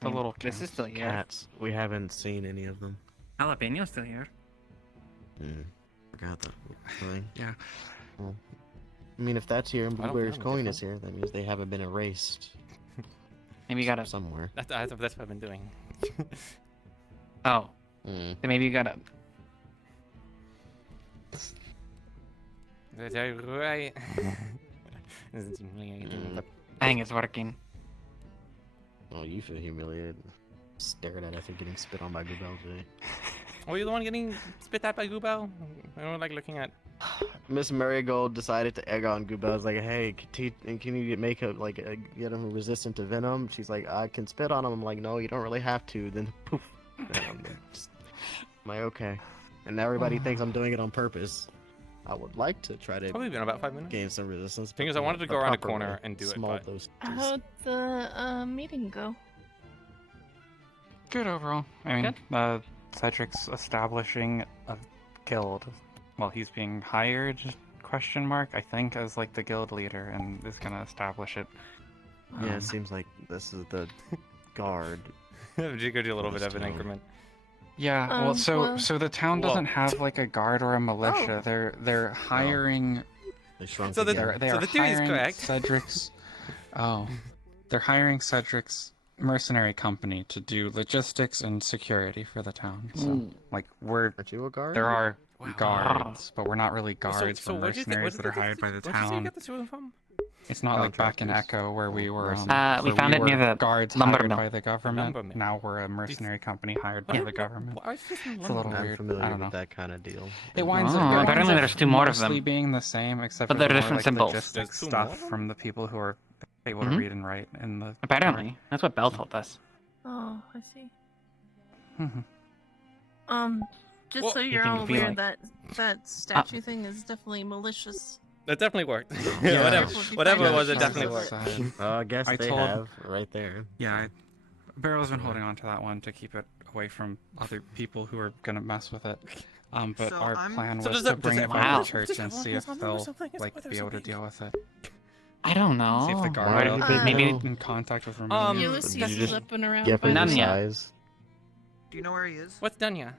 the little This is still here. Cats. We haven't seen any of them. Jalapeno's still here. Forgot that thing. Yeah. Well, I mean, if that's here and I don't Bluebear's feel coin any is here, that means they haven't been erased. Maybe you gotta. Somewhere. That's what I've been doing. Oh. Then maybe you gotta. That's right. Doesn't seem like anything, but Dang, it's working. Oh, you feel humiliated. Stared at after getting spit on by Goobel J. were you the one getting spit at by Goobel? I don't like looking at. Miss Marigold decided to egg on Goobel. I was like, hey, can you make a get him resistant to venom? She's like, I can spit on him. I'm like, no, you don't really have to. Then poof, venom. Am I okay? And everybody thinks I'm doing it on purpose. I would like to try to Probably been about 5 minutes. gain some resistance. Thing but is, I wanted to the go around a proper corner way. and do it, Small but- doses. How'd the meeting go? Good overall. I mean, Cedric's establishing a guild. Well, he's being hired, question mark, I think, as like the guild leader, and is gonna establish it. Yeah, it seems like this is the guard. You could do a little bit of an increment. Yeah, well, so the town doesn't have like a guard or a militia. Oh. They're hiring. They shrunk So the- again. They so are the theory is hiring correct. Cedric's. They're hiring Cedric's mercenary company to do logistics and security for the town. So, like, Aren't you a guard? there are guards, but we're not really guards. So we're where'd you think- mercenaries that are hired by the where'd you say you town. got this room from? It's not like back in Echo where we were. We found it near the guards lumber hired mill. by the government. Lumber mill. Now we're a mercenary company hired by the government. Why is this in It's a little I'm weird. familiar I don't know. with that kind of deal. It winds Oh, up. it winds apparently up there's 2 more of mostly them. being the same, except But for they're the more, different like, symbols. logistics There's 2 more of stuff them? from the people who are able to Mhm. read and write in the. Apparently, that's what Belle told us. Oh, I see. Mhm. Just Well, so you you're think all it'd be aware, like- that statue thing is definitely malicious. That definitely worked. Yeah. Whatever it was, it Yeah, definitely that's worked. sad. I guess I they told- have right there. Yeah, Barrel's been holding on to that one to keep it away from other people who are gonna mess with it. But So our I'm- plan So was does to it- bring does it it- back wow. to the church and see if they'll like be able to deal with it. I don't know. See if the guard Why will did be maybe- in contact with Romania. Ulysses did you is just up and around. Get for by your None yet. size. Do you know where he is? What's done ya?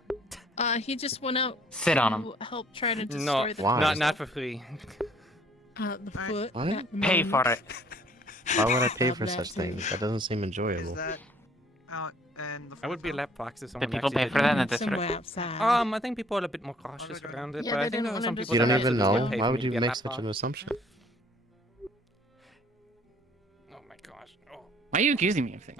He just went out Sit on him. to help try to destroy No, the Why? not for free. the foot. What? at the Pay for moment. it. Why would I pay Love for that such too. things? That doesn't seem Is enjoyable. that out in the I would be a forefront? lap box if someone Did people actually pay for that in the Somewhere district? outside. I think people are a bit more cautious around it, Yeah, but they I think didn't there are wanna some people You that don't even absolutely know? pay Why for would me to you be a make lap such box. an assumption? Oh my gosh. Oh. Why are you accusing me of things?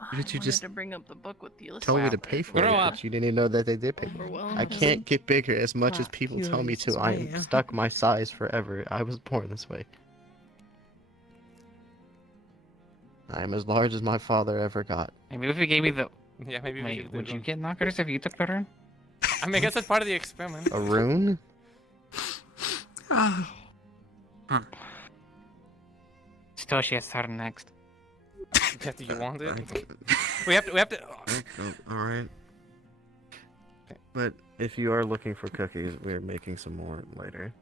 I Did you wanted just to bring up the book with the Ulysses. Told me to pay for Grow it, up. but you didn't even know that they did pay for it. Overwhelmed. I can't get bigger as much as Ah, people you tell me just to. I wait. am stuck my size forever. I was born this way. I am as large as my father ever got. Maybe if you gave me the. Yeah, maybe we Wait, could do would you that. get knockers if you took the rune? I mean, I guess that's part of the experiment. A rune? Still, she has started next. Do you want it? We have to. Alright. But if you are looking for cookies, we're making some more later.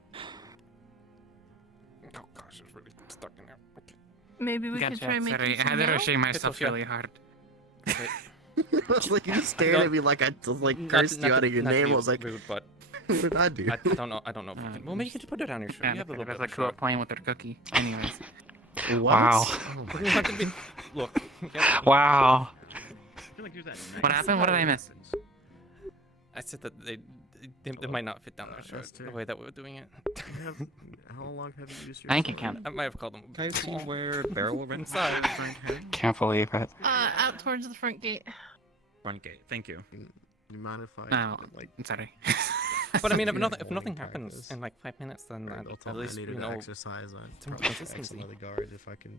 Oh gosh, it's really stuck in there. Okay. Maybe we could Gotcha. try Sorry, making I some had to now? rushing myself Pitbull, really hard. Like you just stared at me like I just like cursed you out of your name. I was like, rude, but what did I do? I don't know. I don't know. If we can. Well, maybe you could just put it down your shirt. Yeah, You have a little that's bit like of cool shirt. playing with her cookie. Anyways. What? Wow. We're gonna have to be. Look. yeah, Wow. What happened? What did I miss? I said that they might not fit down their shirt the way that we were doing it. How long have you used your Bank account. I might have called them. Can I see where Barrel went Inside. Can't believe it. Out towards the front gate. Front gate. Thank you. You mind if I Oh, like? sorry. But I mean, if do nothing morning happens practice? in like 5 minutes, then They'll at tell me least I you needed know. to exercise. I'd some probably ask consistency. some other guards if I can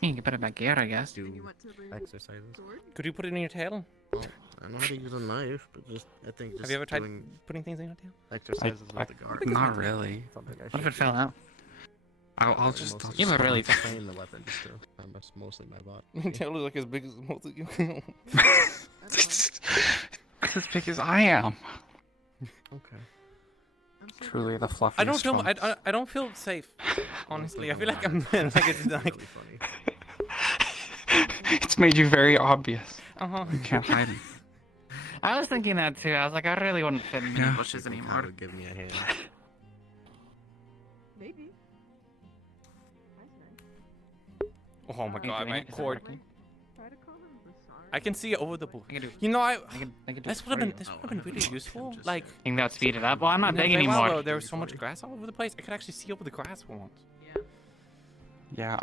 You can put it back here, I guess. do exercises. Could you put it in your tail? Well, I know how to use a knife, but just I think just Have you ever tried doing putting things in your tail? exercises with the guard. Not really. Something I What if should it fell do. out? I'll just. You have a really. train the weapon just to. That's mostly my body. Tail is like as big as most of you. It's as big as I am. Okay. Truly the fluffiest. I don't feel. one. I don't feel safe. Honestly, I feel like I'm like it's like. Really funny. It's made you very obvious. Uh huh. You can't hide it. I was thinking that too. I was like, I really wouldn't fit in many bushes anymore. Would give me a hand. Maybe. Oh my god, my Is it cord. working? I can see it over the bush. I can do You know, I can do this it would have for been you. this would have been really useful. Like, I think that would speed it up. Well, I'm not in a big way, anymore. while there was so much grass all over the place. I could actually see over the grass for once. Yeah,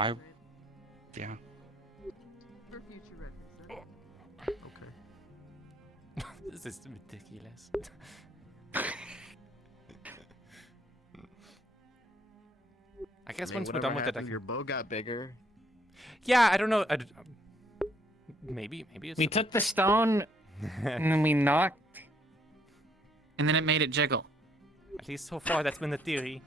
yeah. For future reference. Okay. This is ridiculous. I guess once we're done with it, your bow got bigger. Yeah, I don't know. Maybe it's. We took the stone and then we knocked, and then it made it jiggle. At least so far, that's been the theory.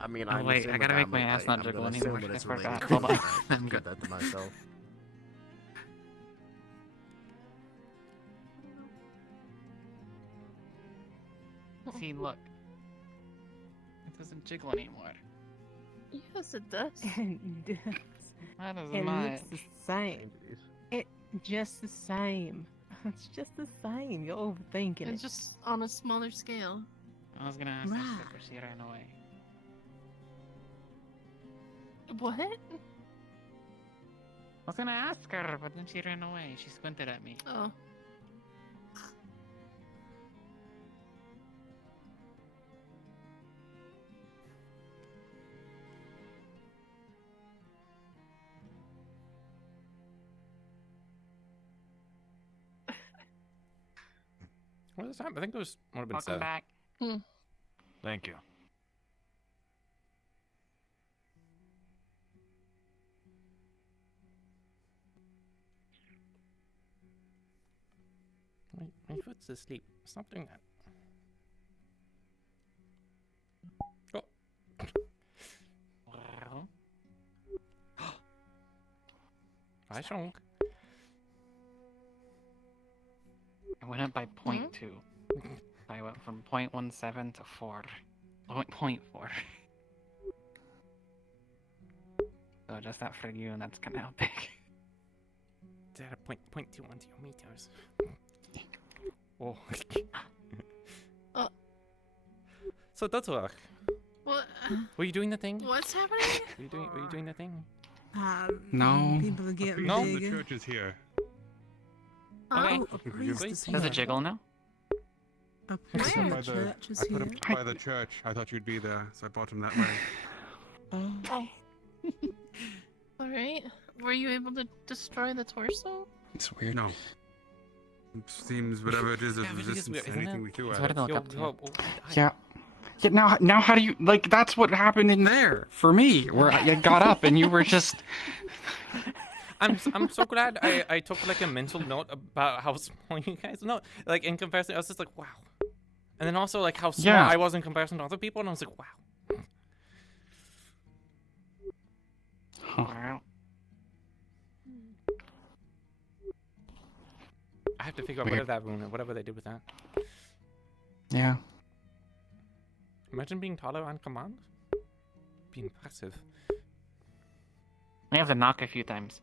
I mean, Oh, I'm wait, I assuming gotta that make my I'm- ass not I'm jiggle gonna anymore. assume that I it's forgot. related. Hold on. I I'm keep good. that to myself. See, look. It doesn't jiggle anymore. Yes, it does. That is It my. looks the same. It just the same. It's just the same. You're overthinking It's it. just on a smaller scale. I was gonna ask Right. her if she ran away. What? I was gonna ask her, but then she ran away. She squinted at me. Oh. What was that? I think those would have been Welcome said. back. Thank you. My foot's asleep. Stop doing that. Oh. I shrunk. I went up by 0.2. I went from 0.17 to 4. 0.4. So just that for you, and that's kind of how big. It's at a 0.2 onto your meters. Oh. So that's work. What? Were you doing the thing? What's happening? Were you doing the thing? No. People are getting No? The bigger. church is here. Okay. Oh, a priest is Does here. it jiggle now? A priest By from the, the church is I put here. him by the church. I thought you'd be there, so I brought him that way. Oh. Alright. Were you able to destroy the torso? It's weird. No. It seems whatever it is of Yeah, really is resistance weird, to isn't anything it? we threw It's at hard it. to look up to. Yeah. Yeah, now how do you, like, that's what happened in there for me, where I got up and you were just... I'm so glad I took like a mental note about how small you guys know. Like in comparison, I was just like, wow. And then also like how small Yeah. I was in comparison to other people, and I was like, wow. Wow. I have to figure out Weird. whatever they did with that. Yeah. Imagine being taller on command. Be impressive. I have to knock a few times.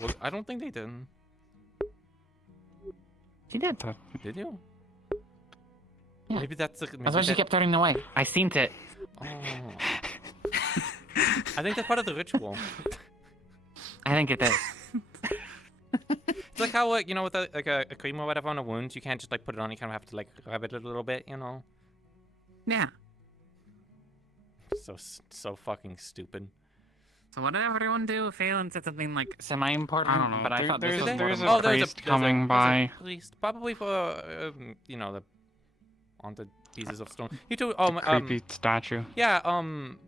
Well, I don't think they did. She did. Did you? Yeah. Maybe that's the. That's why she kept turning away. I seen it. Oh. I think that's part of the ritual. I think it is. It's like how you know with a cream or whatever on a wound, you can't just like put it on. You kind of have to like rub it a little bit, you know. Yeah. So fucking stupid. So what did everyone do? Phelan said something like semi-important, I don't know. but I thought this was there's more a priest coming by. Priest, probably for you know the haunted pieces of stone. You too. Creepy statue. Yeah.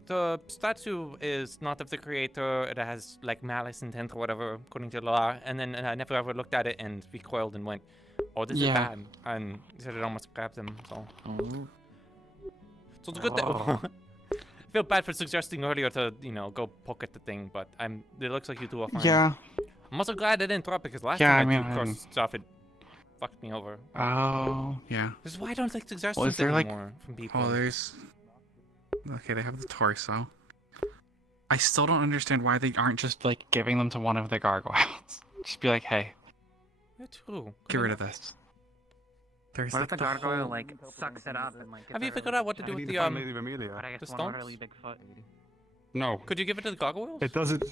The statue is not of the creator. It has like malice intent or whatever, according to the law. And then I never ever looked at it and recoiled and went, "Oh, this is Yeah. bad." And he said it almost grabbed him. So. So it's good that. Oh. I feel bad for suggesting earlier to, you know, go poke at the thing, but it looks like you two are fine. Yeah. I'm also glad I didn't throw it because last Yeah, time I I mean, threw cross stuff, it fucked me over. Oh, yeah. This is why I don't like suggestions Well, is there, like- anymore from people. Oh, there's. Okay, they have the torso. I still don't understand why they aren't just like giving them to one of the gargoyles. Just be like, hey, Me too. get rid of this. There's What like if the gargoyle whole... like sucks it up and like? Have gets you a figured really out what to big do I with need the to find Lady Amelia. But I guess the one with a stones? really big foot. No. Could you give it to the gargoyles? It doesn't.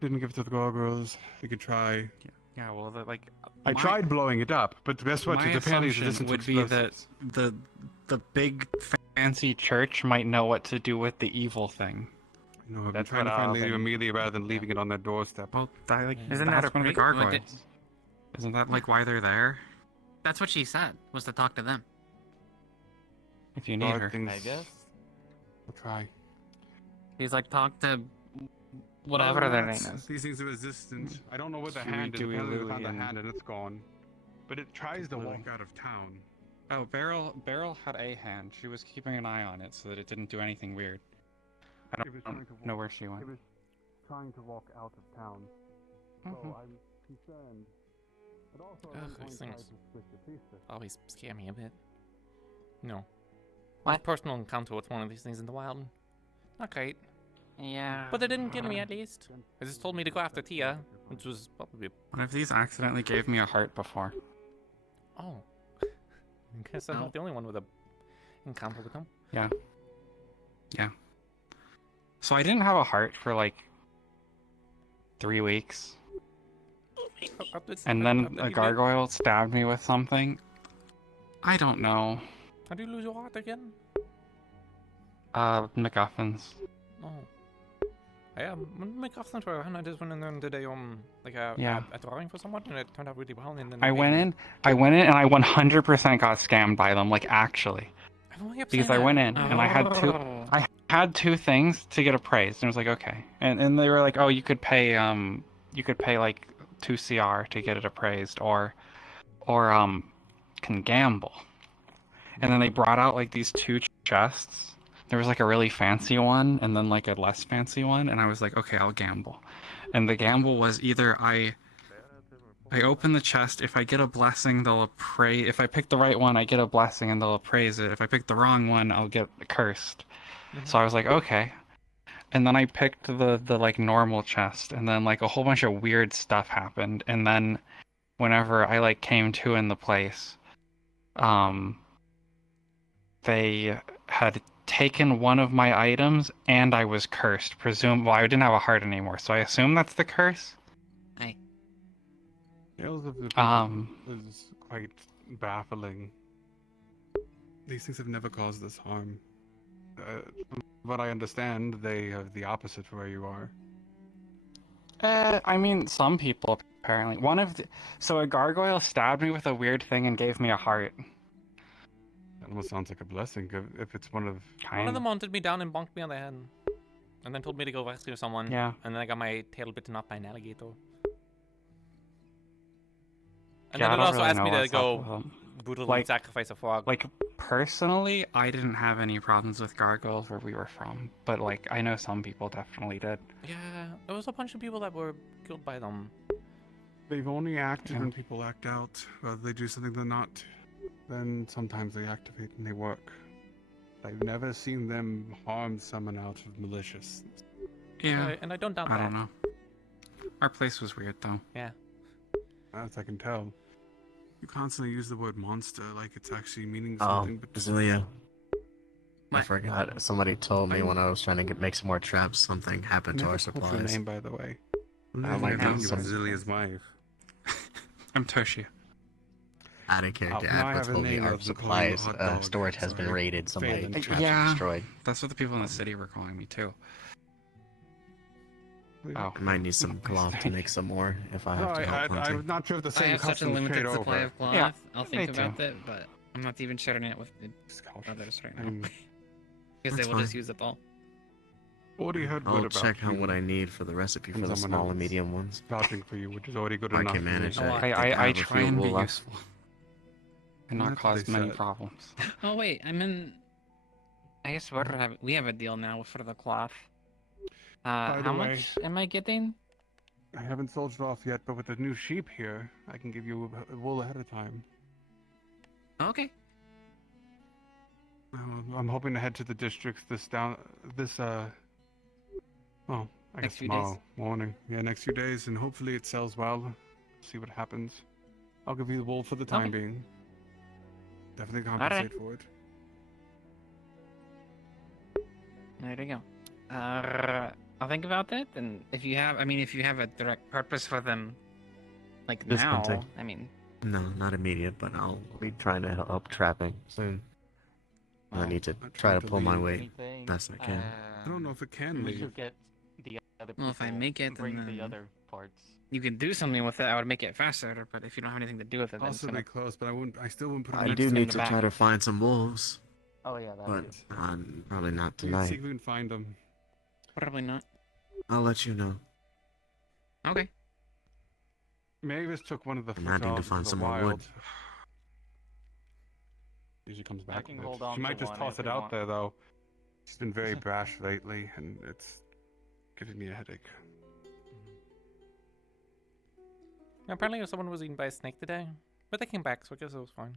Didn't give it to the gargoyles. We could try. Yeah, well, like I tried blowing it up, but guess what? My It apparently is assumption resistant to would be that explosives. the big fancy church might know what to do with the evil thing. No, I've been That's trying to what find I've Lady been- Amelia rather than leaving it on their doorstep. Well, Isn't that a that's one of the pre- what gargoyles. did- Isn't that like why they're there? That's what she said, was to talk to them. If you need Guard her. things- I guess. We'll try. He's like, talk to Whatever Well, their name that's- is. These things are resistant. I don't know where the Huey, hand is. Dewey, Apparently we Louie, found the and- hand and it's gone. But it tries to walk out of town. Oh, Beryl had a hand. She was keeping an eye on it so that it didn't do anything weird. I It was trying to don't know walk- where she went. It was trying to walk out of town. So Mhm. I'm concerned. But also Ugh, I'm these going to try things to switch the pieces. always scare me a bit. No. What? Personal encounter with one of these things in the wild. Not great. Yeah. But they didn't kill me at least. They just told me to go after Tia, which was probably. What if these accidentally gave me a heart before? Oh. I guess I'm not the only one with a encounter with them. Yeah. Yeah. So I didn't have a heart for like 3 weeks. And then a gargoyle stabbed me with something. I don't know. How do you lose your heart again? MacGuffins. Oh. Yeah, McGuffins were I just went in there and did a Yeah. a drawing for someone and it turned out really well and then I went in and I 100% got scammed by them, like actually. Everyone kept Because saying I went that. in and I had two things to get appraised and it was like, okay. And they were like, oh, you could pay like 2 CR to get it appraised or can gamble. And then they brought out like these 2 chests. There was like a really fancy one and then like a less fancy one, and I was like, okay, I'll gamble. And the gamble was either I open the chest, if I get a blessing, they'll appraise. If I pick the right one, I get a blessing and they'll appraise it. If I pick the wrong one, I'll get cursed. So I was like, okay. And then I picked the like normal chest, and then like a whole bunch of weird stuff happened. And then whenever I like came to in the place, they had taken one of my items and I was cursed. Well, I didn't have a heart anymore, so I assume that's the curse. Hey. Tales of the People is quite baffling. These things have never caused us harm. From what I understand, they have the opposite for where you are. I mean, some people apparently. So a gargoyle stabbed me with a weird thing and gave me a heart. That almost sounds like a blessing if it's one of. One of them hunted me down and bonked me on the head. And then told me to go rescue someone. Yeah. And then I got my tail bitten off by an alligator. And Yeah, then I it don't also really asked know me to what's up go with them. brutally sacrifice a frog. Like, personally, I didn't have any problems with gargoyles where we were from. But, like, I know some people definitely did. Yeah, there was a bunch of people that were killed by them. They've only acted when people act out. Whether they do something they're not, then sometimes they activate and they work. I've never seen them harm someone out of maliciousness. Yeah. And I don't doubt I that. don't know. Our place was weird, though. Yeah. As I can tell. You constantly use the word monster like it's actually meaning Oh, something, but Azealia. I forgot. Somebody told me when I was trying to make some more traps, something happened to our What's supplies. your name, by the way? like name some Zillia's wife. I'm Toshi. out of character now I admin have a told me name our of the calling supplies hot dog, storage has been sorry. raided. Somebody Failing. traps Yeah, destroyed. that's what the people in the city were calling me, too. Oh. I might need some cloth to make some more if I have to help hunting. I'm not sure if the I same have such a customs limited carried supply over. of cloth. Yeah, I'll me think too. about it, but I'm not even sharing it with the others right now. Because they That's will just fine. use it all. Already heard good I'll about check you out what I need for the recipe for from the someone small and else. medium ones. Vouching for you, which is already good I enough. can manage for me. that. I try and be left. useful. And not That's what cause they many said. problems. Oh wait, I guess we have a deal now for the cloth. By the How way- much am I getting? I haven't sold it off yet, but with the new sheep here, I can give you wool ahead of time. Okay. I'm hoping to head to the districts this Oh, I Next guess few days. tomorrow morning. Yeah, next few days, and hopefully it sells well. See what happens. I'll give you the wool for the time being. Definitely compensate for it. There you go. I'll think about that, and if you have a direct purpose for them, like Just now, hunting. I mean, No, not immediate, but I'll be trying to help trapping soon. I need to try to pull my weight best I can. I don't know if it can We leave. should get the other well, if I people make it, bring then the other parts. you can do something with it. I would make it faster, but if you don't have anything to do with it, then it's Possibly gonna... close, but I still wouldn't put it I on do next need to to try to find some wolves. Oh yeah, that But too. probably not We can see tonight. if we can find them. Probably not. I'll let you know. Okay. Mavis took one of the I might need to dogs find into some the more wood. wild. Usually comes back can with hold it. on She might to just one toss if it you out want. there though. She's been very brash lately, and it's giving me a headache. Apparently someone was eaten by a snake today, but they came back, so I guess it was fine.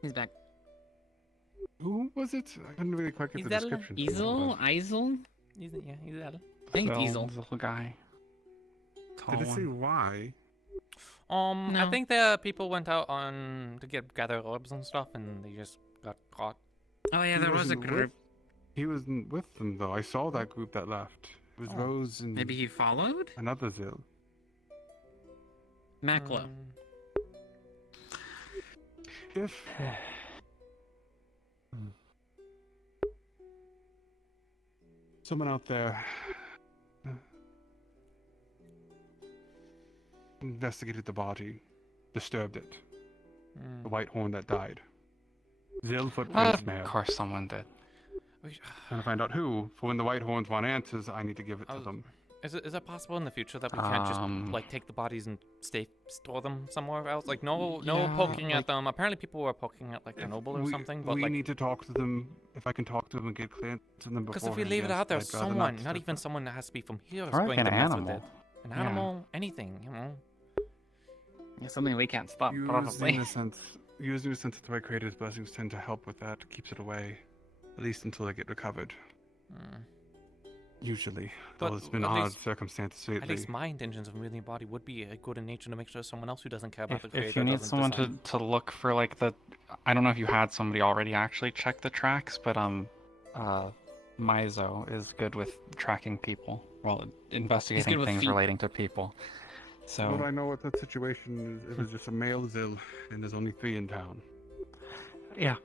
He's back. Who was it? I couldn't really quite get the description. Easel? Eisel? Yeah, Easel. I think Easel. This little guy. Did it say why? I No. think the people went out to gather herbs and stuff, and they just got caught. Oh yeah, He there was a wasn't group. He wasn't with them though. I saw that group that left. It was Rose and Maybe he followed? another Zil. Makla. If someone out there investigated the body, disturbed it, the white horn that died. Zil footprints Of mail. course someone did. Trying to find out who. For when the white horns want answers, I need to give it to them. Is it possible in the future that we can't just like take the bodies and store them somewhere else? Like no Yeah, poking like- at them. Apparently people were poking at like the noble or something. But we like, need to talk to them. If I can talk to them and get clear to them because before. if we leave it out there, I'd rather someone, not not disturb even someone that has to be from here, is Or like going an to mess with animal. it. An Yeah. animal, anything, you know. Yeah, something we can't stop, Use probably. innocence. Use innocence that the Creator's blessings tend to help with that. Keeps it away, at least until they get recovered. Usually, though But it's been at odd least- circumstances At lately. least my intentions of moving the body would be good in nature to make sure someone else who doesn't care about the If creator you need doesn't someone decide. to look for like the, I don't know if you had somebody already actually check the tracks, but Marceau is good with tracking people, well, investigating with things feet. relating to people. So What I know what that situation is, it was just a male Zil, and there's only 3 in town. yeah,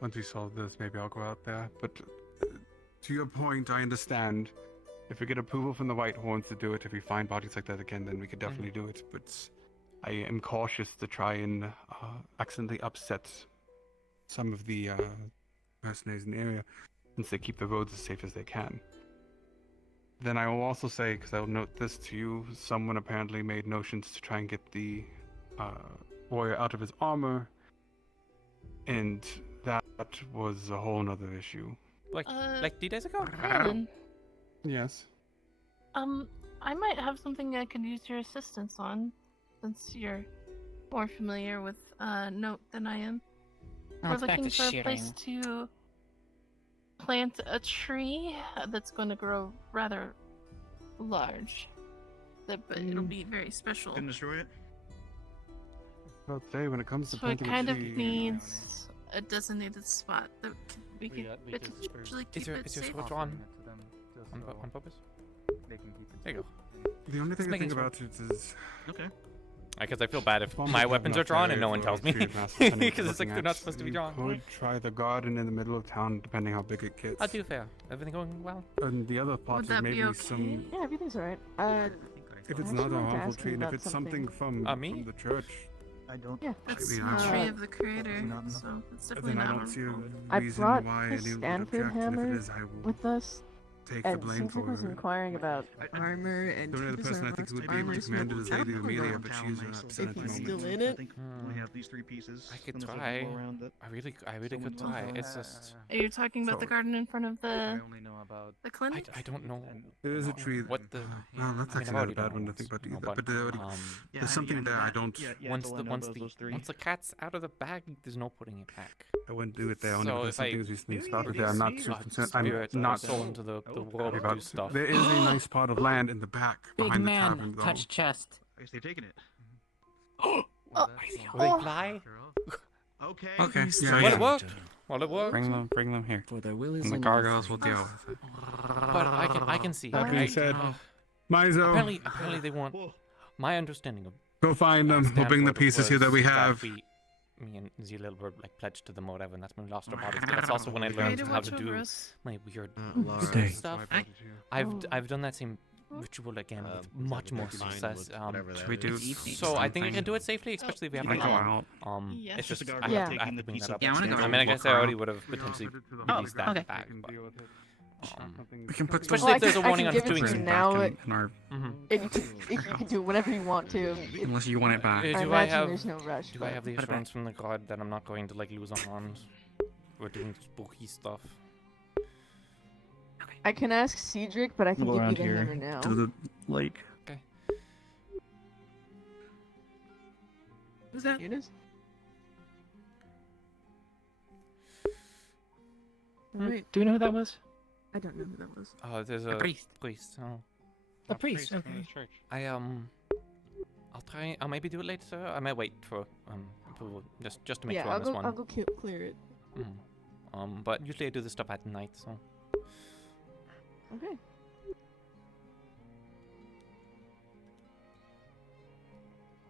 Once we solve this, maybe I'll go out there. But to your point, I understand. If we get approval from the White Horns to do it, if we find bodies like that again, then we could definitely do it. But I am cautious to try and accidentally upset some of the mercenaries in the area, since they keep the roads as safe as they can. Then I will also say, because I will note this to you, someone apparently made notions to try and get the warrior out of his armor, and that was a whole nother issue. Like 2 days ago? Alan, Yes. I might have something I could use your assistance on, since you're more familiar with Note than I am. Oh, We're it's back looking to for a place shooting. to plant a tree that's going to grow rather large. But it'll be very special. Can destroy it. I'll say when it comes to So it planting kind a of tree, needs a designated spot that we could we just potentially keep Is your it safe. switch on purpose? They can keep it. There you go. the only thing I making think sure. about it is Okay. Because I feel bad if Bombs my have weapons are enough drawn and area no one for tells a me. tree of mass depending Because what it's like you're they're looking not at. supposed to be You drawn. could try the garden in the middle of town, depending how big it gets. I do fair. Everything going well? And the other part is that be maybe okay? some. Yeah, everything's alright. If it's I not actually a wanted to harmful ask tree, you and if about it's something something. from the church, I don't. Yeah. That's mean, the I tree don't- of the creator, so it's definitely then I not don't see a harmful. I reason brought why his anyone would Stanford object, and if hammer it is, I will with us take the blame for was it. inquiring about armor and The only other person I think who would be able to command it is Lady Amelia, but she's upset at the If he's moment. still in it. I think we only have these 3 pieces. I could and there's a try. wall around it. I really could try. It's just. Are you talking about the garden in front of the only know about the clinic? I don't know. There is a tree. What the? Well, that's I mean, actually I've not a already bad done one to all think about this, either. but, But there's something there I don't. Once the cat's out of the bag, there's no putting it back. I wouldn't do it there. Only So because if I something needs to be started there. I'm not too concerned. spirit I'm not soul into the world to about do stuff. There is a nice part of land in the back Big behind the man, tavern, though. touch chest. I guess they've taken it. Will they fly? Okay. Okay. So Yeah, well, yeah. it worked. Well, it worked. Bring them here. For their will is And the in gargoyles will deal with it. But I can see. That being said, Mizo, Apparently they want. My understanding of. go find them. We'll bring the pieces here that we have. Me and Zilil were like pledged to them or whatever, and that's when we lost our bodies. But that's also when I learned how to do my weird Stay. stuff. I've done that same ritual again with much more success. Should we do? So I think we can do it safely, especially if we have to go out. Yes. It's just Just a I gargoyle have to taking the bring that pieces. up. Yeah, I wanna go I mean, I guess I walk already around. would have potentially Oh, released that okay. back. But, We can put especially if there's a I warning can on give it doing to you something. now. in our, You can do whatever you want to. unless you want it back. I Do I imagine have? there's no rush. Do I but- have the assurance from the god that I'm not going to like lose arms? We're doing spooky stuff. I can ask Cedric, but I can Go give you around the here hammer now. to the lake. Okay. Who's that? Eunice? Wait, Do you know who that was? I don't know who that was. Oh, there's a priest. Priest. Oh. A priest. Okay. I I'll try. I'll maybe do it later. I might wait for approval just to make Yeah, sure on this one. I'll go clear it. But usually I do this stuff at night, so. Okay.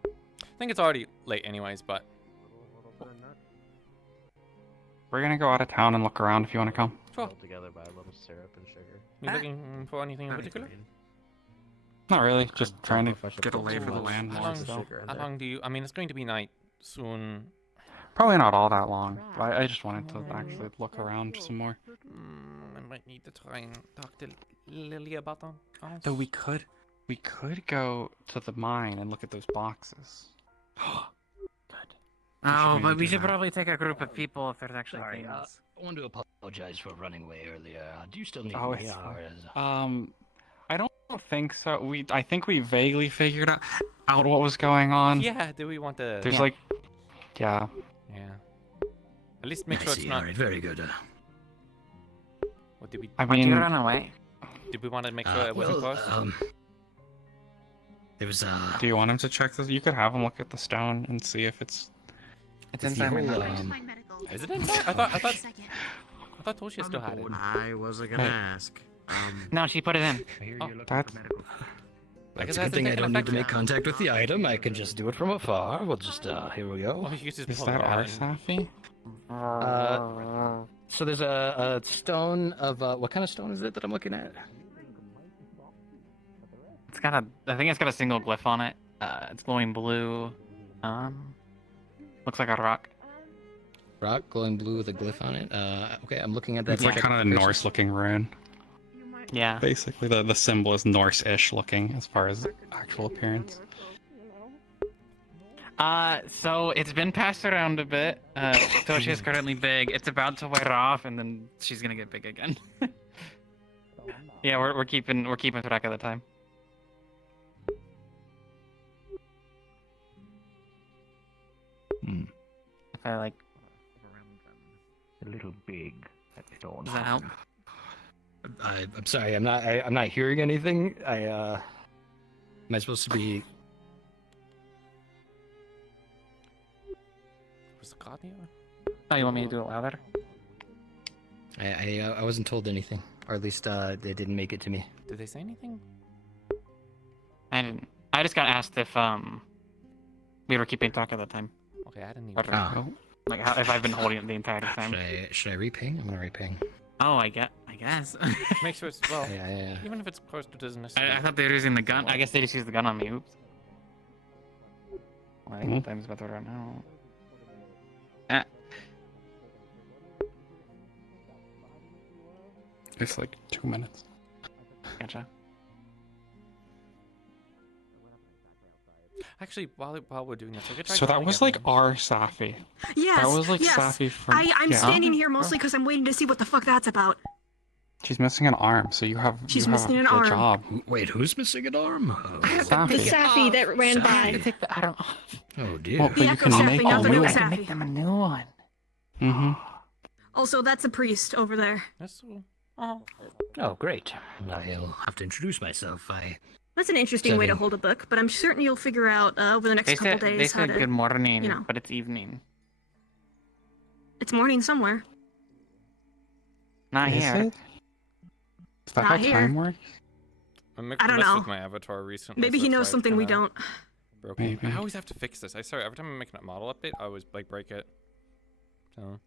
I think it's already late, anyways. But We're gonna go out of town and look around if you want to come. sure. Held together by a little syrup and sugar. You looking for anything in particular? Not really, just trying to if I should get a put lay too for the much land How more. long? So. How long do you? I mean, it's going to be night soon. Probably not all that long. But I just wanted to actually look around some more. I might need to try and talk to Lily about them. So we could go to the mine and look at those boxes. Oh, maybe but we do should that. probably take a group of people if there's actually Sorry, things. I want to apologize for running away earlier. Do you still need Oh, me? it's Or is... I don't think so. I think we vaguely figured out what was going on. Yeah. Do we want to? There's yeah. like, yeah. Yeah. At least make I sure it's see, not. alright, very good. What did we? I Why'd you mean, run away? Did we want to make sure it wasn't close? There was do you want him to check this? You could have him look at the stone and see if it's. It's inside my whole, nose. Is it inside? I thought Toshia still had it. I wasn't gonna Hey. ask. No, she put it in. That's. That's it a good thing I hasn't don't taken need to make effect yet. contact with the item. I can just do it from afar. We'll just, here we go. Oh, you could just Is pull that it out our and- Safi? So there's a stone of, what kind of stone is it that I'm looking at? It's got I think it's got a single glyph on it. It's glowing blue. Looks like a rock. Rock, glowing blue with a glyph on it. Okay, I'm looking at that. It's like kind of a Norse-looking rune. Yeah. Basically, the symbol is Norse-ish looking as far as actual appearance. So it's been passed around a bit. Toshi is currently big. It's about to wear off, and then she's gonna get big again. Yeah, we're keeping track of the time. If I like. A little big. Does that help? I'm sorry. I'm not hearing anything. Am I supposed to be? Was the god here? Oh, you want me to do it louder? I wasn't told anything, or at least they didn't make it to me. Did they say anything? I didn't. I just got asked if we were keeping track of the time. Okay, I didn't Or, even. Oh. like if I've been holding it the entire time. Should I reping? I'm gonna reping. Oh, I guess. Make sure it's well. Yeah. Even if it's close to business. necessarily. I thought they were using the gun. I guess they just used the gun on me. Oops. Well, I think the time's about to run out. It's like 2 minutes. Gotcha. Actually, while we're doing this, I could try So that calling was like everyone. our Safi. Yes. That was like yes. Safi from. I'm yeah. standing here mostly because I'm waiting to see what the fuck that's about. She's missing an arm, so you have. She's you missing have an the arm. job. Wait, who's missing an arm? The Safi that ran by. Take the arm. Oh dear. Well, but you can Echo make Safi, not the new one. I can make Safi. them a new one. Mm-hmm. Also, that's a priest over there. That's Oh, great. I'll have to introduce myself. That's an interesting way to hold a book, but I'm certain you'll figure out over the next They couple said days how to. good morning, you know. but it's evening. It's morning somewhere. Not Is here. it? Is that Not how here. time works? I I don't messed know. with my avatar recently. Maybe so he that's knows why it's something we kinda don't. Broken. Maybe. I always have to fix this. I swear, every time I make a model update, I always like break it. So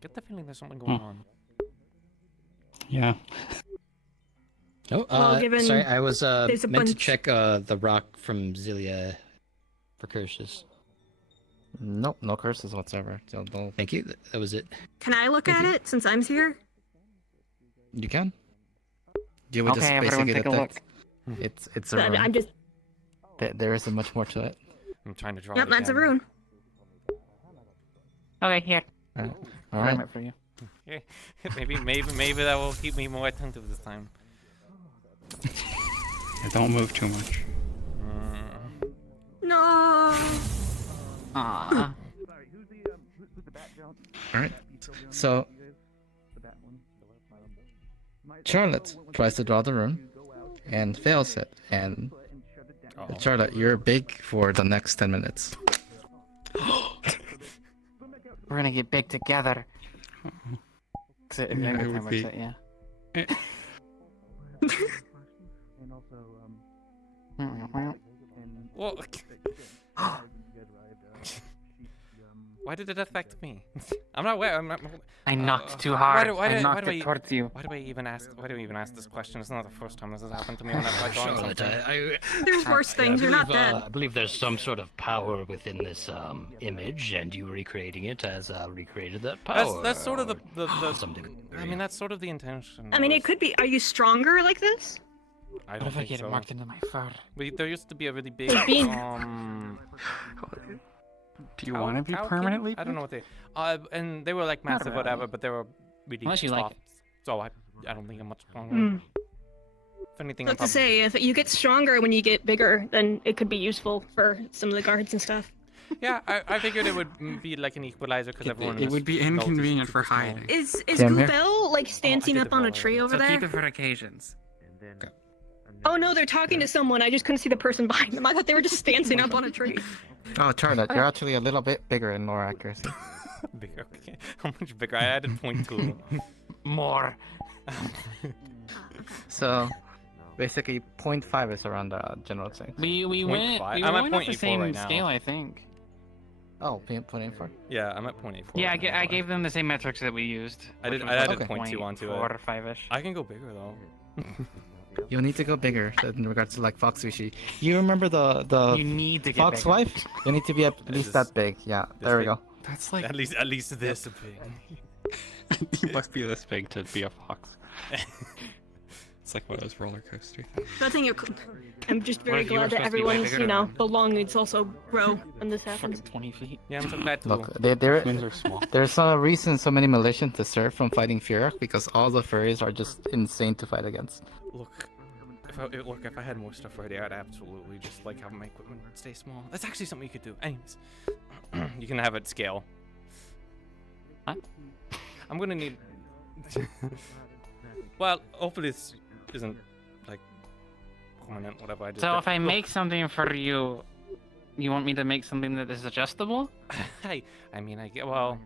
get the feeling there's something going on. Yeah. Oh, Well, given sorry, I was there's a meant to bunch- check the rock from Zelia for curses. Nope, no curses whatsoever. Thank you. That was it. Can I look at it since I'm here? You can. You would just Okay, everyone basically take a detect. It's a rune. I'm just. There isn't much more to it. I'm trying to draw. Yep, it that's a again. rune. Okay, here. All Frame right. it for you. Yeah, maybe that will keep me more attentive this time. Yeah, don't move too much. No. Aww. All right. So Charlotte tries to draw the rune and fails it. And Charlotte, you're big for the next 10 minutes. We're gonna get big together. Yeah, it would be. Yeah. And also, Well, why did it affect me? I'm not aware. I'm not. I knocked too hard. Why do I knocked I- it towards you. Why do I even ask? Why do I even ask this question? It's not the first time this has happened to me when I've tried drawing Charlotte, something. There's worse things. You're not dead. I believe there's some sort of power within this image, and you recreating it has recreated that power. That's sort of the something. I mean, that's sort of the intention. I mean, it could be. Are you stronger like this? I What don't if I think get so. it marked into my fur? There used to be a really big Could be. Do you want to be permanently? I don't know what they. And they were like massive, whatever, but they were really Unless you like soft. So I don't think I'm much stronger. Hmm. If anything, Like to say, if you get stronger when you get bigger, then it could be useful for some of the guards and stuff. Yeah, I figured it would be like an equalizer because everyone. in It this would be belt is inconvenient super for small. hiding. Is Damn here. Goobel like stancing did up it on a wrong. tree over So there? keep it for occasions. Oh no, they're talking to someone. I just couldn't see the person behind them. I thought they were just stancing up on a tree. Oh, Charlotte, you're actually a little bit bigger in more accuracy. Bigger. Okay. How much bigger? I added 0.2. More. So basically 0.5 is around the general thing. We went. 0.5. We I'm at went off the 0.84 same right now. scale, I think. Oh, 0.4? Yeah, I'm at 0.84. Yeah, right now. I gave them the same metrics that we used. I which did. was I like added 0.2 onto it. 4 or 5-ish. I can go bigger though. You'll need to go bigger in regards to like fox sushi. You remember the You need to get fox bigger. wife? You need to be at least that big. Yeah, there we go. That's like At least this big. you must be this big to be a fox. It's like one of those roller coaster things. But I think I'm just very if you were glad that supposed to be way everyone's, bigger you know, than- the lungs also grow when this happens. 20 feet. Yeah, I'm so glad to. Look, Twins are small. there's a reason so many militias deserve from fighting Furak because all the furries are just insane to fight against. Look, if I had more stuff ready, I'd absolutely just like have my equipment stay small. That's actually something you could do. Anyways, you can have it scale. Huh? I'm gonna need. Well, hopefully this isn't like permanent. Whatever I just. So did. if I Look, make something for you, you want me to make something that is adjustable? I mean, I get well.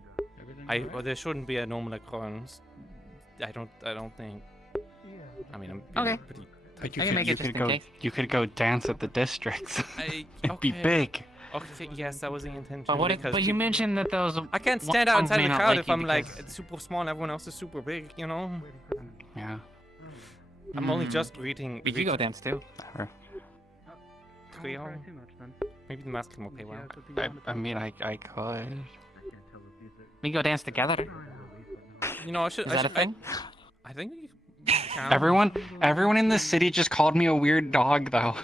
There shouldn't be a normal occurrence. I don't think. I mean, I'm being Okay. pretty. But I can make it just in go. case. You could go dance at the districts. It'd be Okay. big. Okay, yes, that was the intention. But because you mentioned that those. I can't stand out inside may of the not crowd like if you I'm like because- super small and everyone else is super big, you know? Yeah. I'm only just reading. We could go dance too. Trio? Maybe the mask will pay well. I mean, I could. We can go dance together. You know, I should. Is that a thing? I think we Everyone in the city just called me a weird dog, though.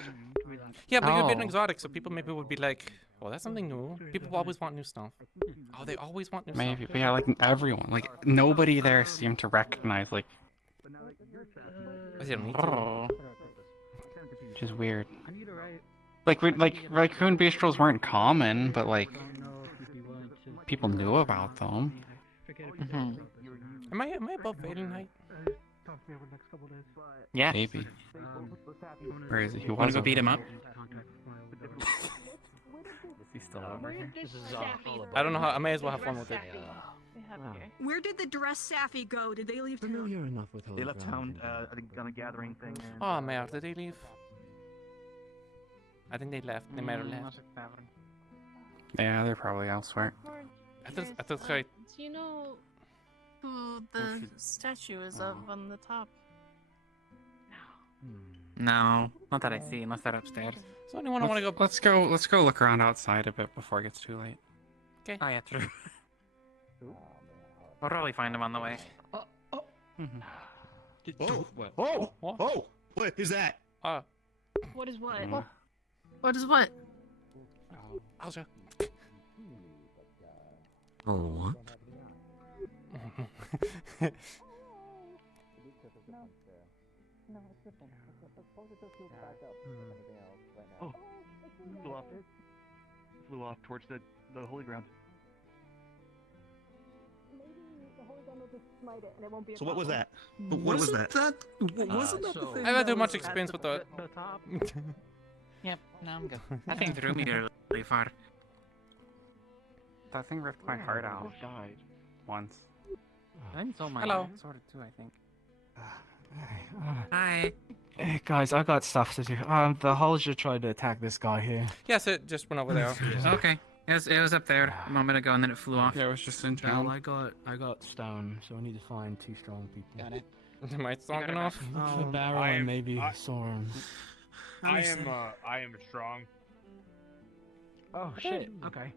Yeah, but you're a bit Oh. exotic, so people maybe would be like, "Well, that's something new." People always want new stuff. Oh, they always want new Maybe, stuff. but yeah, like everyone, like nobody there seemed to recognize, like, I didn't need to. oh, which is weird. Like, raccoon bistros weren't common, but like people knew about them. Am I above Vaden height? Yeah. Maybe. Where is he? He Wanna was go over beat him there. up? He's still over here. This is I don't know how. I may as well have fun with it. Where did the dress Safi go? Did they leave Familiar town? enough with They left town, I think, on a gathering thing. And, Oh, Mayor, did they leave? I think they left. They might have left. Yeah, they're probably elsewhere. I thought right. Do you know who the statue is of on the top? No, not that I see, unless they're upstairs. So anyone want to go? Let's go look around outside a bit before it gets too late. Okay. Oh yeah, true. We'll probably find him on the way. Oh, what? Oh, oh, what is that? What is what? What is what? Alja. Oh, what? Oh, flew off towards the holy ground. So what was that? What was that? Wasn't that the thing? I've had too that much was- experience with the. top. Yep, no, I'm good. That thing threw me really far. That thing ripped my heart out. Died. Once. I think so, my Hello. Sort of too, I think. Hi. Hi. Guys, I got stuff to do. The Holger tried to attack this guy here. Yes, it just went over there. Okay. It was up there a moment ago, and then it flew off. Yeah, it was just in Well, town. I got stone, so I need to find 2 strong people. Got it. Am I strong enough? The barrel and maybe Soren. I am strong. Oh shit. Okay.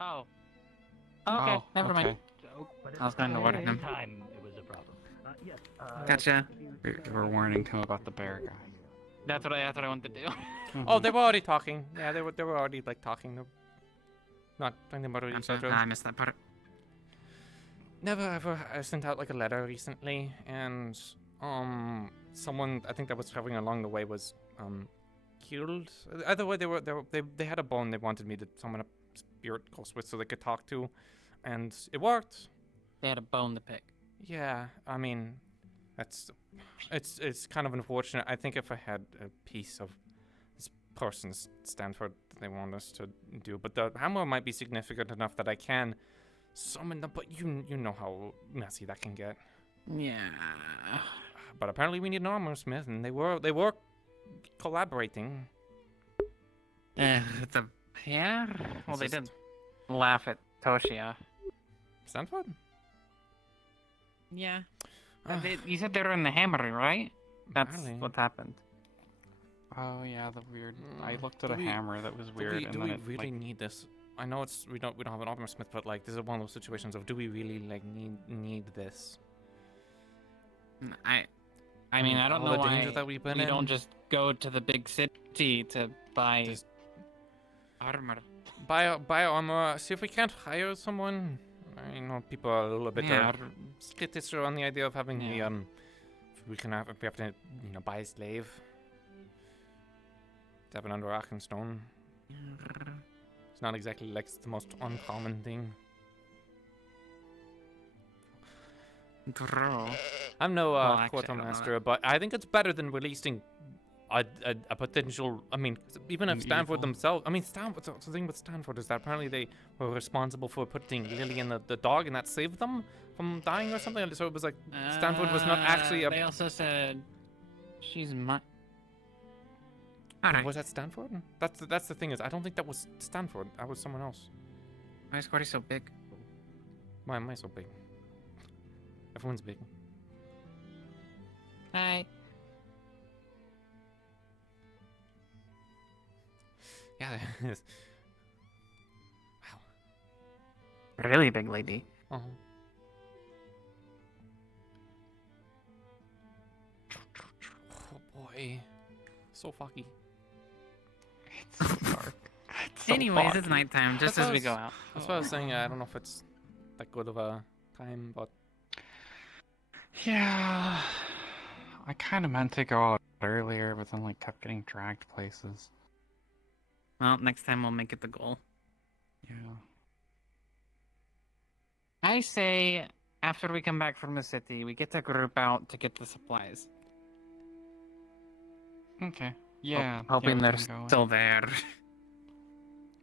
Oh. Okay, never mind. I was going to order him. Time it was a problem. Yes. Gotcha. We were warning him about the bear guy. That's what I wanted to do. Oh, they were already talking. Yeah, they were already like talking. Not talking about each Gotcha. other. I missed that part. Never ever. I sent out like a letter recently, and someone I think that was traveling along the way was killed. Either way, they had a bone they wanted me to summon a spirit ghost with so they could talk to, and it worked. They had a bone to pick. Yeah, I mean, it's kind of unfortunate. I think if I had a piece of this person's Stanford that they want us to do, but the hammer might be significant enough that I can summon them. But you know how messy that can get. Yeah. But apparently we need an armor smith, and they were collaborating. Yeah. Well, they did laugh at Toshia. Stanford? Yeah. You said they were in the hammer, right? That's Apparently. what happened. Oh yeah, the weird. I looked at Do a we- hammer that was weird, Do and we then it really like, need this? I know we don't have an armor smith, but like this is one of those situations of do we really like need this? I mean, I don't all know the why danger that we've been we in. don't just go to the big city to buy armor. Buy armor. See if we can't hire someone. I know people are a little bit Yeah. skittish on the idea of having the if we have to buy a slave. To have it under rock and stone. It's not exactly like the most uncommon thing. I'm no Well, actually, I don't know quartermaster, but I think it's better than releasing a potential. I mean, even if Stanford themselves. I mean, Stanford. The thing with Stanford is that apparently they were responsible for putting Lily in the dog, and that saved them from dying or something. So it was like Stanford was not actually a. They also said she's my. Was that Stanford? That's the thing is I don't think that was Stanford. That was someone else. Why is Corey so big? Why am I so big? Everyone's big. Hi. Yeah, it is. Really big lady. Uh-huh. Oh boy. So foggy. It's so dark. It's so Anyways, it's foggy. nighttime, just as we go out. That's what I was saying. I don't know if it's that good of a time, but Yeah. I kind of meant to go out earlier, but then like kept getting dragged places. Well, next time we'll make it the goal. Yeah. I say, after we come back from the city, we get the group out to get the supplies. Okay. Yeah. Hoping yeah, they're we can go still there.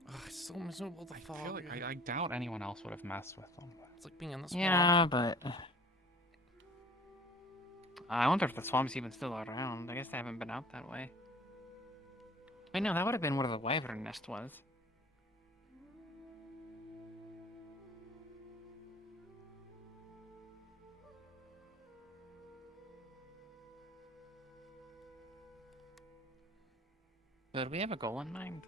oh, it's so miserable. The I fog. feel like I doubt anyone else would have messed with them. It's like being in the swamp. Yeah, but I wonder if the swamp's even still around. I guess they haven't been out that way. Wait, no, that would have been where the wyvern nest was. So, do we have a goal in mind?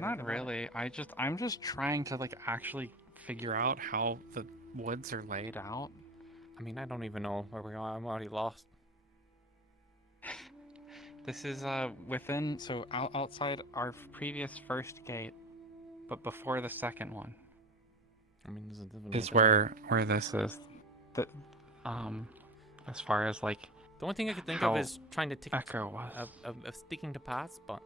Not really. I'm just trying to like actually figure out how the woods are laid out. I mean, I don't even know where we are. I'm already lost. This is within outside our previous first gate, but before the second one. I mean, Is where this is. The as far as like the only thing I could think how of is trying to take Echo was. of sticking to paths, but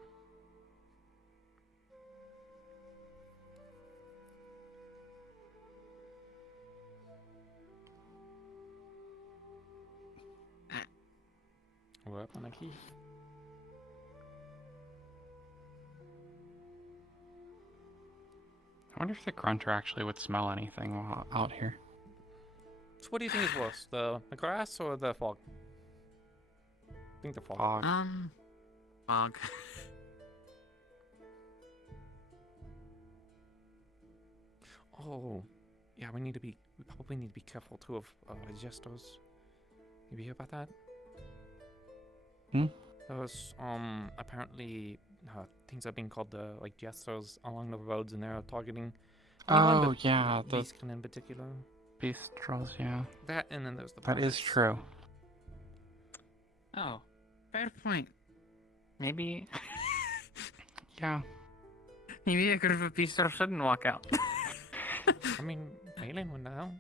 we're up on a key. I wonder if the grunter actually would smell anything while out here. So what do you think is worse, the grass or the fog? I think the fog. Fog. Oh, yeah. We probably need to be careful too of jesters. You hear about that? There's apparently things are being called like jesters along the roads, and they're targeting. Oh yeah, the Beastkin in particular. bistros, yeah. That, and then there's the. That is true. Oh, fair point. Maybe. Yeah. Maybe a group of bistros shouldn't walk out. I mean, Malin went down.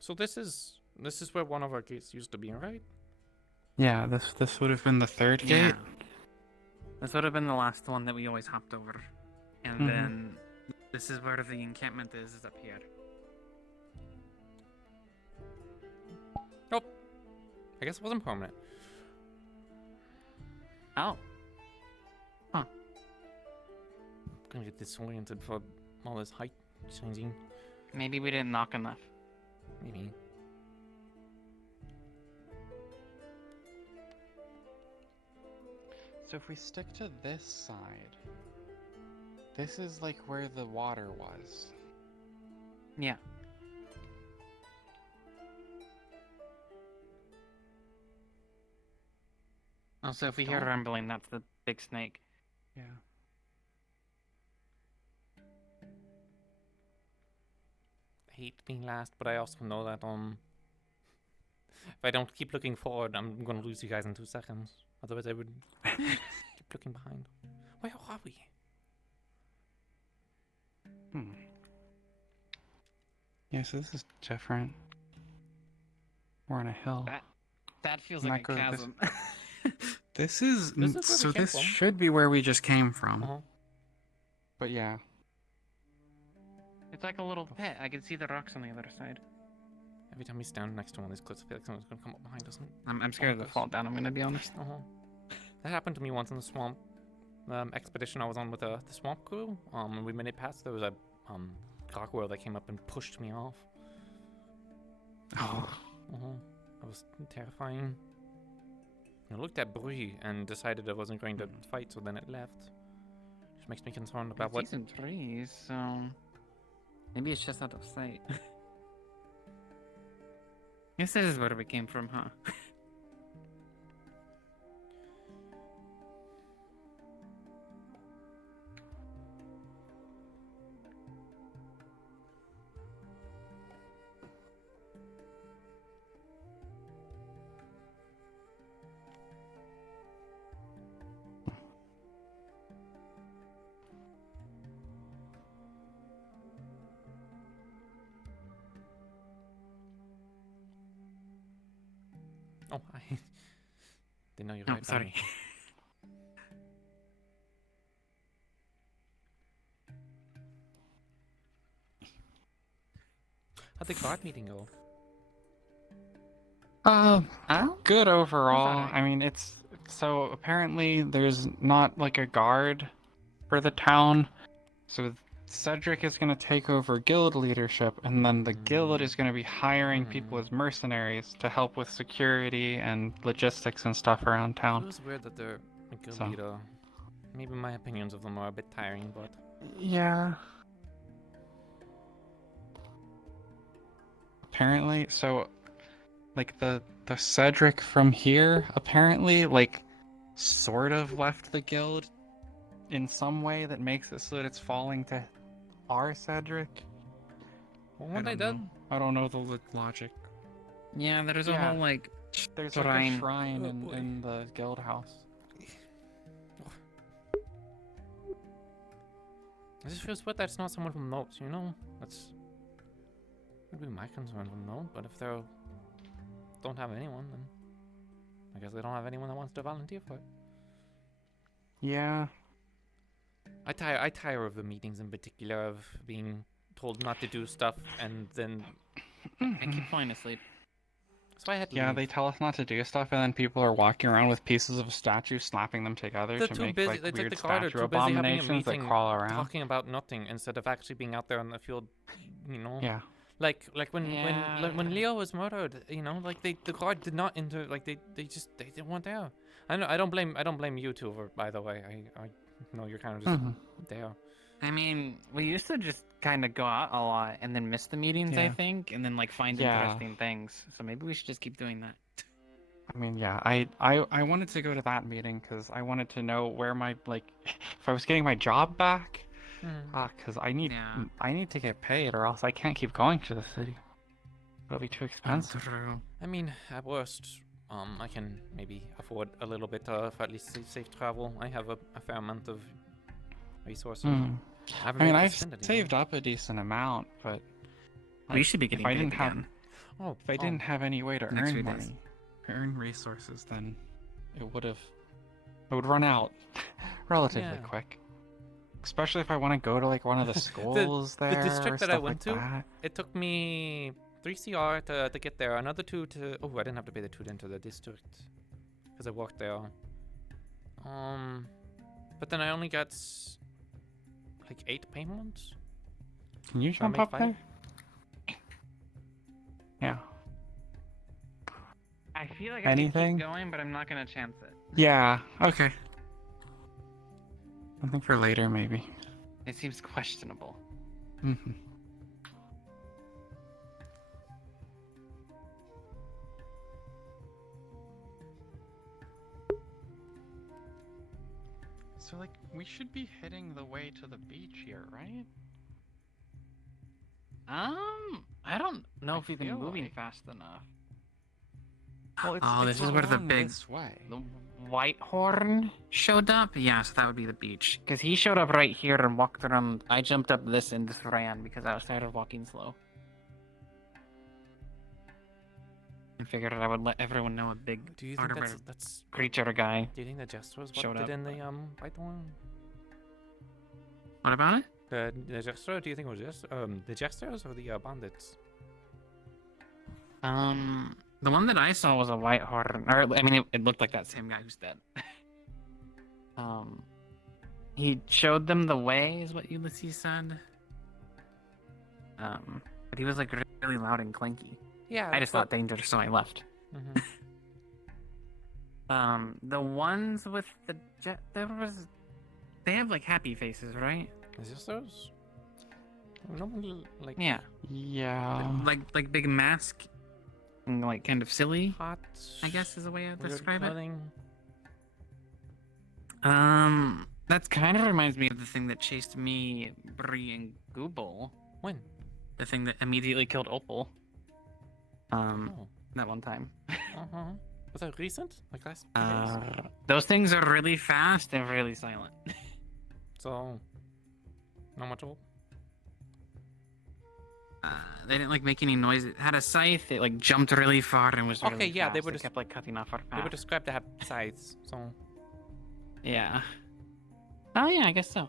So this is where one of our gates used to be, right? Yeah, this would have been the third Yeah. gate. This would have been the last one that we always hopped over. And then this is where the encampment is up here. Nope. I guess it wasn't permanent. Oh. Huh. Gonna get disoriented for all this height changing. Maybe we didn't knock enough. Maybe. So if we stick to this side, this is like where the water was. Yeah. Also, if we hear rumbling, that's the big snake. Yeah. I hate being last, but I also know that if I don't keep looking forward, I'm gonna lose you guys in 2 seconds. Otherwise, I would keep looking behind. Where are we? Yeah, so this is different. We're on a hill. That feels like a chasm. This is This is where so we came this from. should be where we just came from. Uh-huh. But yeah. It's like a little pit. I can see the rocks on the other side. Every time we stand next to one of these cliffs, I feel like someone's gonna come up behind us. I'm scared to fall down, I'm gonna be honest. That happened to me once in the swamp expedition I was on with the swamp crew. And we made it past. There was a gargoyle that came up and pushed me off. Oh. That was terrifying. I looked at Brie and decided I wasn't going to fight, so then it left. Which makes me concerned about what. I see some trees, so maybe it's just out of sight. Guess this is where we came from, huh? Oh, I didn't know you were Oh, right. sorry. How'd the guard meeting go? Good overall. alright. I mean, it's so apparently there's not like a guard for the town, so Cedric is gonna take over guild leadership, and then the guild is gonna be hiring people as mercenaries to help with security and logistics and stuff around It town. was weird that they're a guild So. leader. Maybe my opinions of them are a bit tiring, but Yeah. Apparently, so like the Cedric from here apparently like sort of left the guild in some way that makes it so that it's falling to our Cedric. what they did? I don't know the logic. Yeah, there's a Yeah. whole like There's like a shrine in the guild house. I just feel weird that's not someone from Note, you know? That's would be my concern from Note, but if they don't have anyone, then I guess they don't have anyone that wants to volunteer for it. Yeah. I tire of the meetings in particular, of being told not to do stuff and then I keep falling asleep. That's why I had to Yeah, leave. they tell us not to do stuff, and then people are walking around with pieces of a statue, slapping them together They're to too make busy. like It's weird like the guard are statue too busy having a abominations that meeting crawl around. talking about nothing instead of actually being out there on the field, you know? Yeah. Like when Yeah. when Leo was murdered, you know, like the guard did not enter, like they weren't there. I don't blame you two for, by the way. I know you're kind of just there. I mean, we used to just kind of go out a lot and then miss the meetings, I Yeah. think, and then like find Yeah. interesting things. So maybe we should just keep doing that. I mean, yeah, I wanted to go to that meeting because I wanted to know where my like if I was getting my job back. Because I need to get paid, or else I can't keep going to the city. It'll be too expensive. I mean, at worst, I can maybe afford a little bit of at least safe travel. I have a fair amount of resources. I mean, I've saved up a decent amount, but We should be getting if I paid didn't have, again. if I didn't have any way to Next earn few days. money, earn resources, then it would run out relatively quick. Especially if I want to go to like one of the schools there. The district or that I stuff went like to, that. it took me 3 CR to get there. Another 2 to. Oh, I didn't have to pay the 2 into the district because I worked there. But then I only got like 8 payments. Can you So I jump made up 5. there? Yeah. I feel like Anything? I can keep going, but I'm not gonna chance it. Yeah. Okay. Something for later, maybe. It seems questionable. Mm-hmm. So, like, we should be heading the way to the beach here, right? I don't know if we've been feel moving like- fast enough. Well, it's, Oh, it's this is where the along big this way. the white horn showed up. Yeah, so that would be the beach. Because he showed up right here and walked around. I jumped up this and just ran because I was tired of walking slow. And figured I would let everyone know a big Do you think artifact that's creature guy. Do you think the Jester was Showed what did up. in the white one? What about it? The Jester? Do you think it was the Jesters or the bandits? The one that I saw was a white horn. Or I mean, it looked like that same guy who's dead. He showed them the way, is what Ulysses said. But he was like really loud and clanky. Yeah, I just but- thought danger, so I left. The ones with the they have like happy faces, right? The Jesters? No one like Yeah. Yeah. Like big mask and like kind of silly. Hot. I guess is a way to weird describe it. clothing. That kind of reminds me of the thing that chased me, Bree, and Gooble. When? The thing that immediately killed Opal. That one time. Was that recent? Like last few days? Those things are really fast and really silent. So, not much old. They didn't like make any noise. It had a scythe. It like jumped really far and was really Okay, yeah, fast. they were kept like cutting off our path. They were described to have scythes, so. Yeah. Oh yeah, I guess so.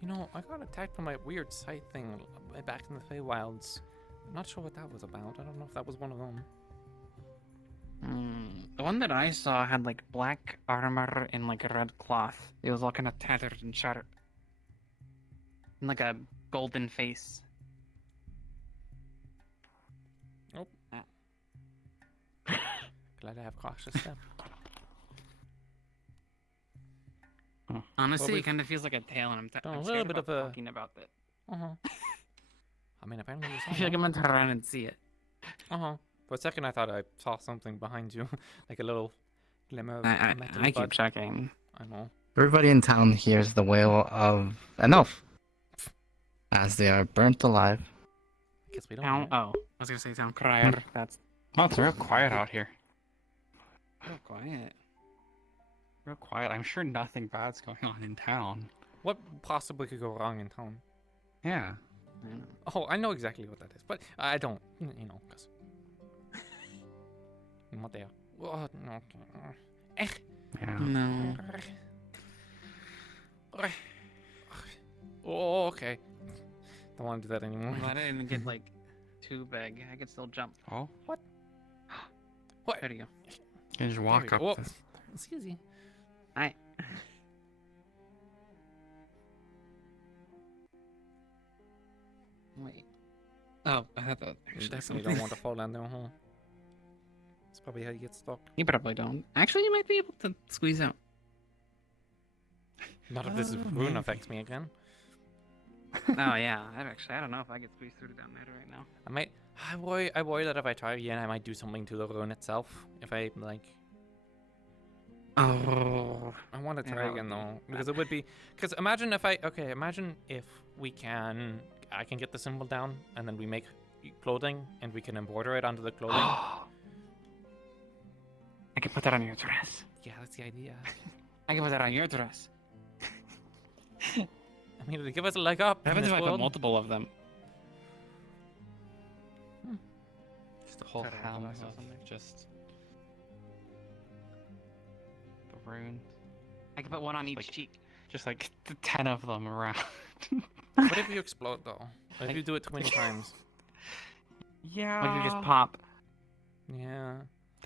You know, I got attacked by my weird scythe thing back in the Feywilds. I'm not sure what that was about. I don't know if that was one of them. The one that I saw had like black armor and like a red cloth. It was all kind of tattered and shattered. And like a golden face. Oh. Glad I have cautious step. Honestly, it kind of feels like a tail, and I'm scared about talking about it. I mean, apparently you saw I feel like I'm gonna run and see it. For a second, I thought I saw something behind you, like a little glimmer of metal. I keep checking. I know. Everybody in town hears the wail of an elf as they are burnt alive. I guess we don't. Oh, I was gonna say town crier. That's. Oh, it's real quiet out here. Real quiet. Real quiet. I'm sure nothing bad's going on in town. What possibly could go wrong in town? Yeah. Oh, I know exactly what that is, but I don't. You know, because. What there? Oh, no. Yeah. No. Oh, okay. Don't want to do that anymore. I didn't get like too big. I could still jump. Oh. What? What? There you go. You just walk up. Whoa. Excuse me. Hi. Wait. Oh, I thought that. You definitely don't want to fall down there, huh? That's probably how you get stuck. You probably don't. Actually, you might be able to squeeze out. Not if this rune affects me again. Oh yeah, I don't know if I could squeeze through down there right now. I might. I worry that if I try again, I might do something to the rune itself. If I like. Oh. I want to try again though, because it would be. Because imagine if imagine if we can. I can get the symbol down, and then we make clothing, and we can embroider it onto the clothing. I can put that on your dress. Yeah, that's the idea. I can put that on your dress. I mean, it'll give us a leg up. What happens if I put multiple of them? Just a whole helm of just the rune. I can put one on each cheek. Just like 10 of them around. What if you explode though? What if you do it 20 times? Yeah. What if you just pop? Yeah.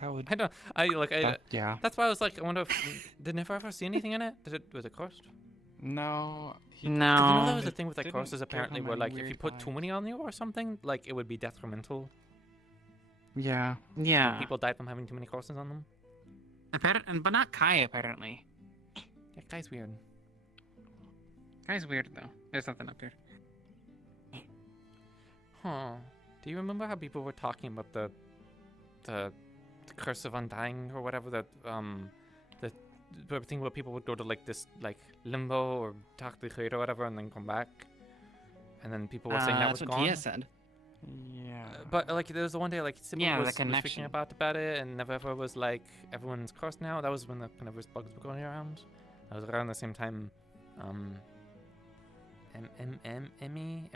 That would. I don't. Yeah. That's why I was like, I wonder if did Never ever see anything in it? Was it cursed? No. You know that was the thing with like curses apparently, where like if you put too many on you or something, like it would be detrimental. Yeah. Yeah. Like, people died from having too many curses on them. But not Kai apparently. Yeah, Kai's weird. Kai's weird though. There's nothing up here. Huh. Do you remember how people were talking about the curse of undying or whatever, the thing where people would go to like this like limbo or talk to the creator or whatever and then come back, and then people were saying that was that's gone. what Tia said. Yeah. But like there was the one day like Sybil Yeah, was the connection. speaking about it, and Never ever was like everyone's cursed now. That was when the kind of bugs were going around. That was around the same time. Emily,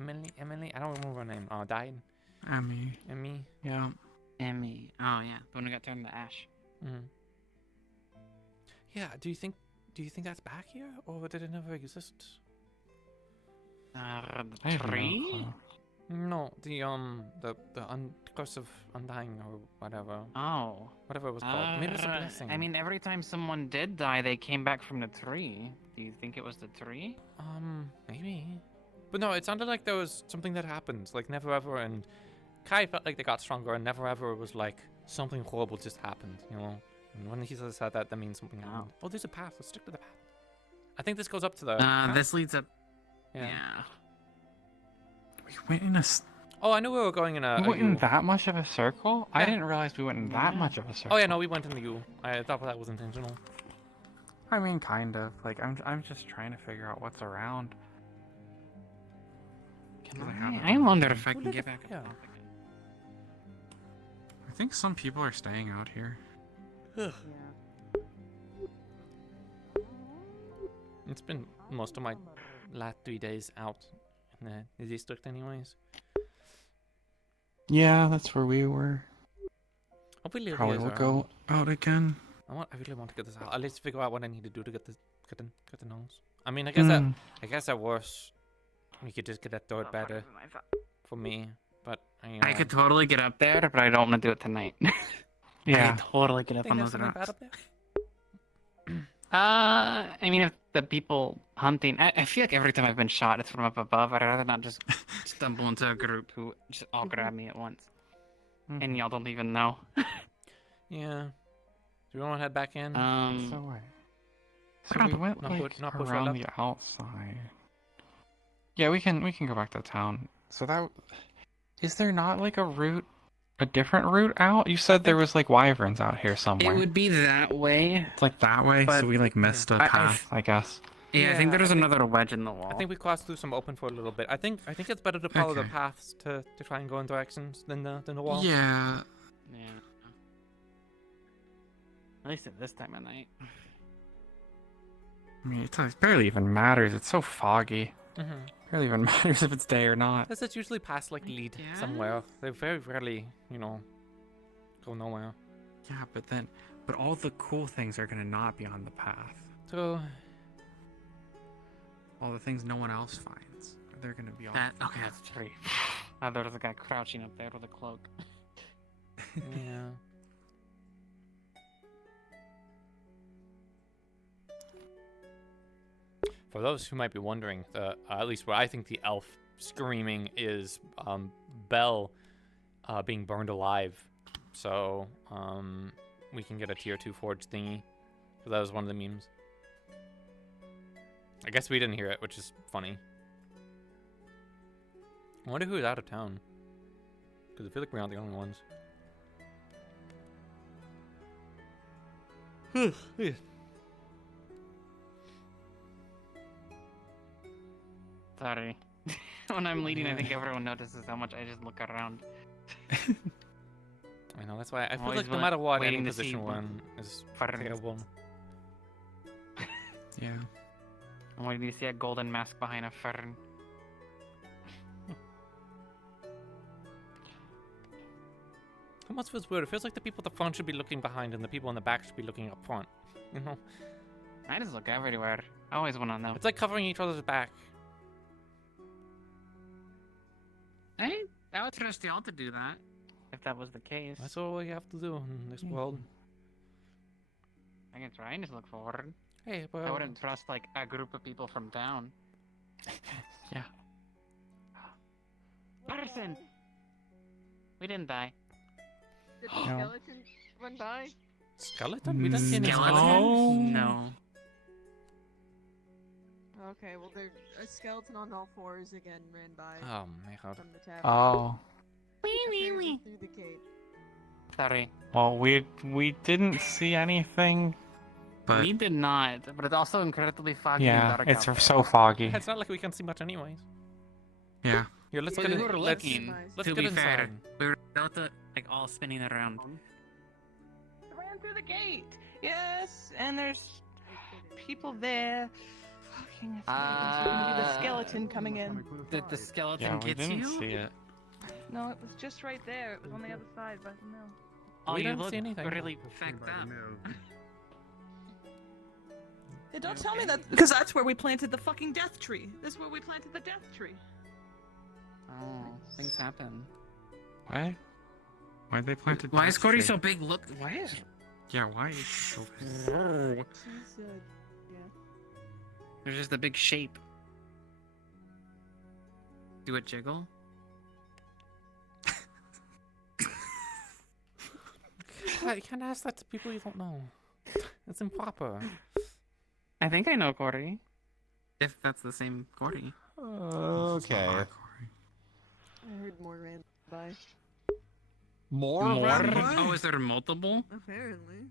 I don't remember her name. Died. Emmy. Yeah. Emmy. Oh yeah, the one who got turned to ash. Mm-hmm. Yeah. Do you think that's back here, or did it never exist? The tree? No, the curse of undying or whatever. Oh. Whatever it was called. Maybe it's a blessing. I mean, every time someone did die, they came back from the tree. Do you think it was the tree? Maybe. But no, it sounded like there was something that happened. Like Never ever and Kai felt like they got stronger, and Never ever was like something horrible just happened, you know. And when he said that means something happened. Oh, there's a path. Let's stick to the path. I think this goes up to the. This leads up. Yeah. We went in a. Oh, I knew we were going in a. We went in that much of a circle? Yeah. I didn't realize we went in that much of a circle. Oh yeah, no, we went in the U. I thought that was intentional. I mean, kind of. Like, I'm just trying to figure out what's around. I wonder if I can get back Yeah. up. I think some people are staying out here. It's been most of my last 3 days out in the district, anyways. Yeah, that's where we were. Hopefully, it Probably is will around. go out again. I really want to get this out. At least figure out what I need to do to get the nose. I mean, I guess at worst, we could just get that third better for me. But you know. I could totally get up there, but I don't want to do it tonight. Yeah. I could totally get up Think on there's those something bad rocks. up there? I mean, if the people hunting, I feel like every time I've been shot, it's from up above. I'd rather not just stumble into a group who just all grab me at once, and y'all don't even know. Yeah. Do we want to head back in? So we went not like push right around up? the outside. Yeah, we can go back to town. So that is there not like a different route out? You said there was like wyverns out here somewhere. It would be that way. It's like that way, But so we like missed a path, I guess. Yeah, I think there's another wedge in the wall. I think we crossed through some open for a little bit. I think it's better to follow the paths to try and go in directions than the wall. Yeah. Yeah. At least at this time of night. I mean, it barely even matters. It's so foggy. Barely even matters if it's day or not. Because it's usually past like lead somewhere. They very rarely, go nowhere. Yeah, but all the cool things are gonna not be on the path. So. All the things no one else finds, they're gonna be on. Okay, that's a tree. There's a guy crouching up there with a cloak. Yeah. For those who might be wondering, at least what I think the elf screaming is Belle being burned alive. So we can get a tier 2 forge thingy. Because that was one of the memes. I guess we didn't hear it, which is funny. I wonder who's out of town. Because I feel like we're not the only ones. Sorry. When I'm leading, I think everyone notices how much I just look around. I know, that's why I feel always like no matter what, any waiting to see position we're what in is Fern- terrible. Yeah. I'm waiting to see a golden mask behind a fern. Almost feels weird. It feels like the people at the front should be looking behind and the people in the back should be looking up front. You know? I just look everywhere. I always want to know. It's like covering each other's back. I would trust y'all to do that, if that was the case. That's all we have to do in this world. I can try and just look forward. Hey, I wouldn't trust, like, a group of people from town. Yeah. Patterson! We didn't die. Did the skeleton run by? Skeleton? We didn't see any Skeleton? skeletons. No. Okay, well, there's a skeleton on all fours again ran by. Oh my god. From the tavern. Oh. Apparently through the gate. Sorry. Well, we didn't see anything. But We did not, but it's also incredibly foggy and yeah, dark it's out so foggy. It's not like we can see much anyways. Yeah. Here, let's Well, get we in. were Let's looking, get to be fair. inside. We were about to, like, all spinning around. Ran through the gate. Yes, and there's people there. Fucking, it's gonna be the skeleton coming in. Did the skeleton Yeah, we get didn't you? see it. No, it was just right there. It was on the other side by the mill. Oh, We you didn't look see anything. really fecked up. Hey, don't tell me that, because that's where we planted the fucking death tree. That's where we planted the death tree. Oh, things happen. Why? Why'd they plant a Why is death Cody tree? so big? Look, why is... Yeah, why is he so big? She's, yeah. There's just a big shape. Do it jiggle? You can't ask that to people you don't know. It's improper. I think I know Corey. If that's the same Corey. Okay. I heard more ran by. More? Oh, is there multiple? Apparently.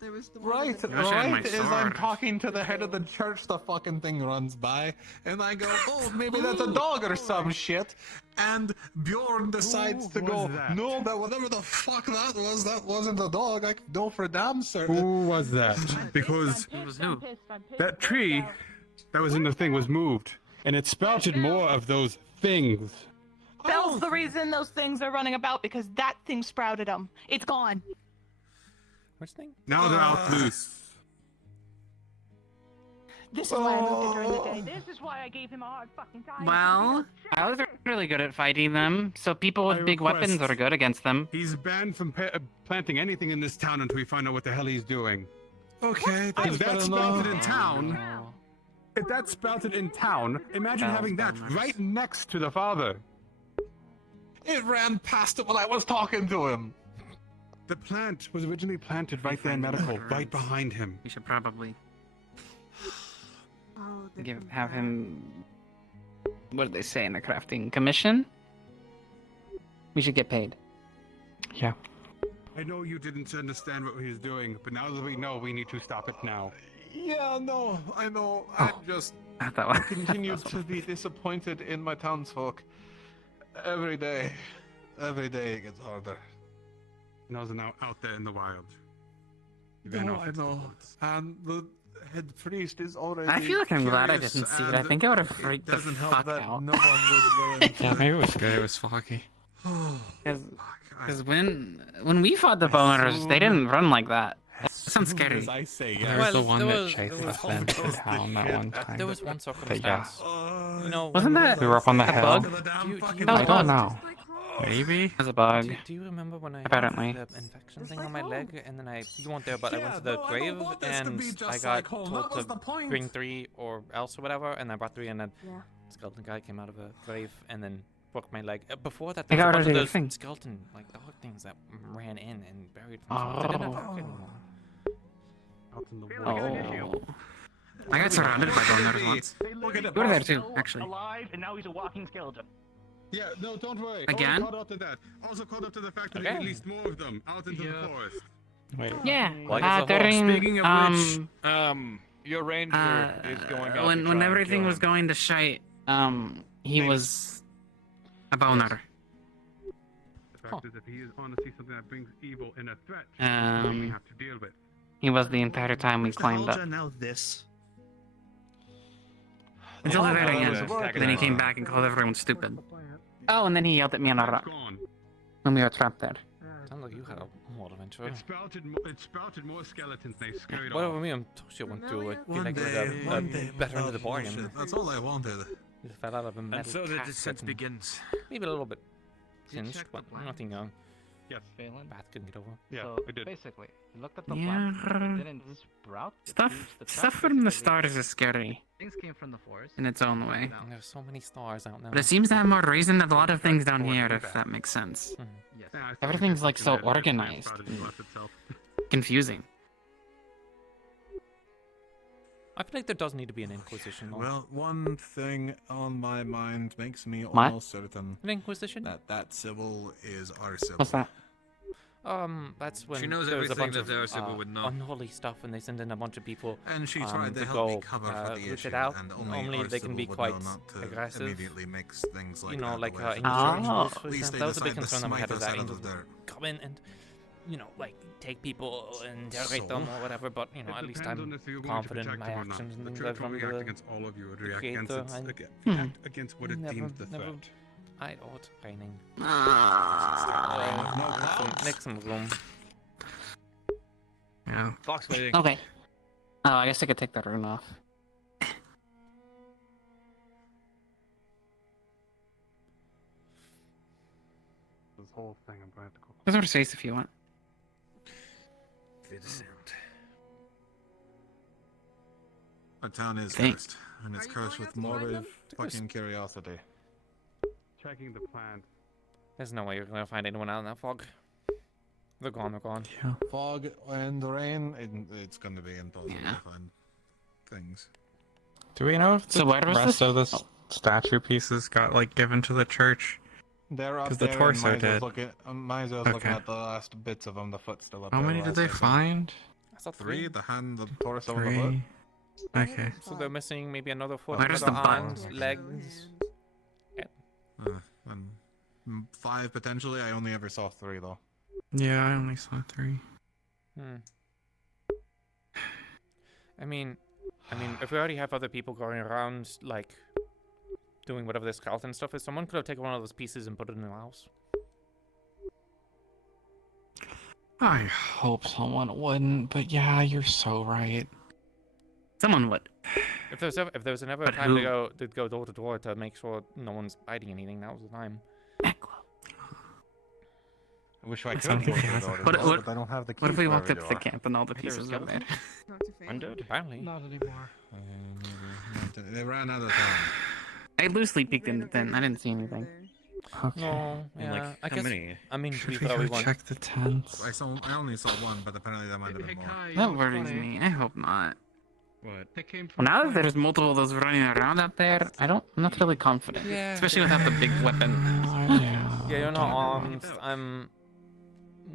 There was the one Right, with the- I wish I had my right. As I'm sword. talking to the head of the church, the fucking thing runs by, and I go, "Oh, maybe that's a dog or some shit." And Bjorn decides to go, that? "No, that whatever the fuck that wasn't a dog. I know for damn certain." Who was that? Because It was who? that tree that was in the thing was moved. And it sprouted more of those things. Bell's the reason those things are running about because that thing sprouted them. It's gone. Which thing? Now they're out loose. This is why I moved it during the day. This is why I gave him a hard fucking time. Well, I was really good at fighting them, so people with big weapons are good against them. He's banned from planting anything in this town until we find out what the hell he's doing. Okay, If that's sprouted in town, if that's sprouted in town, imagine having that right next to the father. It ran past him while I was talking to him. The plant was originally planted right there in medical, right behind him. We should probably Oh, have him. What do they say in the crafting commission? We should get paid. Yeah. I know you didn't understand what he was doing, but now that we know, we need to stop it now. Yeah, no, I know. Oh. I continue to be disappointed in my townsfolk. Every day it gets harder. Now they're now out there in the wild. No, I know. And the head priest is already. I feel like I'm glad I curious, didn't see it. I and think I would have freaked the doesn't help fuck that out. no one was willing to. Yeah, maybe it was good. It was foggy. Because when we fought the boners, they didn't run like that. That sounds scary. As I say, There yeah. was the one that chased us into town that one time. There was one But circumstance. yeah. You know, Wasn't when that We were up on the a hill. bug? I don't know. Maybe? It was a bug. Do you remember when I Apparently. had the infection thing on my leg, and then you weren't there, but I went to the grave, and I got told to bring 3 or else or whatever, and I brought 3, and then skeleton guy came out of a grave, and then broke my leg. Before that, there was a bunch of those skeleton like dog things that ran in and buried themselves. They didn't work anymore. Oh. I got surrounded by boners once. Look at You were there too, actually. Alive, and now he's a walking skeleton. Yeah, no, don't worry. Again? Also caught up to that. Also caught up to the fact that we released more of them out into the forest. Wait. Yeah. During Speaking of which, your ranger is going out. when everything was going to shite, he was a boner. The fact is, if he is on to see something that brings evil and a threat, we have to deal with. He was the entire time we Mr. climbed up. Halja, now this. Until the very end. Yeah. Then he came back and called everyone stupid. Oh, and then he yelled at me on a rock when we were trapped there. Sounds like you had a whole adventure. It sprouted more skeletons. They scurried Whatever off. me and Toshio went through, I feel One like we day, got one day, better into oh, the bargain. shit, that's all I wanted. We fell out of a metal And so the casket descent and begins. maybe a little bit Did you singed, check but the plan? nothing young. Yes. Bath couldn't get over. Yeah, So we did. basically, you looked at the Yeah. plant, it didn't sprout. it Stuff used the stuff trunk from the basically. stars is scary Things came from the forest. in its own way. And there's so many stars out now. But it seems to have more reason than a lot of things down here, if that makes sense. Yes. Yeah, I still Everything's think like it's so something that organized sprouted and left itself. Confusing. I feel like there does need to be an inquisition. Though. Well, one thing on my mind makes me What? almost certain An inquisition? that Sybil is our Sybil. What's that? That's when She knows there was a everything bunch that of their Sybil would know. unholy stuff, and they send in a bunch of people And she tried to to help me go cover for the root issue, it out. and Only our they can Sybil be would quite know not to aggressive. immediately mix things like You know, that like away. English Oh. angels, At for least example. they That was a big decide to concern that we smite had, is us that out of angels the dirt. come in and, you know, like take people and interrogate them or whatever. But you know, at least depends on I'm if you're going to confident in protect my them or not. actions and The things church I've done won't to react the against all of you. It would react creator. against, and react against what it never, deems the never threat. I ought raining. Ah. Make some room. Yeah. Fox waiting. Okay. Oh, I guess I could take that rune off. This whole thing, I'm going to have to go. There's more space if you want. The descent. Our town is Okay. cursed, and it's Are you cursed going with out to find morbid them? fucking curiosity. Checking the plant. There's no way you're gonna find anyone out in that fog. They're gone. They're gone. Yeah. Fog and rain, it's going to be impossible Yeah. to find things. Do we know if the So where was rest this? of the statue pieces got like given to the church? They're up 'Cause the there, torso and Mizo's did. Mizo's looking Okay. at the last bits of them, the foot's still up How there. many the did last they I saw. find? I saw Three, the hand, the torso, and the Three. foot. Okay. So they're missing maybe another foot, Where's another the butt? arms, legs. And 5 potentially. I only ever saw 3 though. Yeah, I only saw 3. I mean, if we already have other people going around, like, doing whatever this skeleton stuff is, someone could have taken one of those pieces and put it in the house. I hope someone wouldn't, but yeah, you're so right. Someone would. If there's ever a But time who? to go door to door to make sure no one's hiding anything, that was the time. I wish I I could don't go think he to has the it. door, What but I don't have the key. What if we for walked every up to the door. camp and all the I think there was pieces were there? Undead? Apparently. Not anymore. They ran out of time. I loosely peeked in the tent. I didn't see anything. Okay. No, yeah. I guess. I mean, to Should be we fair, go we want. check the tents? I only saw one, but apparently there might have been more. That worries me. I hope not. What? They came Well, from. now that there's multiple of those running around out there, I'm not really confident. Yeah. Especially without the big weapon. Yeah, you're not armed. I'm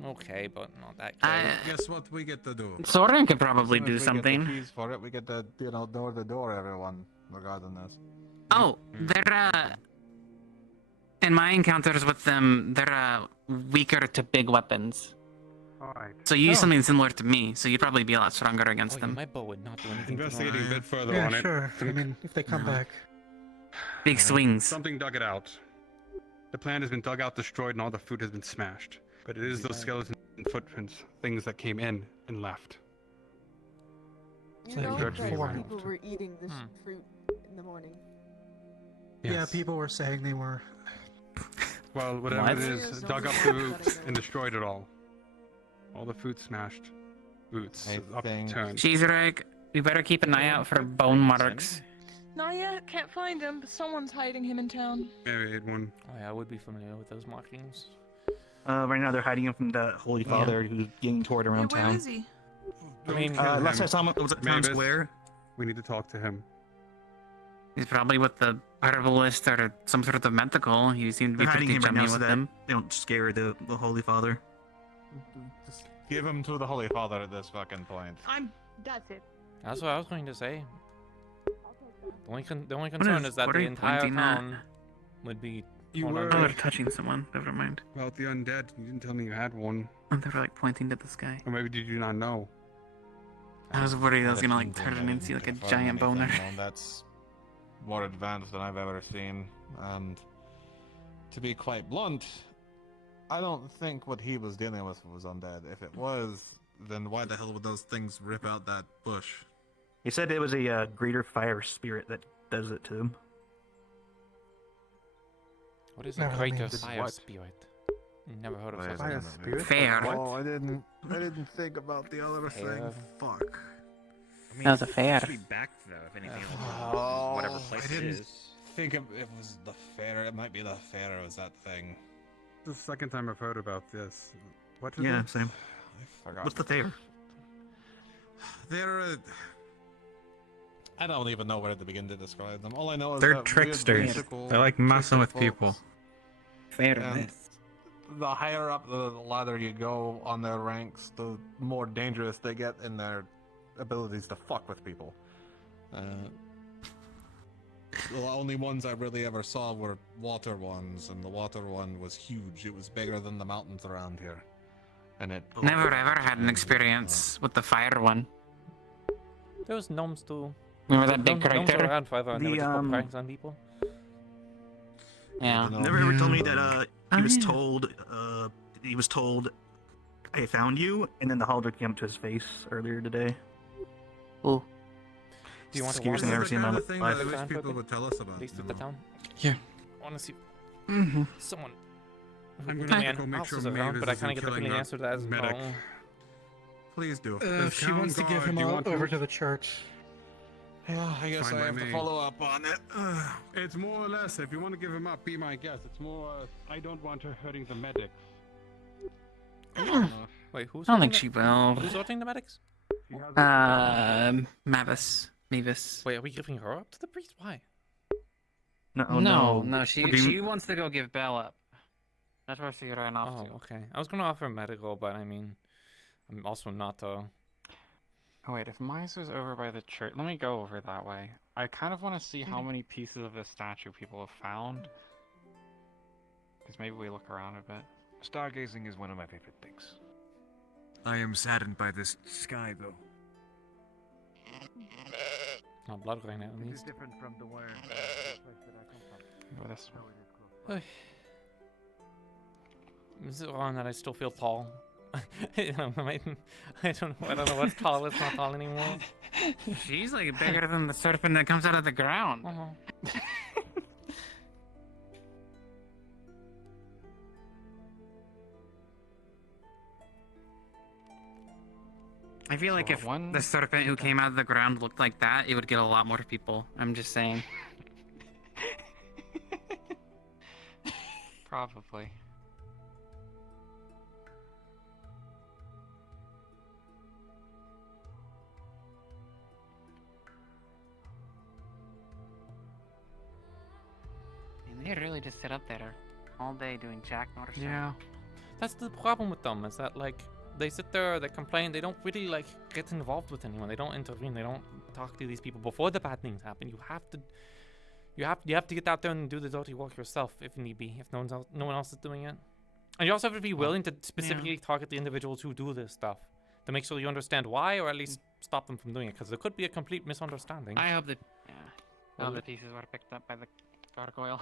okay, but not that great. Guess what we get to do? Soren could probably As soon do as we get the something. keys for it, we get to, door to door everyone regarding this. Oh, they're in my encounters with them, they're weaker to big weapons. Alright. So you use something similar to me, so you'd probably be a lot stronger against them. My bow would not do anything. Investigating a bit further Yeah, on it. sure. I mean, if they come back. Big swings. Something dug it out. The plant has been dug out, destroyed, and all the food has been smashed. But it is those skeleton footprints, things that came in and left. You know Search that me around. people were eating this fruit in the morning. Yeah, Yes. people were saying they were. Well, whatever What? it is, dug up the roots and destroyed it all. All the food smashed. Roots upturned. Cheesereg, we better keep an eye out for bone marks. Not yet. Can't find him, but someone's hiding him in town. Married one. Oh yeah, I would be familiar with those markings. Right now they're hiding him from the Holy Father who's getting toured around Where town. is he? I mean, last I saw him, it was at Town Mavis, Square. We need to talk to him. He's probably with the herbalist or some sort of medical. He seemed to be They're hiding pretty him right chummy now so with that them. they don't scare the Holy Father. Just give him to the Holy Father at this fucking point. That's it. That's what I was going to say. The only concern is that what the are you entire pointing at? town would be. You torn were- under. Oh, they're touching someone. Never mind. About the undead, you didn't tell me you had one. And they were like pointing to the sky. Or maybe did you not know? I was worried I was gonna like didn't turn it think I into like a didn't giant confirm boner. anything, no, that's more advanced than I've ever seen. And to be quite blunt, I don't think what he was dealing with was undead. If it was, then Why the hell would those things rip out that bush? He said it was a greater fire spirit that does it to him. What is a Never greater means fire what? spirit? Never heard of What such is a Fire thing. spirit? Fair. Oh, I didn't think about the other Fair. thing. Fuck. I mean, That was a fair. Should be back though, if anything. Oh, whatever place I it didn't is. think it was the fair. It might be the fair. Was that thing? This is the second time I've heard about this. What is Yeah, it? same. I forgot. What's the favor? They're I don't even know where to begin to describe them. All I know is They're that weird tricksters. mystical They like messing with trickster people. folks. Fair. And the higher up the ladder you go on their ranks, the more dangerous they get in their abilities to fuck with people. The only ones I really ever saw were water ones, and the water one was huge. It was bigger than the mountains around here. And it Never ever had an experience with the fire one. There was gnomes too. Remember that big Gnomes were character? around forever and they would The, just put um, pranks on people. Yeah. Never ever told me that Oh, he was yeah. told I found you, and then the holder came up to his face earlier today. Oh. Do you want to Scariest walk thing I've ever the seen in kind my of thing life. that I wish Town for a people bit? would tell us about. At least you at the know? town. Yeah. I want to see Mm-hmm. someone. I'm who gonna man go make sure else is around, Mavis but I isn't kind of get the killing feeling the our answer to that is medic. no. Please do. If she wants to give him over to the church. Yeah, I guess Fine I by have to me. follow up on it. It's more or less, if you want to give him up, be my guest. It's more, I don't want her hurting the medics. Wait, who's? I don't think sorting she the- will. Who's sorting the medics? Mavis. Wait, are we giving her up to the priest? Why? No, she We're giving- she wants to go give Belle up. That's where she ran off Oh, to. okay. I was gonna offer medical, but I mean, I'm also not Oh wait, if Miser's over by the church, let me go over that way. I kind of want to see how many pieces of this statue people have found. Because maybe we look around a bit. Stargazing is one of my favorite things. I am saddened by this sky, though. Not blood right now, at This is least. different from the place that I come from. Go this way. Is it wrong that I still feel tall? I don't know what's tall. It's not tall anymore. She's like bigger than the serpent that comes out of the ground. I feel like if the serpent who came out of the ground looked like that, it would get a lot more people. I'm just saying. Probably. And they really just sit up there all day doing jack nor shit. Yeah. That's the problem with them, is that like they sit there, they complain, they don't really like get involved with anyone. They don't intervene. They don't talk to these people before the bad things happen. You have to get out there and do the dirty work yourself if need be. If no one else is doing it, and you also have to be willing to specifically target the individuals who do this stuff to make sure you understand why, or at least stop them from doing it, because there could be a complete misunderstanding. I hope that all the pieces were picked up by the gargoyle.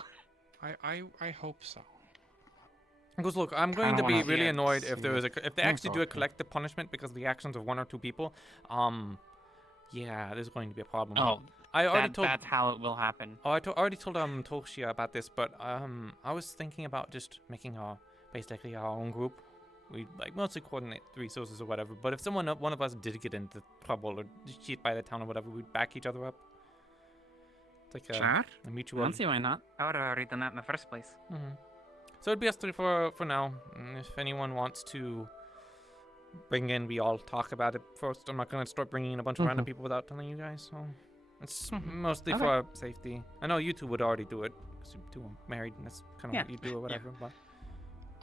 I hope so. Because look, I'm going to be really annoyed if if they actually do a collective punishment because of the actions of one or two people. Yeah, there's going to be a problem. Oh, I already told. That's how it will happen. Oh, I already told Toshia about this, but I was thinking about just making basically our own group. We like mostly coordinate the resources or whatever. But if one of us did get into trouble or cheat by the town or whatever, we'd back each other up. It's like a mutual. I don't see why not. I would have already done that in the first place. So it'd be us three for now. And if anyone wants to bring in, we all talk about it first. I'm not going to start bringing in a bunch of random people without telling you guys. So it's mostly for our safety. I know you two would already do it because you two are married, and that's kind of what you do or whatever. But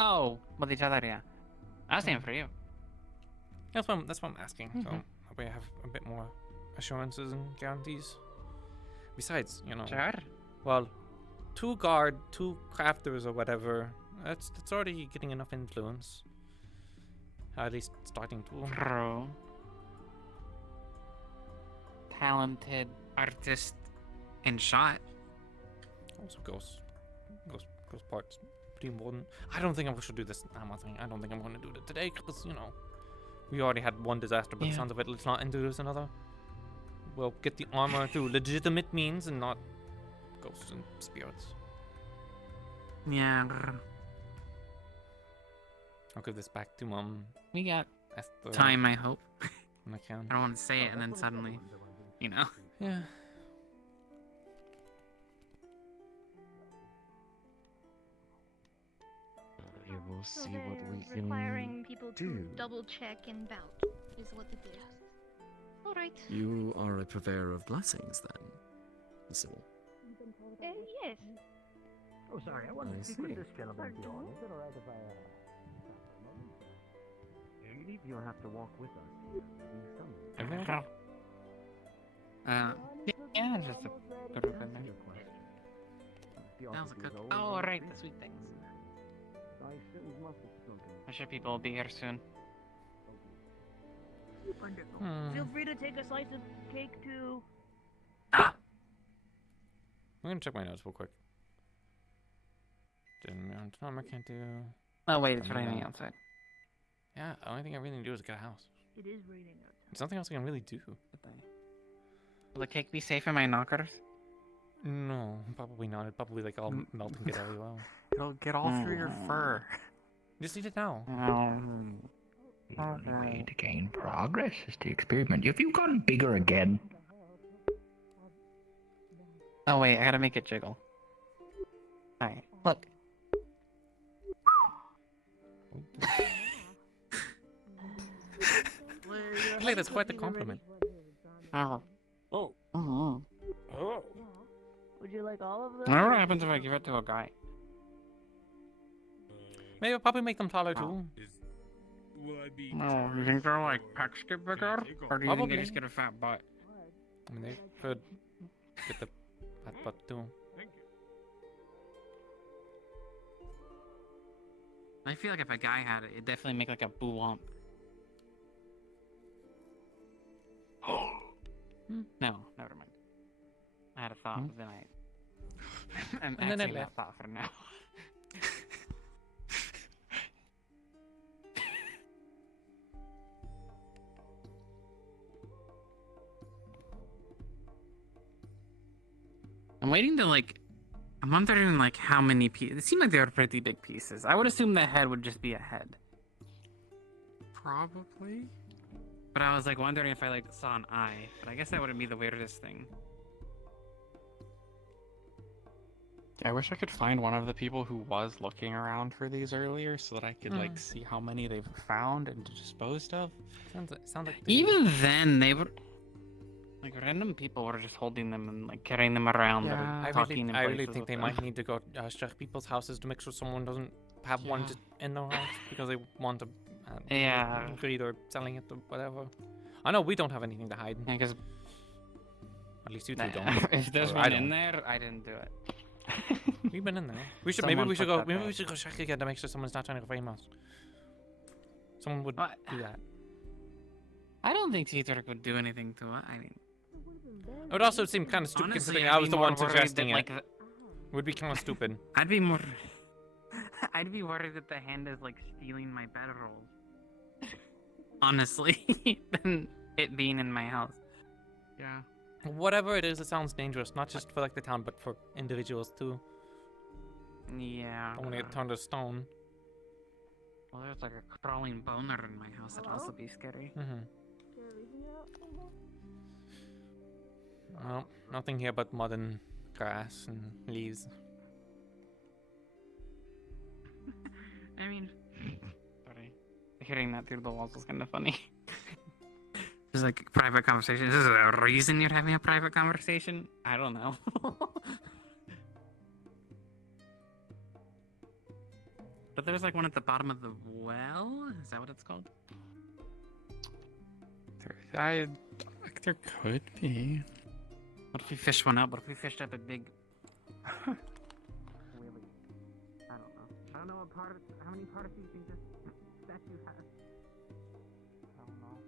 oh, with each other, yeah. I was saying for you. That's what I'm asking. So we have a bit more assurances and guarantees. Besides, Sure. Well, 2 crafters or whatever. That's already getting enough influence. At least starting to. True. Talented artist in shot. Also ghost parts pretty important. I don't think I should do this ammo thing. I don't think I'm going to do it today because we already had one disaster. But the sounds of it, let's not introduce another. We'll get the armor through legitimate means and not ghosts and spirits. Yeah. I'll give this back to We got Esther time, I hope. when I can. I don't want to say it and then suddenly, Yeah. We will see what we can requiring people to do. double check and vouch is what it is. All right. You are a purveyor of blessings, then, Sybil. Yes. Oh, sorry, I want to speak with this gentleman. Pardon? Is it alright if I, maybe you'll have to walk with us. Yeah, just a group in there. That was a cook. Oh, right, the sweet things. I'm sure people will be here soon. Wonderful. Feel free to take a slice of cake too. I'm gonna check my notes real quick. Tom, I can't do. Oh wait, it's raining outside. Yeah, the only thing I really need to do is get a house. It is raining outside. There's nothing else I can really do. Will the cake be safe in my knockers? No, probably not. It'd probably like all melt and get really well. It'll get all through your fur. Just eat it now. The only way to gain progress is to experiment. Have you gotten bigger again? Oh wait, I gotta make it jiggle. Alright, look. I think that's quite the compliment. Oh. Oh. Oh. Oh. Would you like all of them? I wonder what happens if I give it to a guy. Maybe I'll probably make them taller too. Will I be? Oh, you think they're like packs get bigger? Or do you think they just get a fat butt? I mean, they could get the fat butt too. Thank you. I feel like if a guy had it, it'd definitely make like a boo womp. No, never mind. I had a thought, but then I'm And then I actually left. not thought for now. I'm waiting to I'm wondering how many pieces. It seemed like they were pretty big pieces. I would assume the head would just be a head. Probably. But I was wondering if I saw an eye. But I guess that wouldn't be the weirdest thing. I wish I could find one of the people who was looking around for these earlier so that I could see how many they've found and disposed of. Sounds like Even then, they were random people were just holding them and carrying them around. Yeah. Or talking in I really places think with they them. might need to go check people's houses to make sure someone doesn't have one just in their house because they want to greed or selling it or whatever. I know we don't have anything to hide. Yeah, because at least you two don't. If there's Or one I in don't. there, I didn't do it. We've been in there. We should Someone we should put go that maybe there. we should go check again to make sure someone's not trying to frame us. Someone would do that. I don't think Teeter could do anything to it. I mean, It would also seem kind of stupid honestly, considering I'd I be was the more one worried suggesting that, it. Would be kind of stupid. I'd be more. I'd be worried that the hand is stealing my bedrolls. Honestly, than it being in my house. Yeah. Whatever it is, it sounds dangerous, not just for the town, but for individuals too. Yeah. Don't want to get turned to stone. Well, there's a crawling boner in my house. That'd also be scary. Well, nothing here but mud and grass and leaves. I mean, sorry. Hearing that through the walls was kind of funny. It's private conversation. Is this a reason you're having a private conversation? I don't know. But there's one at the bottom of the well? Is that what it's called? There could be. What if we fish one up? What if we fished up a big... Really? I don't know. I don't know how many parts do you think this statue has? I don't know.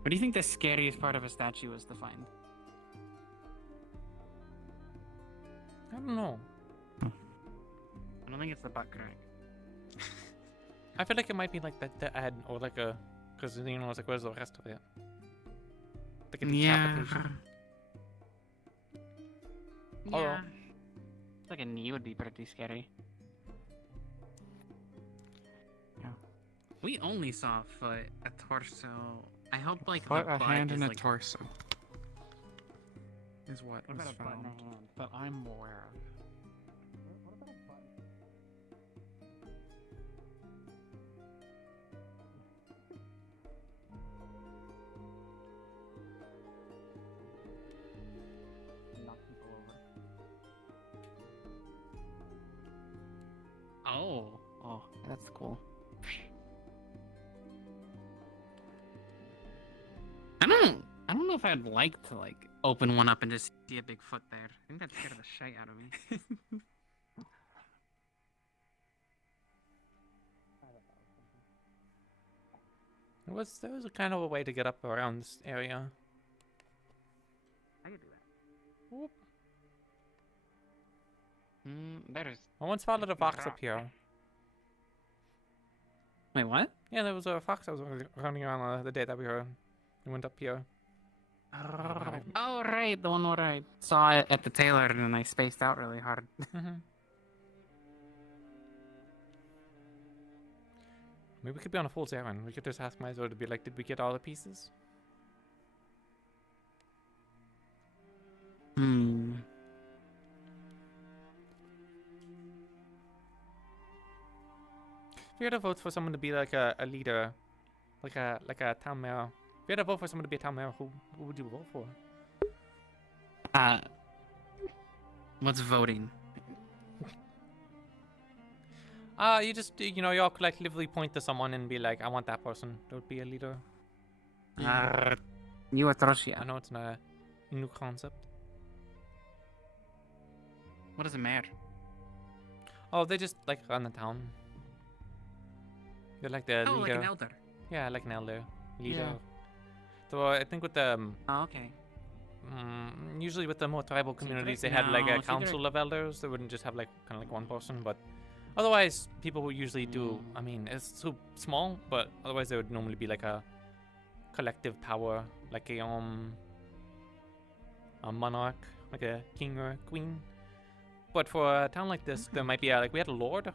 What do you think the scariest part of a statue is to find? I don't know. I don't think it's the butt crack. I feel like it might be the ad or a, because it's where's the rest of it? Like a decapitation. Yeah. A knee would be pretty scary. Yeah. We only saw a foot, a torso. I hope Foot, the a butt hand, is and a torso. Is what was about a butt and a found hand? that I'm aware of. Knock people over. Oh, that's cool. I don't know if I'd like to open one up and just see a big foot there. I think that'd scare the shit out of me. There was a kind of a way to get up around this area. I could do that. There is. I once spotted a fox up here. Wait, what? Yeah, there was a fox that was running around the day that we went up here. Oh, right, the one where I saw it at the tailor and then I spaced out really hard. Maybe we could be on a fool's errand. We could just ask Marceau to be like, did we get all the pieces? If you had to vote for someone to be like a leader, like a town mayor. If you had to vote for someone to be a town mayor, who would you vote for? What's voting? You just, you all collectively point to someone and be like, I want that person to be a leader. You at Russia. I know it's not a new concept. What does it matter? Oh, they just run the town. They're like the leader. Like an elder. Yeah, like an elder. Leader. Yeah. So I think with the... Oh, okay. usually with the more tribal communities, they had like a council of elders. They wouldn't just have like kind of like one person, but otherwise, people would usually do. I mean, it's so small, but otherwise there would normally be like a collective power, like a monarch, like a king or a queen. But for a town like this, there might be like we had a lord,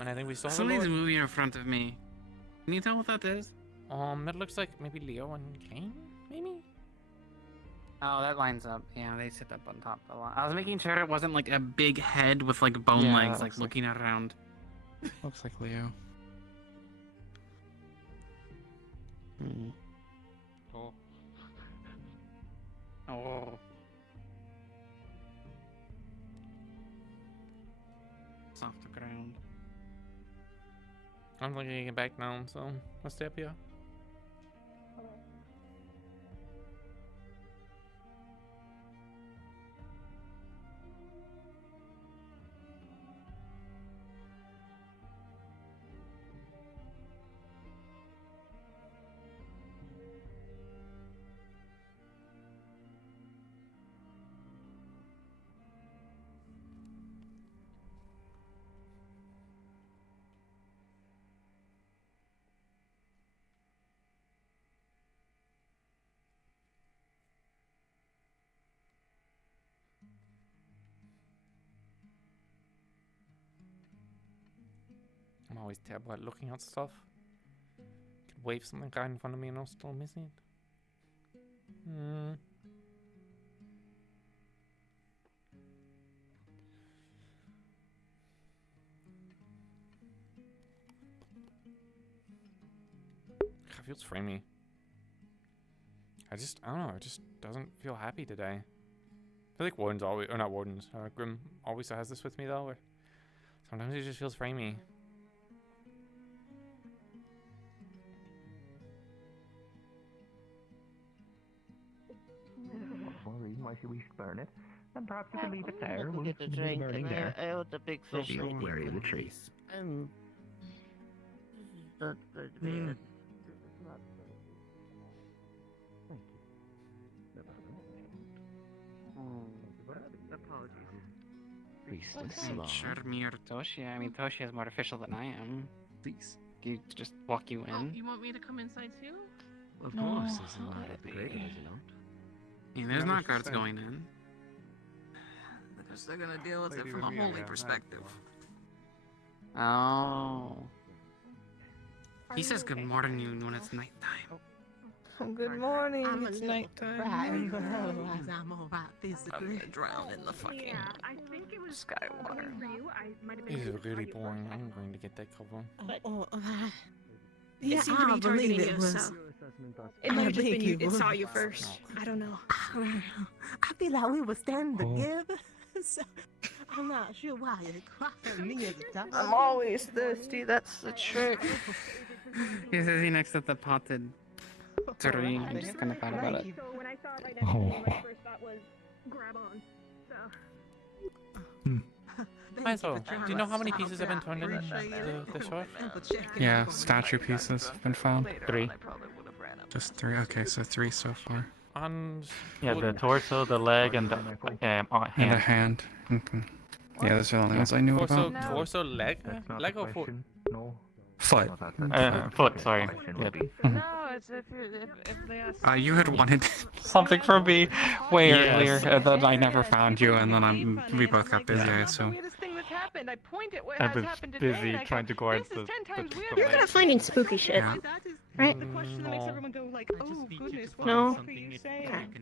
and I think we saw a Somebody's lord. moving in front of me. Can you tell what that is? It looks like maybe Leo and Kane, maybe. Oh, that lines up. Yeah, they sit up on top of the line. I was making sure it wasn't like a big head with like bone legs, like looking around. Looks like Leo. Oh. Oh. It's off the ground. I'm looking to get back now, so I'll stay up here. I'm always terrible at looking at stuff. Could wave something right in front of me and I'll still miss it. It feels framey. I don't know, it just doesn't feel happy today. I feel like Warden's always, or not Warden's, Grim always has this with me though, where sometimes it just feels framey. Reason why we should burn it, and perhaps you can leave it there. We'll get the leave it drink, burning and there. I hold the big fish. Don't worry, the tree. Not good, man. This is not Apologies. Sure, me or Toshi. I mean, Toshi is more official than I am. Please. Do you just walk you Oh, in? you want me to come inside too? Of No, course, isn't not that a great, big? you know. I mean, there's not guards going in. Because they're gonna deal with it Lady from a Revere, holy yeah, perspective. Oh. He says good morning when it's nighttime. Good morning. I'm It's a nighttime. Otherwise, I'm alright physically. I'm gonna drown in the fucking Yeah, I think it was Skywater. for you. I might have This been. is really boring. I'm going to get that cover. Yeah, Yeah, seemed to I be believe targeting it you, was. so it might have just been you. It saw you was. first. I don't know. I feel like we were standing together, so I'm not sure why you're crying me at the time. I'm always thirsty. That's the trick. He says he next to the potted tree. I'm just kind of thought about it. So when I saw it right next to me, my first thought was grab on. So. Marceau, do you know how many pieces have been turned in the short? Yeah, statue pieces have been found. 3. Just 3. Okay, so 3 so far. And Yeah, the torso, the leg, and the And a hand. hand. Okay. Yeah, those are the only ones I knew about. Torso, leg? Leg or foot? No. Foot. Foot, sorry. Yep. No, it's if they ask. You had wanted something from me way Yes. earlier, and then I never found you, and then we both got busy, I That's the assume. weirdest thing that's happened. I point at what I has was happened today. busy and I trying go, to guard this is 10 times the weirder. You're not finding spooky shit, Yeah. right? The question that makes everyone go like, oh goodness, what No. the fuck are you saying?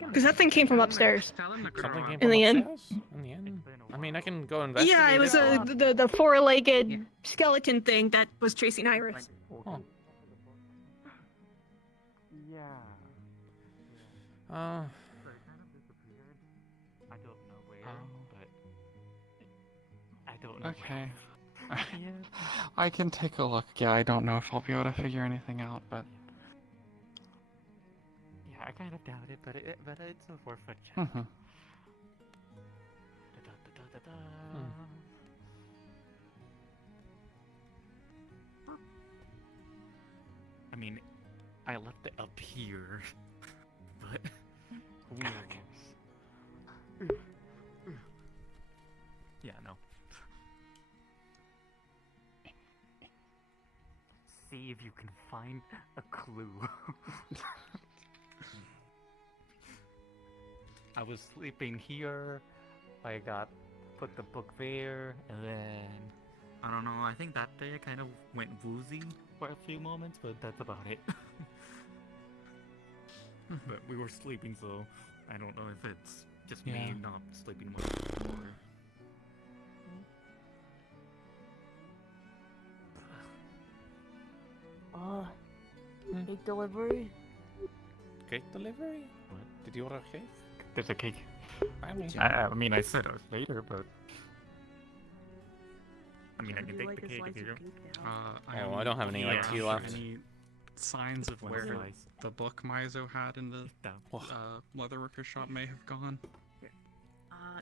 Because that thing came from upstairs. Something came In from the end. upstairs? In the end? I mean, I can go investigate. Yeah, it was the four-legged skeleton thing that was chasing Iris. Oh. Yeah. Uh, I don't know where, but I don't know. Okay. Where. I can take a look. Yeah, I don't know if I'll be able to figure anything out, but Yeah, I kind of doubt it, but it's a 4-foot check. mhm. I mean, I left it up here, but Who knows? Yeah, no. See if you can find a clue. I was sleeping here. I put the book there, and then I don't know. I think that day I kind of went woozy for a few moments, but that's about it. But we were sleeping, so I don't know if it's just me Yeah. not sleeping well or. Cake delivery? Cake delivery? What? Did you order cake? There's a cake. Finally. I mean, I said later, but. I mean, I Would can you take like the a cake slice if you of do. cake now? Yeah, well, I don't have any, like, tea left. Any signs of One where slice. the book Marceau had in the leatherworker shop may have gone?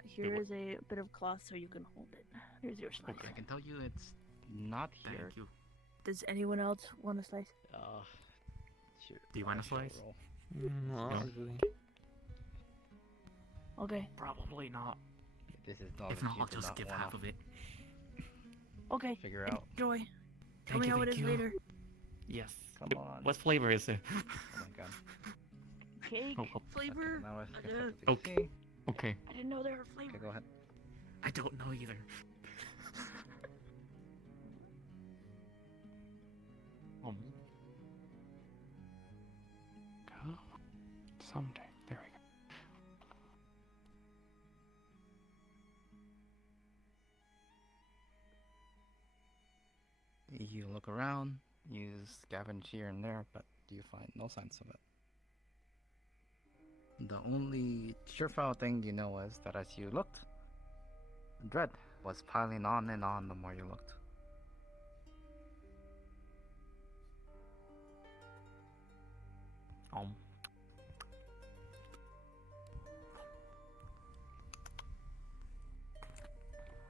Here is a bit of cloth so you can hold it. Here's your slice. I can tell you it's not here. Thank you. Does anyone else want a slice? Sure. Do you want a slice? No, No. really. Okay. Probably not. This is not. If not, I'll just give half of it. Okay. Figure out. Enjoy. Tell Thank me you, how it thank is you. later. Yes. Come on. What flavor is it? Oh my god. Cake Oh, flavor? Now I guess I have to Okay. see. Okay. I didn't know there were flavors. Okay, go ahead. I don't know either. Someday. There we go. You look around, you scavenge here and there, but you find no signs of it. The only surefire thing you know is that as you looked, dread was piling on and on the more you looked.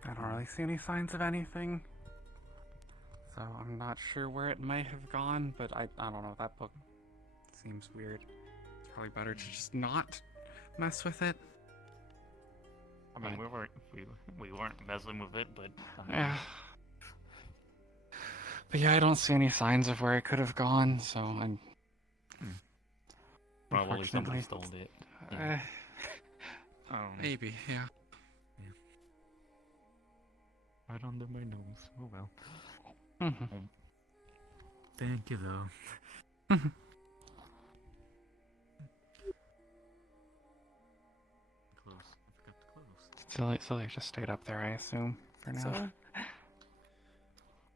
I don't really see any signs of anything. So I'm not sure where it might have gone, but I don't know, that book seems weird. It's probably better to just not mess with it. I mean, we weren't messing with it, but. Yeah. But yeah, I don't see any signs of where it could have gone, so I'm... Probably somebody unfortunately- stole it. Maybe, yeah. Right under my nose. Oh well. Mhm. Thank you, though. Close. I forgot to close. So they just stayed up there, I assume, for now. So,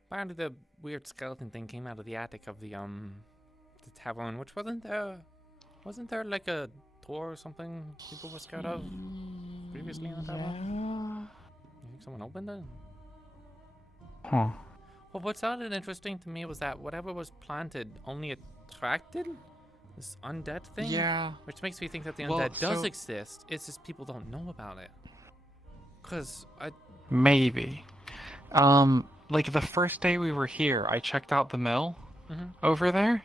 apparently the weird skeleton thing came out of the attic of the tavern, which wasn't there like a door or something people were scared of previously in the tavern? You think someone opened it? Huh. Well, what sounded interesting to me was that whatever was planted only attracted this undead thing. Yeah. Which makes me think that the Well, undead does so- exist. It's just people don't know about it. Cause Maybe. Like the first day we were here, I checked out the mill Mhm. over there,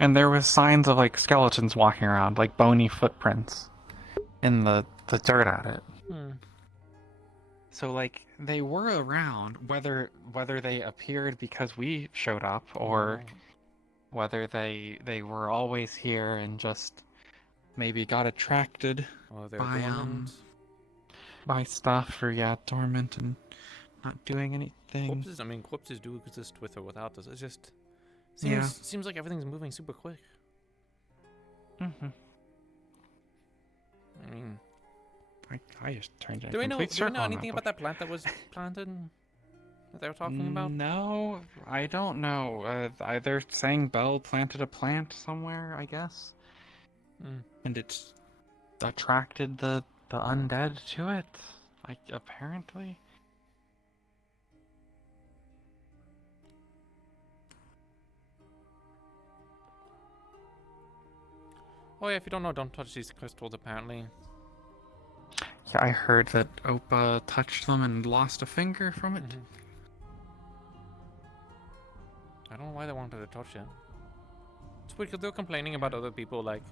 and there was signs of like skeletons walking around, like bony footprints in the dirt at it. So like they were around, whether they appeared because we showed up or whether they were always here and just maybe got attracted Oh, they're by dormant. by stuff, or dormant and not doing anything. Corpses do exist with or without us. It just Yeah. seems like everything's moving super quick. Mm-hmm. I mean, I just turned it. do we know complete circle on anything that about that plant that was planted that they were talking about? No, I don't know. They're saying Belle planted a plant somewhere, I guess, and it's attracted the undead to it. Like apparently. Oh yeah, if you don't know, don't touch these crystals. Apparently. Yeah, I heard that Opa touched them and lost a finger from it. I don't know why they wanted to touch it. It's weird because they're complaining about other people like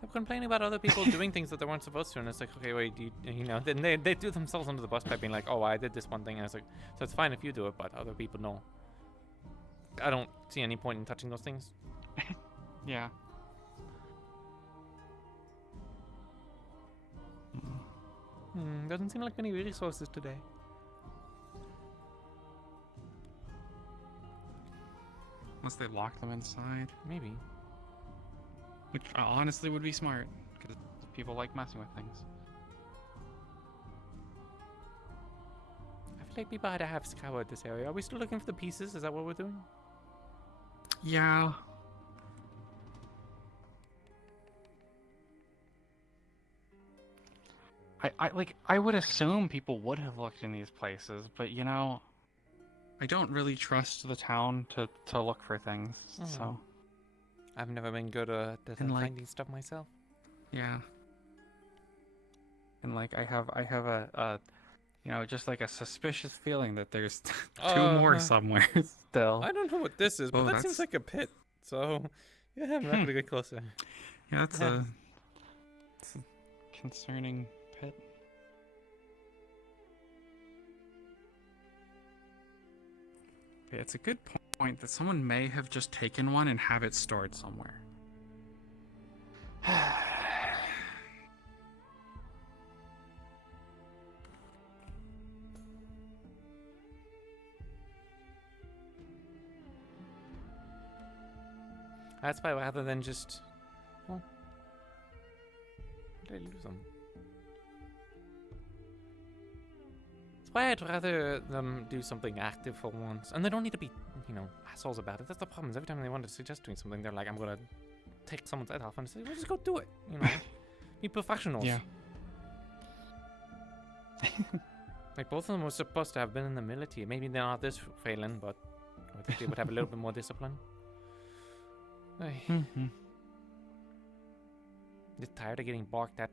They're complaining about other people doing things that they weren't supposed to, and it's like, okay, wait, you know, then they do themselves under the bus by being like, oh, I did this one thing, and it's like, so it's fine if you do it, but other people no. I don't see any point in touching those things. Yeah. Doesn't seem like many resources today. Unless they lock them inside. Maybe. Which honestly would be smart, because people like messing with things. I feel like people had to have scoured this area. Are we still looking for the pieces? Is that what we're doing? Yeah. I would assume people would have looked in these places, but you know, I don't really trust the town to look for things. So I've never been good at finding stuff myself. yeah. And like I have a you know, just like a suspicious feeling that there's two more somewhere still. I don't know what this is, but Oh, that seems like a pit. So yeah, I'm not gonna get closer. Yeah, it's a concerning pit. Yeah, it's a good point that someone may have just taken one and have it stored somewhere. That's why rather than just, well, did I lose them? That's why I'd rather them do something active for once, and they don't need to be, you know, assholes about it. That's the problem. Is every time they want to suggest doing something, they're like, "I'm gonna take someone's head off," and say, "Well, just go do it." You know, be professionals. Yeah. Like both of them were supposed to have been in the military. Maybe they're not this failing, but I think they would have a little bit more discipline. Just tired of getting barked at.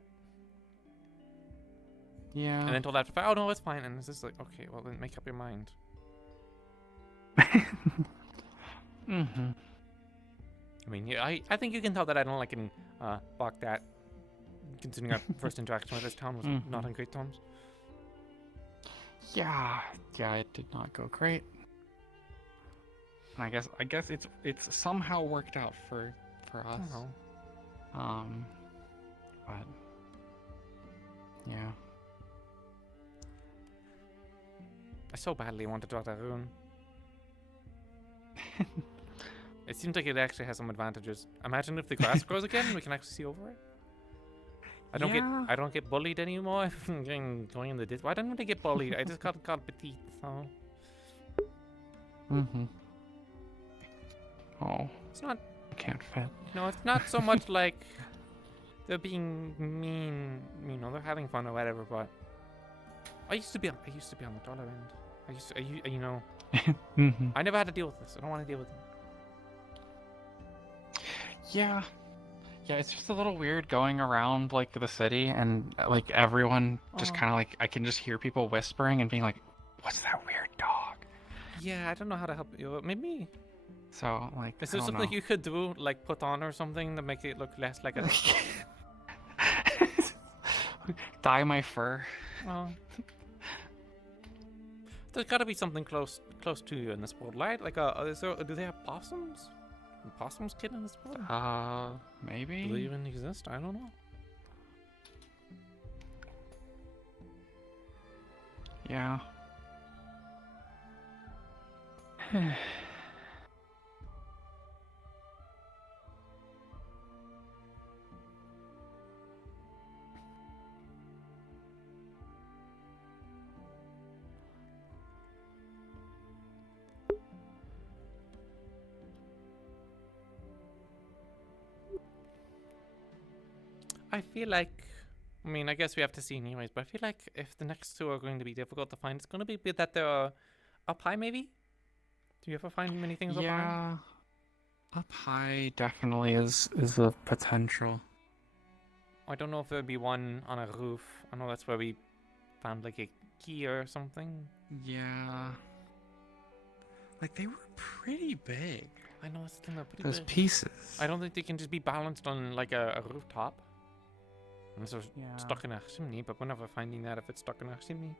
Yeah. And then told after, oh no, it's fine. And it's just like, okay, well then make up your mind. Mm-hmm. I mean, yeah, I think you can tell that I don't like getting barked at, considering our first interaction with this town was not on great terms. Yeah, it did not go great. And I guess it's somehow worked out for us. But yeah. I so badly want to draw that rune. It seems like it actually has some advantages. Imagine if the grass grows again, we can actually see over it. I don't get bullied anymore. Going in the why didn't I get bullied? I just got petite. So. Oh. It's not. I can't fit. No, it's not so much like they're being mean. You know, they're having fun or whatever. But I used to be on the dollar end. You know. I never had to deal with this. I don't want to deal with it. Yeah, it's just a little weird going around like the city and like everyone just kind of like I can just hear people whispering and being like, "What's that weird dog?" Yeah, I don't know how to help you. Maybe. So like, is there something you could do, like put on or something, to make it look less like a? Dye my fur. Oh. There's got to be something close to you in this world, right? Like, do they have possums? Possums kid in this world? Maybe. Do they even exist? I don't know. Yeah. I feel like, I mean, I guess we have to see anyways, but I feel like if the next two are going to be difficult to find, it's going to be that they're up high, maybe? Do you ever find many things up high? Yeah. Up high definitely is a potential. I don't know if there'd be one on a roof. I know that's where we found like a key or something. Yeah. Like they were pretty big. I know it's the thing, they're pretty Those big. pieces. I don't think they can just be balanced on like a rooftop. Unless they're stuck in a chimney, but we're never finding that if it's stuck in a chimney.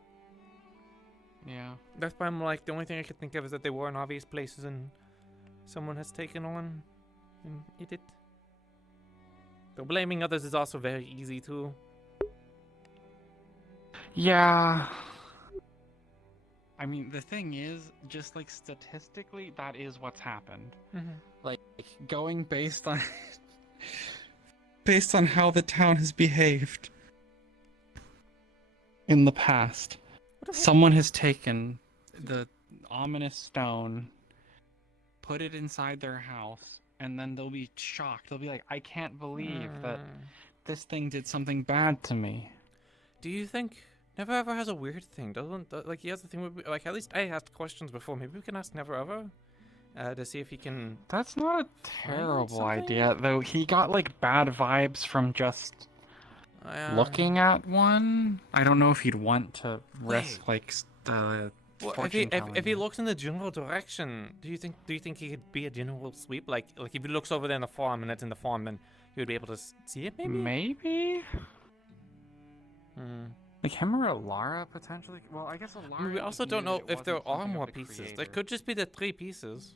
Yeah. That's why I'm like, the only thing I could think of is that they were in obvious places and someone has taken on and hit it. Though blaming others is also very easy too. Yeah. I mean, the thing is, just like statistically, that is what's happened. Like, going based on based on how the town has behaved in the past. Someone has taken the ominous stone, put it inside their house, and then they'll be shocked. They'll be like, I can't believe that this thing did something bad to me. Do you think Never Ever has a weird thing, doesn't? Like, he has the thing with, like, at least I asked questions before. Maybe we can ask Never Ever to see if he can. That's not a terrible idea, though. He got like bad vibes from just looking at one. I don't know if he'd want to risk like the Well, fortune if he looks in the general direction, do you think he could be a general sweep? Like if he looks over there in the farm and it's in the farm, then he would be able to see it. Maybe. Like him or Alara potentially. Well, I guess Alara. We also don't know if there are more pieces. There could just be the 3 pieces.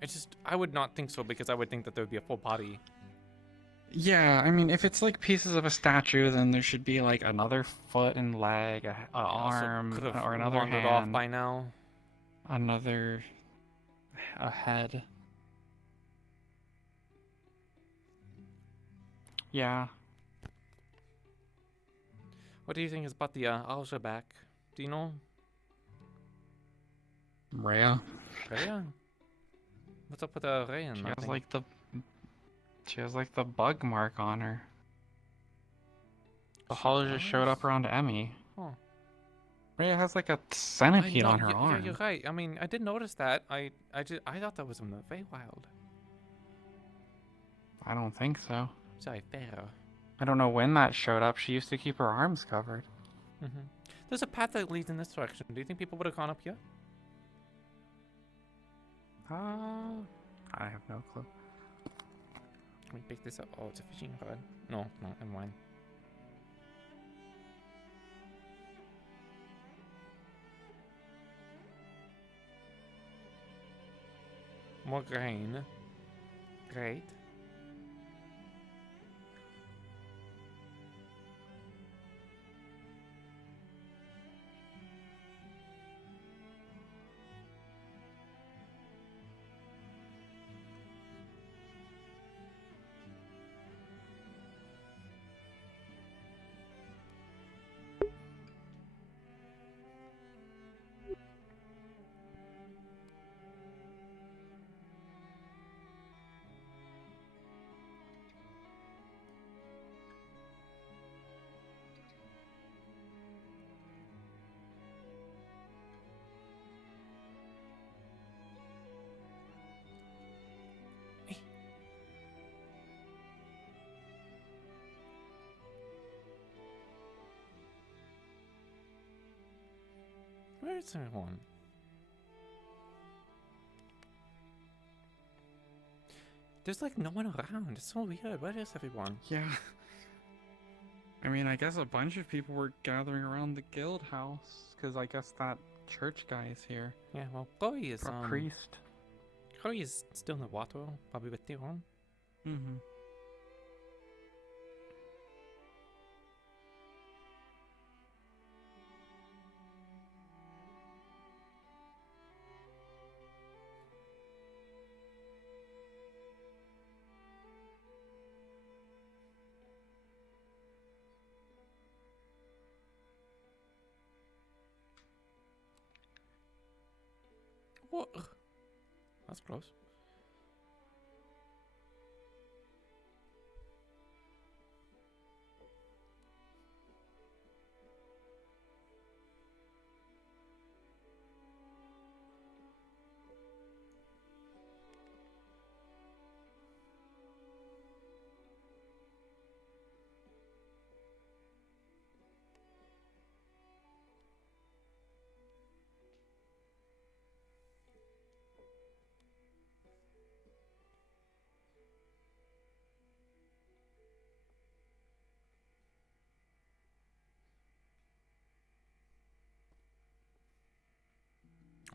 It's just I would not think so because I would think that there would be a full body. Yeah, I mean, if it's like pieces of a statue, then there should be like another foot and leg, a arm, or another wandered hand. off by now. A head. Yeah. What do you think is about the Alja back? Do you know? Rhea. Rhea? What's up with Rhea? She has like the bug mark on her. The hollow just showed up around Emmy. Huh. Rhea has like a centipede on her Yeah, arm. you're right. I mean, I did notice that. I thought that was in the Feywild. I don't think so. Sorry, Pharaoh. I don't know when that showed up. She used to keep her arms covered. There's a path that leads in this direction. Do you think people would have gone up here? I have no clue. Let me pick this up. Oh, it's a fishing rod. No, never mind. More grain. Great. Where is everyone? There's like no one around. It's so weird. Where is everyone? Yeah. I mean, I guess a bunch of people were gathering around the guild house, because I guess that church guy is here. Yeah, well, Chloe is a priest. Chloe is still in the water, probably with Theron. Mm-hmm. What? That's close.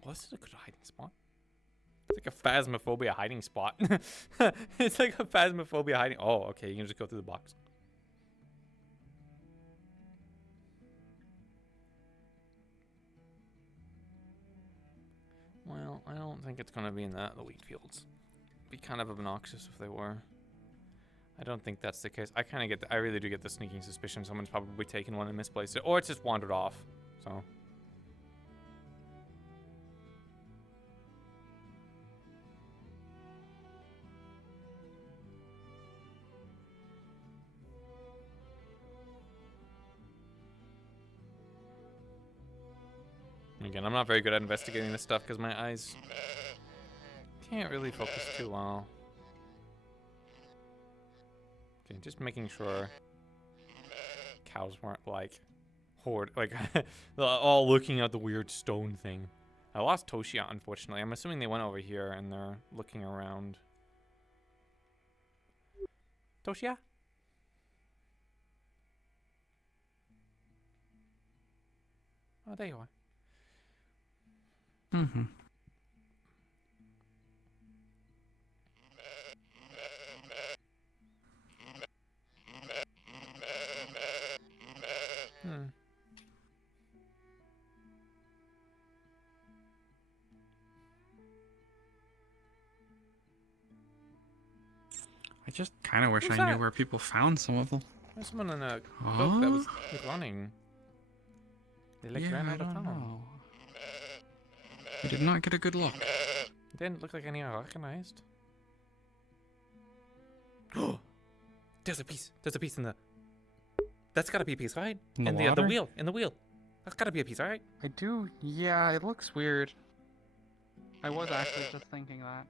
Well, this is a good hiding spot. It's like a phasmophobia hiding spot. It's like a phasmophobia hiding. Oh, okay. You can just go through the box. Well, I don't think it's gonna be in the wheat fields. It'd be kind of obnoxious if they were. I don't think that's the case. I kind of get I really do get the sneaking suspicion someone's probably taken one and misplaced it, or it's just wandered off. So. Again, I'm not very good at investigating this stuff because my eyes can't really focus too well. Okay, just making sure cows weren't like all looking at the weird stone thing. I lost Toshia, unfortunately. I'm assuming they went over here and they're looking around. Toshia? Oh, there you are. Mm-hmm. I just kind of wish Who's I that? knew where people found some of them. There's someone in a boat that was running. They like Yeah, ran I out of don't town. know. I did not get a good look. Didn't look like any I recognized. There's a piece. There's a piece in the. That's gotta be a piece, right? In the the water? wheel. In the wheel. That's gotta be a piece, right? I do. Yeah, it looks weird. I was actually just thinking that.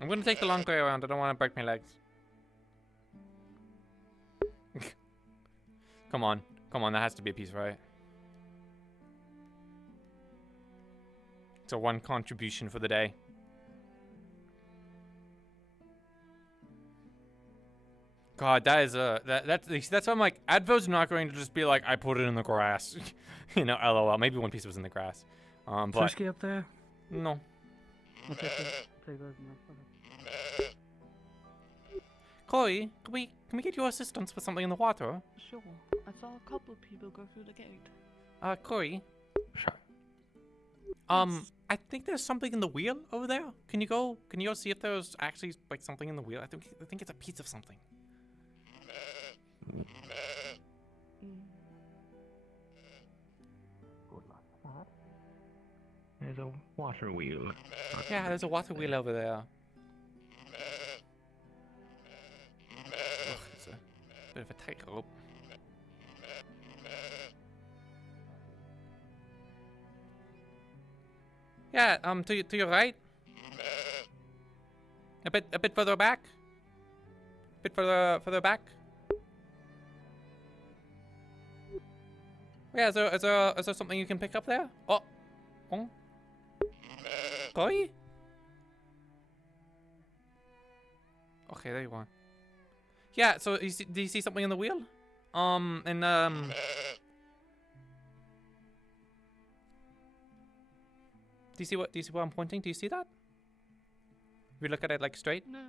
I'm gonna take the long way around. I don't want to break my legs. Come on. Come on, that has to be a piece, right? It's a one contribution for the day. God, that is that's why I'm like, Advo's not going to just be like, I put it in the grass. You know, LOL. Maybe one piece was in the grass. But Frisky up there? no. I'll take those now. Chloe, can we get your assistance with something in the water? Sure. I saw a couple of people go through the gate. Chloe. Sure. I think there's something in the wheel over there. Can you go see if there's actually like something in the wheel? I think it's a piece of something. There's a water wheel. Yeah, there's a water wheel over there. Ugh, it's a bit of a tightrope. Yeah, to your right. A bit further back. A bit further back. Yeah, is there something you can pick up there? Oh. Chloe? Okay, there you are. Yeah, so do you see something in the wheel? Do you see what I'm pointing? Do you see that? If you look at it like straight? No.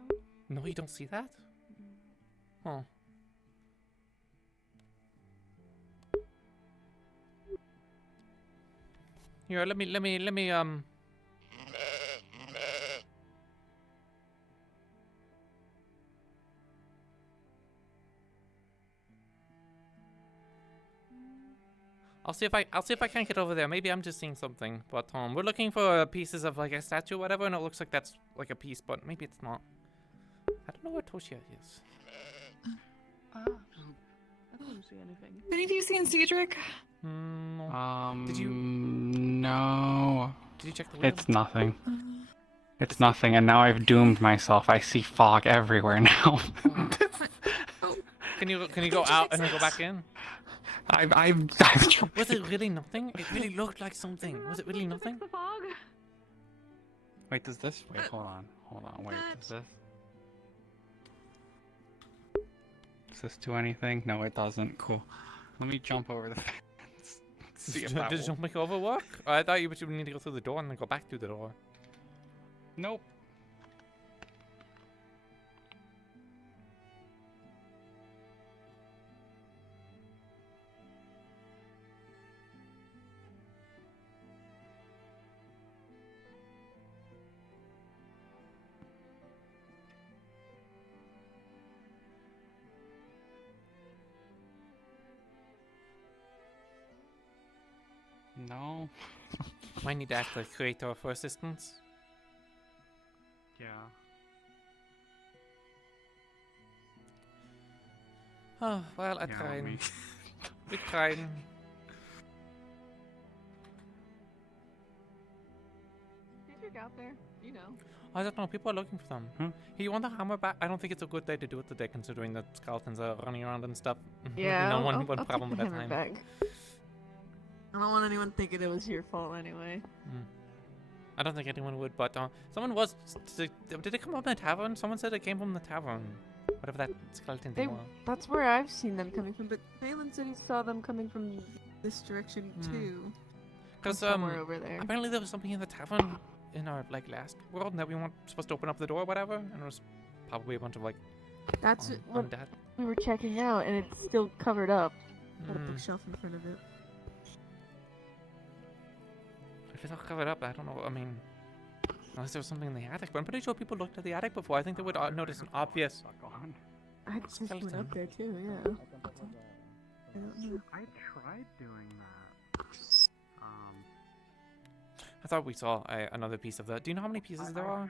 No, you don't see that? Oh. Here, let me I'll see if I can't get over there. Maybe I'm just seeing something. But we're looking for pieces of like a statue or whatever, and it looks like that's like a piece, but maybe it's not. I don't know where Toshia is. I don't see anything. Have any of you seen Cedric? No. Did you? No. Did you check the wheel? It's nothing. It's nothing, and now I've doomed myself. I see fog everywhere now. Can you go out and then go back in? I've Was it really nothing? It really looked like something. Was it really nothing? Wait, does this? Wait, hold on. Wait, does this do anything? No, it doesn't. Cool. Let me jump over the fence. see if that Does will... jumping over work? I thought you would need to go through the door and then go back through the door. Nope. No. Might need to ask the creator for assistance. Yeah. Oh, well, I Yeah, tried. me. We tried. Did you get out there? You know. I don't know, people are looking for them. Hmm? Hey, you want the hammer back? I don't think it's a good day to do it today, considering that skeletons are running around and stuff. Yeah, no, I'll one take problem the at a hammer time. back. I don't want anyone thinking it was your fault anyway. I don't think anyone would, but someone was. Did it come from the tavern? Someone said it came from the tavern. Whatever that skeleton thing was. That's where I've seen them coming from, but Phelan said he saw them coming from this direction too. Because somewhere over there. apparently there was something in the tavern in our last world that we weren't supposed to open up the door or whatever, and it was probably a bunch of That's what undead. we were checking out, and it's still covered up. Got a bookshelf in front of it. If it's all covered up, I don't know. I mean, unless there was something in the attic, but I'm pretty sure people looked at the attic before. I think they would notice an obvious. I just went skeleton. up there too, yeah. I don't know. I tried doing that. I thought we saw another piece of that. Do you know how many pieces there are?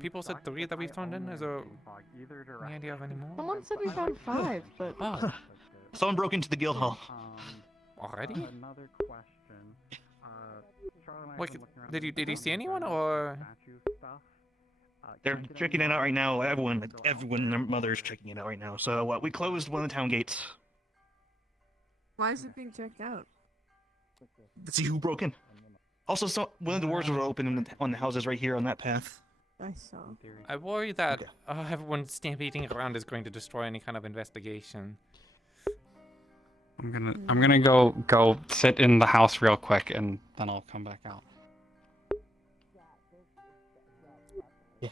People said 3 that we've turned in. Is there any idea of any more? Someone said we found 5, but Oh, Someone broke into the guild hall. already? Another question. Charlotte and I have Wait, been looking around did you the see town, anyone statue or? stuff. They're checking it out right now. Everyone and their mother's checking it out right now. So we closed one of the town gates why is it being checked out? to see who broke in. Also, one of the doors were open on the houses right here on that path. I saw. I worry that everyone stampeding around is going to destroy any kind of investigation. I'm gonna go sit in the house real quick and then I'll come back out.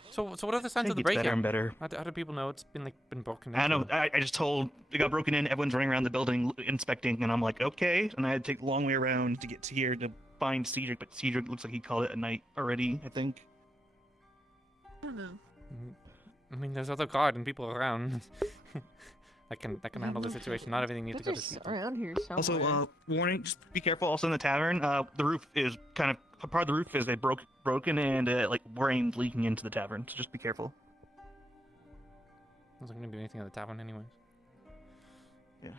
So what are the signs It of the gets better break-in? and better. How do people know it's been broken into? I know. I just told it got broken in. Everyone's running around the building inspecting, and I'm like, okay. And I had to take the long way around to get to here to find Cedric, but Cedric looks like he called it a night already. I think. I don't know. I mean, there's other guard and people around that can handle the situation. Not everything needs to go to Just Cedric. around here somewhere. Also, warning: just be careful. Also in the tavern, the roof is kind of part of the roof is broken and like rain leaking into the tavern. So just be careful. I wasn't gonna do anything at the tavern anyways. Yeah.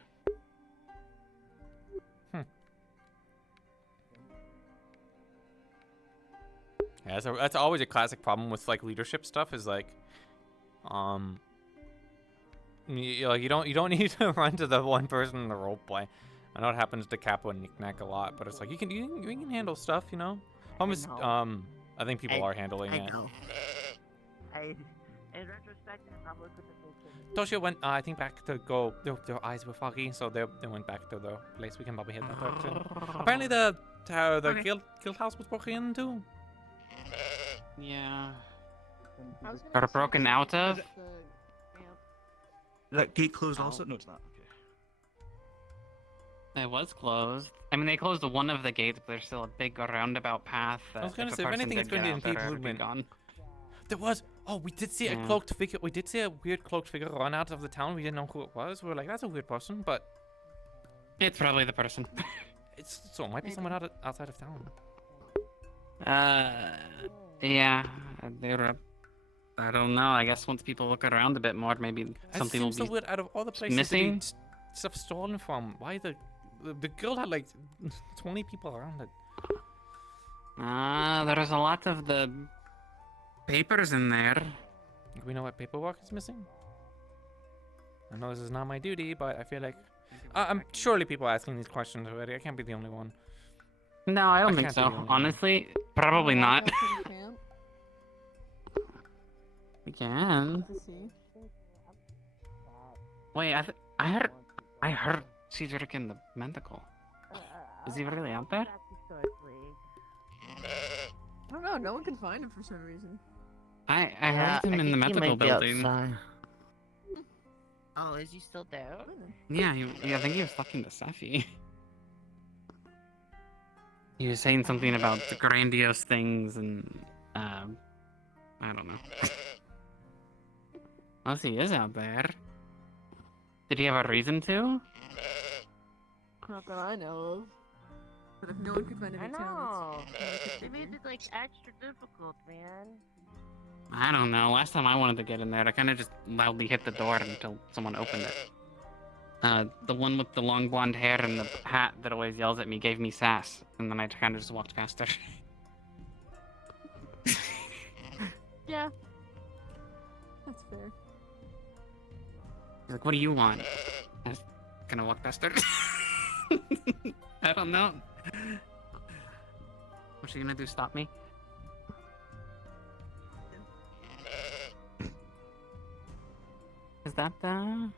Yeah, that's always a classic problem with like leadership stuff. Is like, you don't need to run to the one person in the role play. I know it happens to Capo and Knick-Knack a lot, but it's like you can handle stuff, you know. Almost, I think people are handling it. know. In retrospect, I probably could have Toshio went, I think, back to go. Their eyes were foggy, so they went back to the place. We can probably hit that direction. Apparently, the guild house was broken into. Yeah. Got broken out of? That gate closed also? No, it's not. It was closed. I mean, they closed one of the gates, but there's still a big roundabout path. I was gonna if a say, if person anything, did it's going get to out there, impede it would be movement. gone. There was. Oh, we did see a Yeah. cloaked figure. We did see a weird cloaked figure run out of the town. We didn't know who it was. We were like, that's a weird person, but It's probably the person. it might be someone outside of town. Yeah. They're. I don't know. I guess once people look around a bit more, maybe something will It seems be so weird. Out of all the places missing. to be stuff stolen from, why the guild had like 20 people around it. There's a lot of the papers in there. Do we know what paperwork is missing? I know this is not my duty, but I feel like I'm surely people are asking these questions already. I can't be the only one. No, I don't think can't be so. the only one. Honestly, probably not. We can. Wait, I heard Cedric in the Mentacle. Is he really out there? I don't know. No one can find him for some reason. I heard him in the medical building. Oh, is he still there? Yeah, I think he was talking to Safi. He was saying something about the grandiose things and, I don't know. Unless he is out there. Did he have a reason to? Not that I know of. But if no one could find him I in know. town, They made it like extra difficult, man. I don't know. Last time I wanted to get in there, I kind of just loudly hit the door until someone opened it. The one with the long blonde hair and the hat that always yells at me gave me sass, and then I kind of just walked past her. Yeah. That's fair. He's like, what do you want? I was gonna walk past her. I don't know. What's she gonna do? Stop me? Is that the...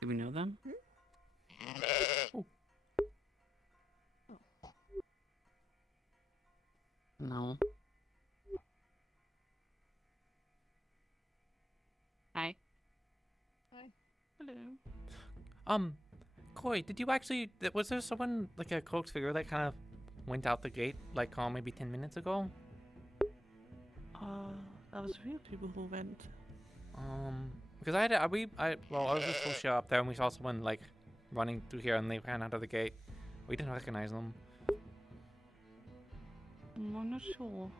Do we know them? Oh. No. Hi. Hi. Hello. Koi, did you actually, was there someone, like a cloaked figure that kind of went out the gate, like, maybe 10 minutes ago? That was a few people who went. Because I was just supposed to show up there and we saw someone, like, running through here and they ran out of the gate. We didn't recognize them. I'm not sure.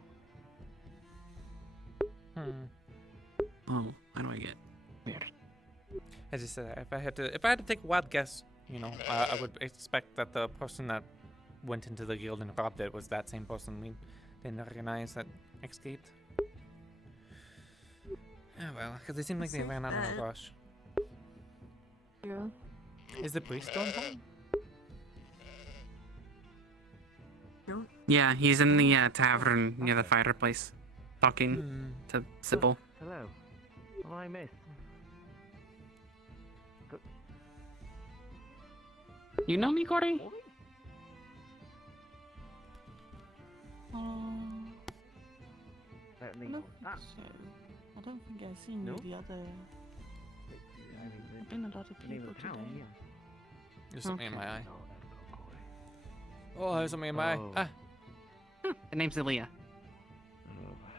Oh, how do I get there? As I said, if I had to take a wild guess, you know, I would expect that the person that went into the guild and robbed it was that same person we didn't recognize that escaped. Oh well, because they seemed like they ran out in a rush. Yeah. Is the priest still in town? Yeah, he's in the tavern near the fireplace, talking to Sybil. Hello. What I missed? You know me, Corey? Let me. I don't think so. I don't think I've seen No? the other. I mean, There've been a lot of name people of the town, today. yeah. There's something in my eye. Oh, there's something in my eye. Oh. Ah. The name's Elia.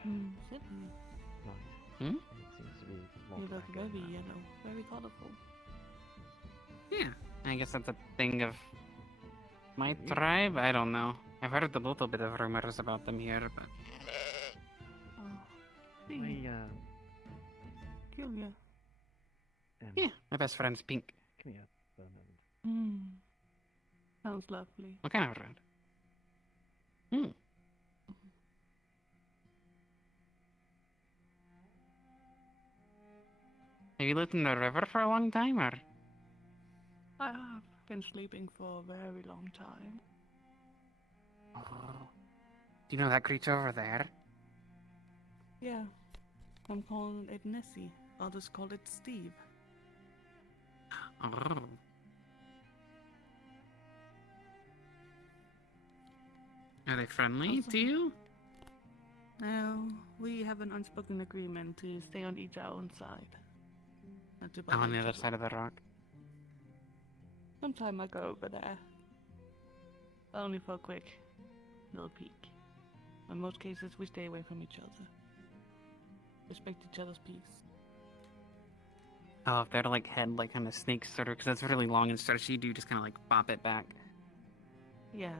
Sydney. Hmm? It seems to be You look very yellow, very colorful. Yeah, I guess that's a thing of my tribe. I don't know. I've heard a little bit of rumors about them here, but Julia. yeah, my best friend's Pink. Come here for a moment. Sounds lovely. What kind of friend? Have you lived in the river for a long time, or? I have been sleeping for a very long time. Oh. Do you know that creature over there? Yeah. I'm calling it Nessie. Others call it Steve. Oh. Are they friendly to you? No, we have an unspoken agreement to stay on each our own side. Not to I'm bother on the each other other. side of the rock. Sometime I go over there. Only for a quick little peek. In most cases, we stay away from each other. Respect each other's peace. Oh, if their like head like kind of snakes sort of, because that's really long and stretchy, do you just kind of like bop it back? Yeah.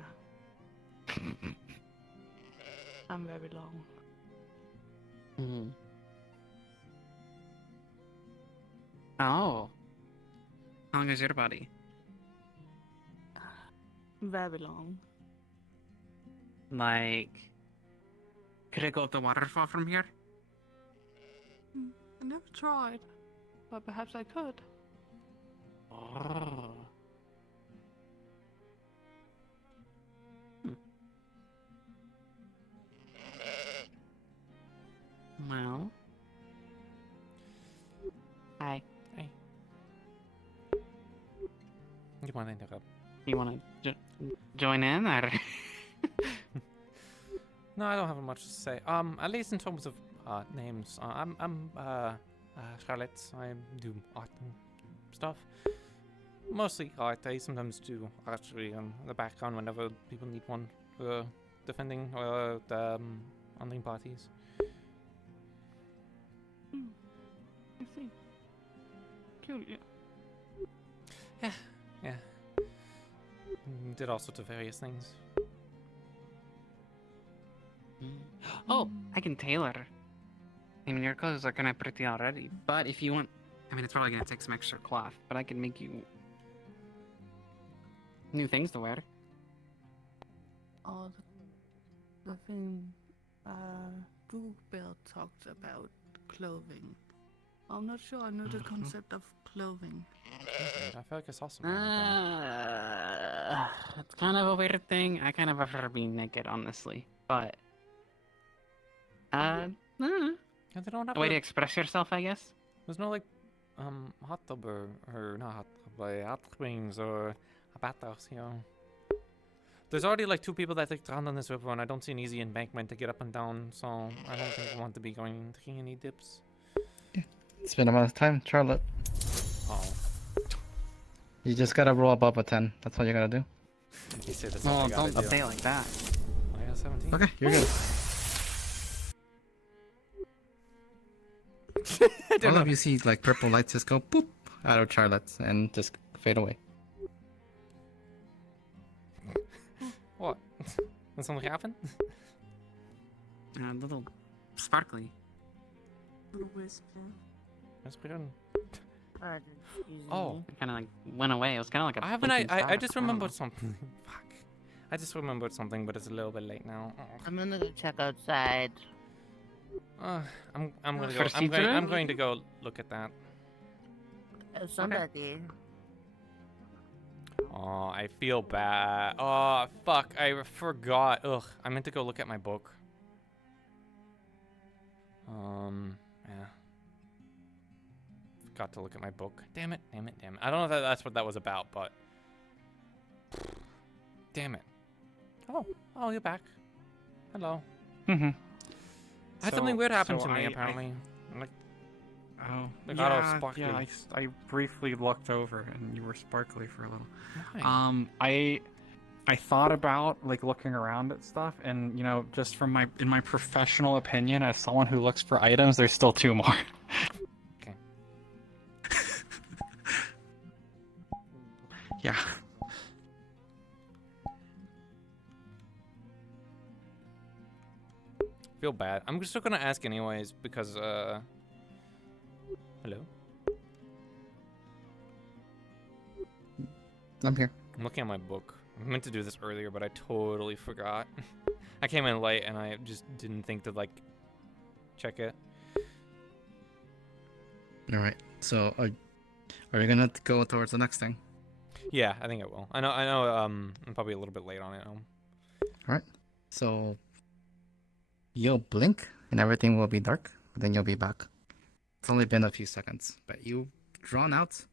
I'm very long. Oh. How long is your body? Very long. Like, could it go up the waterfall from here? I never tried, but perhaps I could. Oh. Well. Hi. Hey. you want to interrupt? You want to join in, or? No, I don't have much to say. At least in terms of names. I'm Charlotte. I do art and stuff. Mostly art. I sometimes do archery on the background whenever people need one for defending the hunting parties. I see. Cute, yeah. Yeah. Did all sorts of various things. Oh, I can tailor. I mean, your clothes are kind of pretty already, but if you want, I mean, it's probably gonna take some extra cloth, but I can make you new things to wear. Oh, the thing, Bell talked about clothing. I'm not sure I know the concept of clothing. I feel like I saw something. It's kind of a weird thing. I kind of prefer being naked, honestly, but I don't know. Yeah, they don't have A way to express yourself, I guess. There's no like hot tub or not hot tub, like hot springs or a bathhouse, you know. There's already like 2 people that like drowned on this river, and I don't see an easy embankment to get up and down, so I don't think I want to be taking any dips. It's been a amount of time, Charlotte. Oh. You just gotta roll above a 10. That's all you gotta do. You say that's Oh, all I gotta don't do. say it like that. I got 17. Okay, you're good. All of you see like purple lights just go boop out of Charlotte's and just fade away. What? Did something happen? A little sparkly. Little whisper. That's good. Oh. It kind of like went away. It was kind of like a. I haven't. blinking I star. just don't know. remembered something. Fuck. I just remembered something, but it's a little bit late now. I'm gonna go check outside. I'm gonna For go. Citra? I'm going to go look at that. Somebody. Oh, I feel bad. Oh, fuck. I forgot. Ugh. I meant to go look at my book. Yeah. Forgot to look at my book. Damn it. Damn it. Damn it. I don't know if that's what that was about, but. Damn it. Oh, you're back. Hello. Mm-hmm. Had something weird happen to me, apparently. Oh, I got all yeah, sparkly. yeah. I briefly looked over, and you were sparkly for a little. Why? I thought about like looking around at stuff, and you know, just from in my professional opinion, as someone who looks for items, there's still 2 more. Okay. Yeah. Feel bad. I'm still gonna ask anyways because hello. I'm here. I'm looking at my book. I meant to do this earlier, but I totally forgot. I came in late and I just didn't think to like check it. All right. So are you gonna go towards the next thing? Yeah, I think I will. I know. I'm probably a little bit late on it. All right. So you'll blink and everything will be dark. Then you'll be back. It's only been a few seconds, but you've drawn out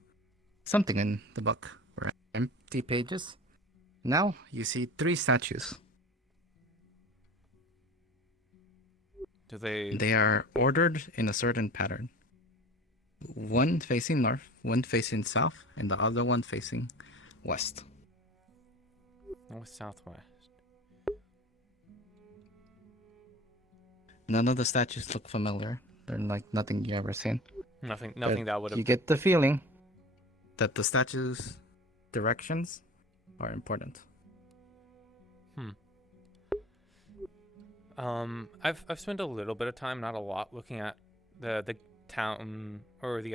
something in the book. Or empty pages. Now you see 3 statues. Do they? They are ordered in a certain pattern. One facing north, one facing south, and the other one facing west. North, southwest. None of the statues look familiar. They're like nothing you ever seen. Nothing But that would have. You get the feeling that the statues' directions are important. I've spent a little bit of time, not a lot, looking at the town or the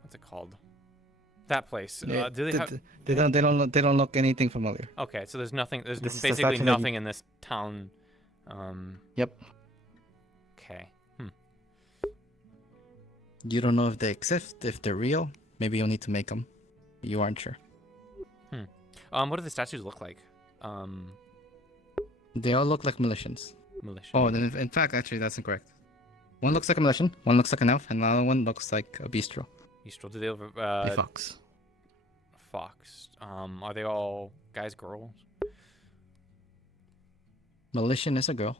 what's it called? That place. Yeah, Do they have? They don't look anything familiar. Okay, so there's nothing. There's This is the basically statue that nothing in this town. Yep. Okay. You don't know if they exist, if they're real. Maybe you'll need to make them. You aren't sure. What do the statues look like? They all look like militians. Militia. Oh, then in fact, actually, that's incorrect. One looks like a militian, one looks like an elf, and the other one looks like a bistro. Bistro. Do they have A fox. fox. Are they all guys, girls? Malician is a girl.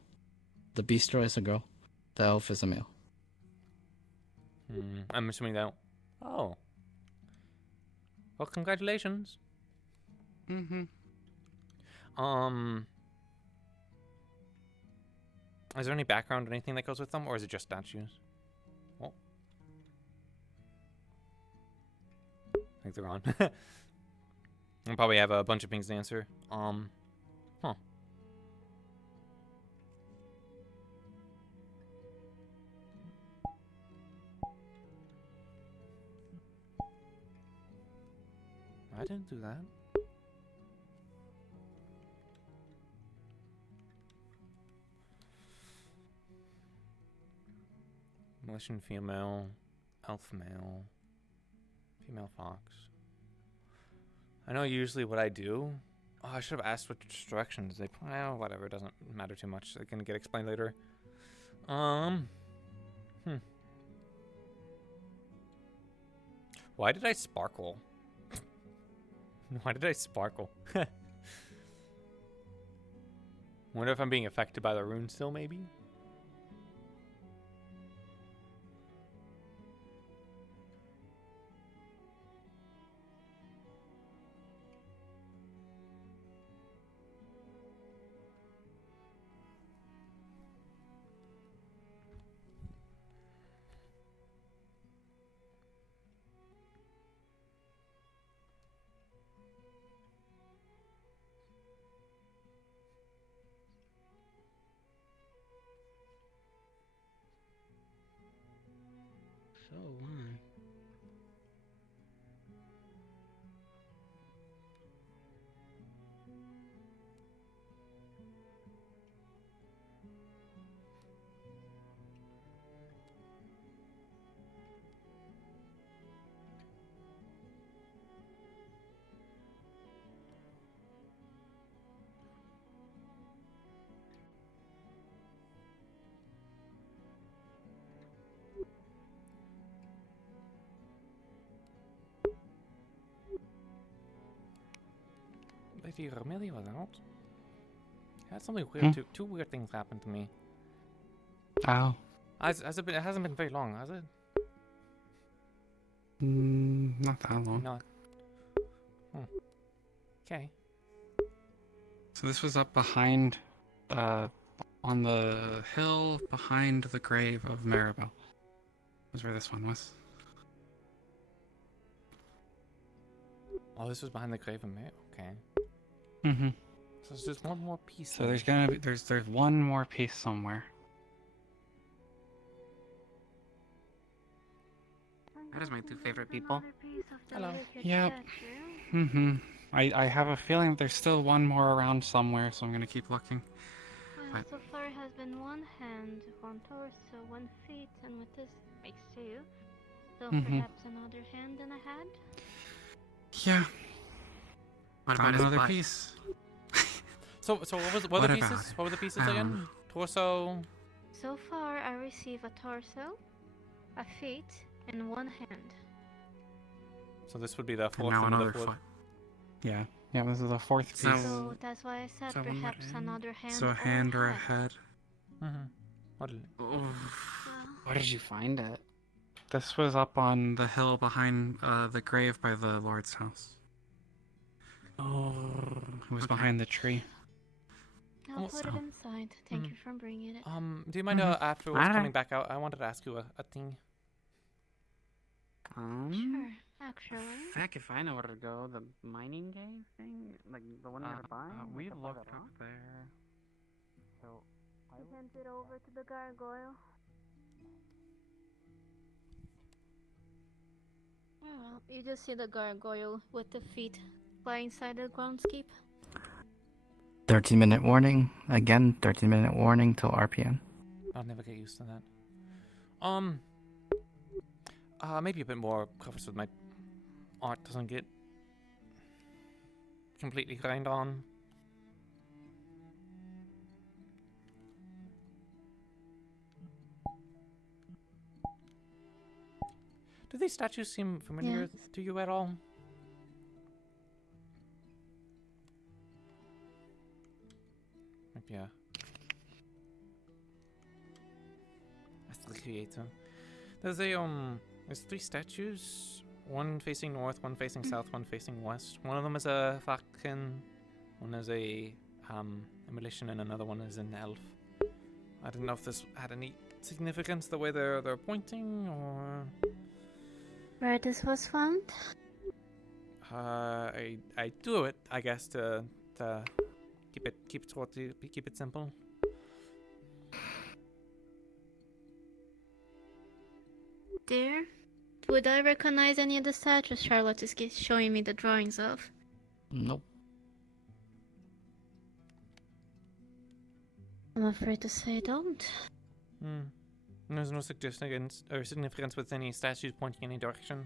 The bistro is a girl. The elf is a male. I'm assuming that. Oh. Well, congratulations. Mm-hmm. Is there any background or anything that goes with them, or is it just statues? Oh. I think they're on. I'll probably have a bunch of things to answer. Huh. I didn't do that. Malician female, elf male, female fox. I know usually what I do. Oh, I should have asked which directions they. Well, whatever. It doesn't matter too much. It can get explained later. Why did I sparkle? Why did I sparkle? Wonder if I'm being affected by the rune still, maybe? So why? Lady Romelia was out. Had something weird. Two weird things happened to me. Oh. Has it been? It hasn't been very long, has it? Not that long. Not. Okay. So this was up behind, on the hill behind the grave of Maribel. Was where this one was. Oh, this was behind the grave of Mary. Okay. Mm-hmm. So there's just one more piece. So there's gonna be there's one more piece somewhere. That is my two favorite people. Hello. Yep. Mm-hmm. I have a feeling that there's still one more around somewhere, so I'm gonna keep looking. Well, so far it has been one hand, one torso, 1 feet, and with this makes 2. So perhaps another hand and a head? Yeah. What Found about another his piece? So what were the pieces? What were the pieces again? Torso. So far I receive a torso, a feet, and 1 hand. So this would be the And fourth now and another the fourth. foot. Yeah. Yeah, this is the fourth piece. So that's why I said so one more perhaps hand? another hand So a hand or a head. What Where did you find it? This was up on the hill behind the grave by the Lord's house. Oh. It was behind the tree. I'll put it inside. Thank you for bringing it. Do you mind afterwards coming back out? I wanted to ask you a thing. Sure, actually. Heck, if I know where to go, the mining cave thing, like the one nearby. We looked up there. So Hand it over to the gargoyle. Well, you just see the gargoyle with the feet fly inside the groundscape. 13-minute warning. Again, 13-minute warning till RPN. I'll never get used to that. Maybe a bit more covered so my art doesn't get completely grind on. Do these statues seem familiar to you at all? yeah. That's the creator. There's there's 3 statues. One facing north, one facing south, one facing west. One of them is a falcon, one is a magician, and another one is an elf. I didn't know if this had any significance, the way they're pointing, or... Where this was found? I do it, I guess, to keep it simple. Dear, would I recognize any of the statues Charlotte is showing me the drawings of? Nope. I'm afraid to say I don't. There's no significance with any statues pointing in any direction.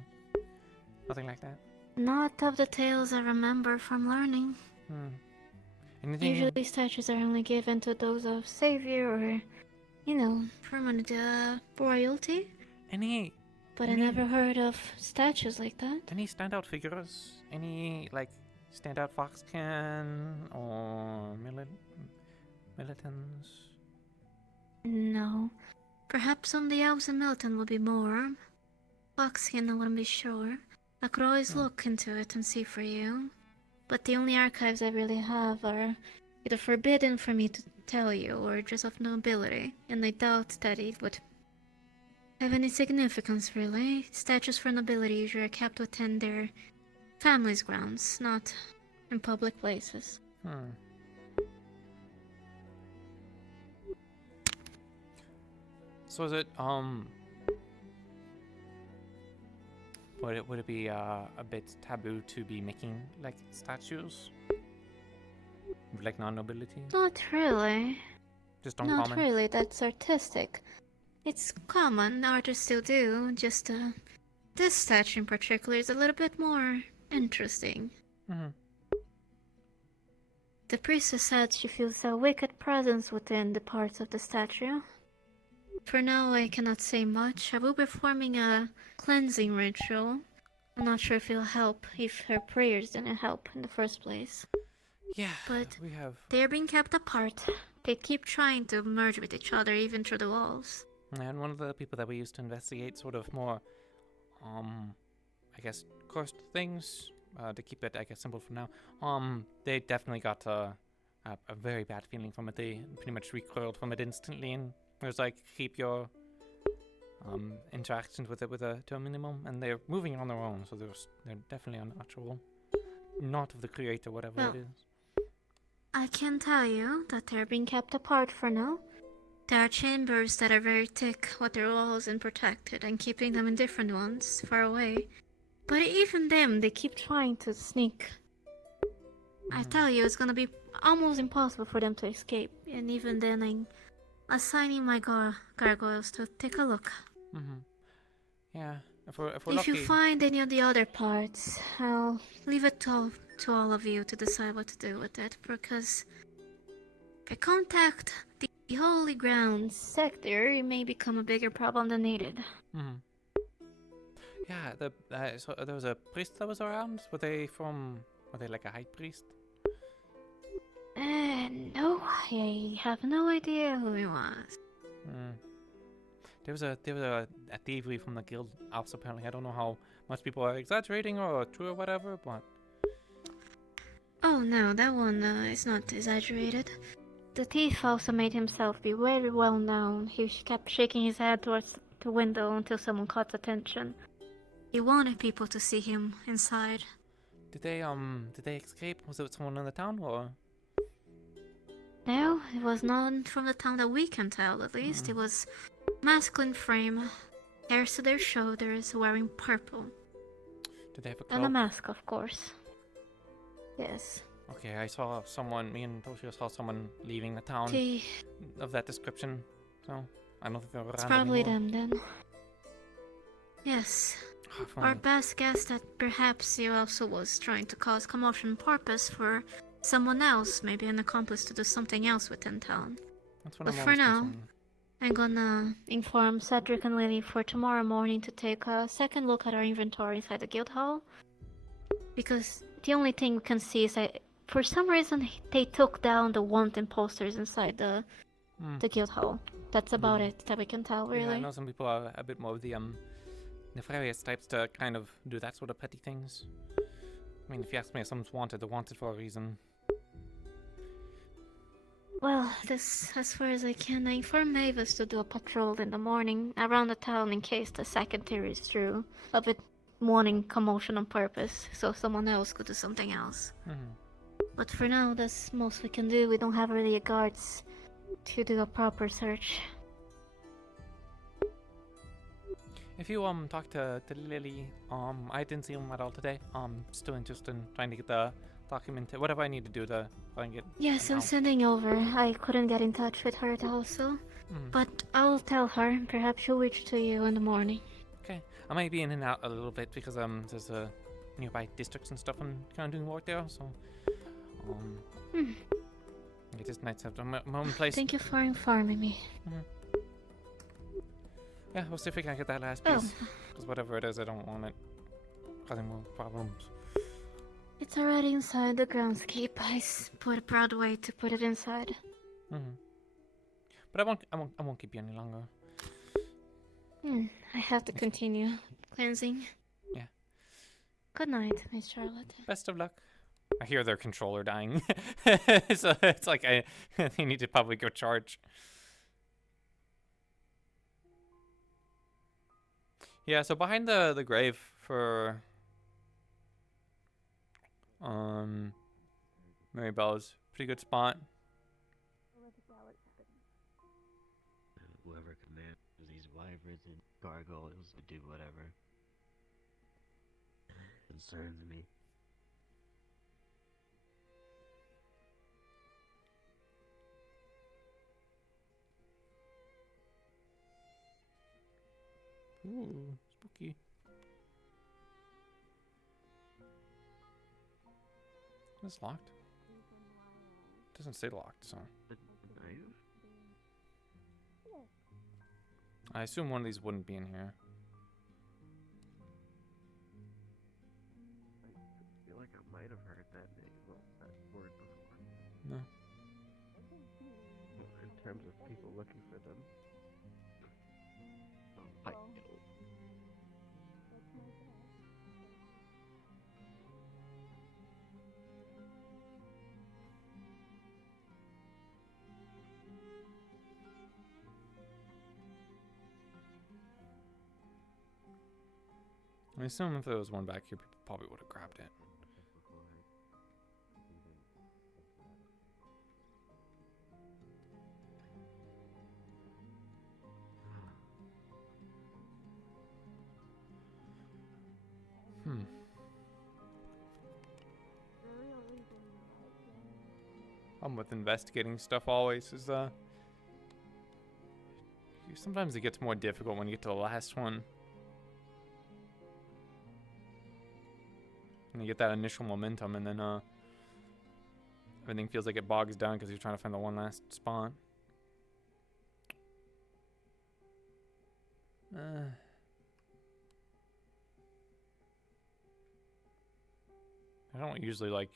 Nothing like that. Not of the tales I remember from learning. Anything? Usually statues are only given to those of savior or, from royalty. But I never heard of statues like that. Any standout figures? Any, like, standout foxcan or militants? No. Perhaps some of the elves in Milton would be more. Foxkin, I wouldn't be sure. I could always look into it and see for you. But the only archives I really have are either forbidden for me to tell you or just of nobility, and I doubt that it would have any significance, really. Statues for nobility usually are kept within their family's grounds, not in public places. So is it, would it be a bit taboo to be making, like, statues? Like non-nobility? Not really. Just uncommon? Not really, that's artistic. It's common, artists still do, just this statue in particular is a little bit more interesting. The priestess said she feels a wicked presence within the parts of the statue. For now, I cannot say much. I will be performing a cleansing ritual. I'm not sure if it'll help, if her prayers didn't help in the first place. Yeah, but we have... they are being kept apart. They keep trying to merge with each other, even through the walls. And one of the people that we used to investigate sort of more, I guess, cursed things, to keep it, I guess, simple for now, they definitely got a very bad feeling from it. They pretty much recoiled from it instantly, and it was like, keep your interactions with it to a minimum, and they're moving on their own, so they're definitely unnatural. Not of the creator, whatever it is. I can tell you that they're being kept apart for now. There are chambers that are very thick with their walls and protected, and keeping them in different ones, far away. But even them, they keep trying to sneak. I tell you, it's gonna be almost impossible for them to escape, and even then I'm assigning my gargoyles to take a look. Yeah, if we're If lucky... you find any of the other parts, I'll leave it to all of you to decide what to do with it, because if I contact the Holy Ground sector, it may become a bigger problem than needed. Yeah, so there was a priest that was around. Were they like a high priest? No, I have no idea who he was. There was a thievery from the guild also, apparently. I don't know how much people are exaggerating or true or whatever, but... Oh no, that one is not exaggerated. The thief also made himself be very well known. He kept shaking his head towards the window until someone caught attention. He wanted people to see him inside. Did they escape? Was it someone in the town, or...? No, it was none from the town that we can tell, at least. It was masculine frame, hairs to their shoulders, wearing purple. Did they have a cloak? And a mask, of course. Yes. Okay, me and Toshio saw someone leaving the town of that description, so I don't think they were around It's probably anymore. them then. Yes. Our best guess that perhaps he also was trying to cause commotion on purpose for someone else, maybe an accomplice to do something else within town. That's what But I'm for always now, concerned. I'm gonna inform Cedric and Lily for tomorrow morning to take a second look at our inventory inside the guild hall. Because the only thing we can see is for some reason, they took down the wanted posters inside Hmm. the guild hall. That's about it that we can tell, Yeah, I really. know some people are a bit more of the nefarious types to kind of do that sort of petty things. I mean, if you ask me, if someone's wanted, they're wanted for a reason. Well, this, as far as I can, I informed Mavis to do a patrol in the morning around the town in case the second theory is true. A bit morning commotion on purpose, so someone else could do something else. But for now, that's most we can do. We don't have really guards to do a proper search. If you talk to Lily, I didn't see him at all today. Still interested in trying to get the document, whatever I need to do to try and get. Yes, an I'm out. sending over. I couldn't get in touch with her also. But I'll tell her. Perhaps she'll reach to you in the morning. Okay, I might be in and out a little bit because there's nearby districts and stuff I'm kind of doing work there, so it is nice to have my own place. Thank you for informing me. Yeah, we'll see if we can get that last Oh. piece. Because whatever it is, I don't want it causing more problems. It's already inside the groundskeep. I put a proud way to put it inside. But I won't keep you any longer. I have to continue cleansing. Yeah. Good night, Miss Charlotte. Best of luck. I hear their controller dying, so it's like they need to probably go charge. Yeah, so behind the grave for Mary Bella's pretty good spot. Whoever commands these wyverns and gargoyles to do whatever concerns me. Ooh, spooky. It's locked. Doesn't say locked, so. I assume one of these wouldn't be in here. I feel like I might have heard that word before. No. In terms of people looking for them. I assume if there was one back here, people probably would have grabbed it. With investigating stuff always is sometimes it gets more difficult when you get to the last one. And you get that initial momentum, and then everything feels like it bogs down because you're trying to find the one last spot. I don't usually like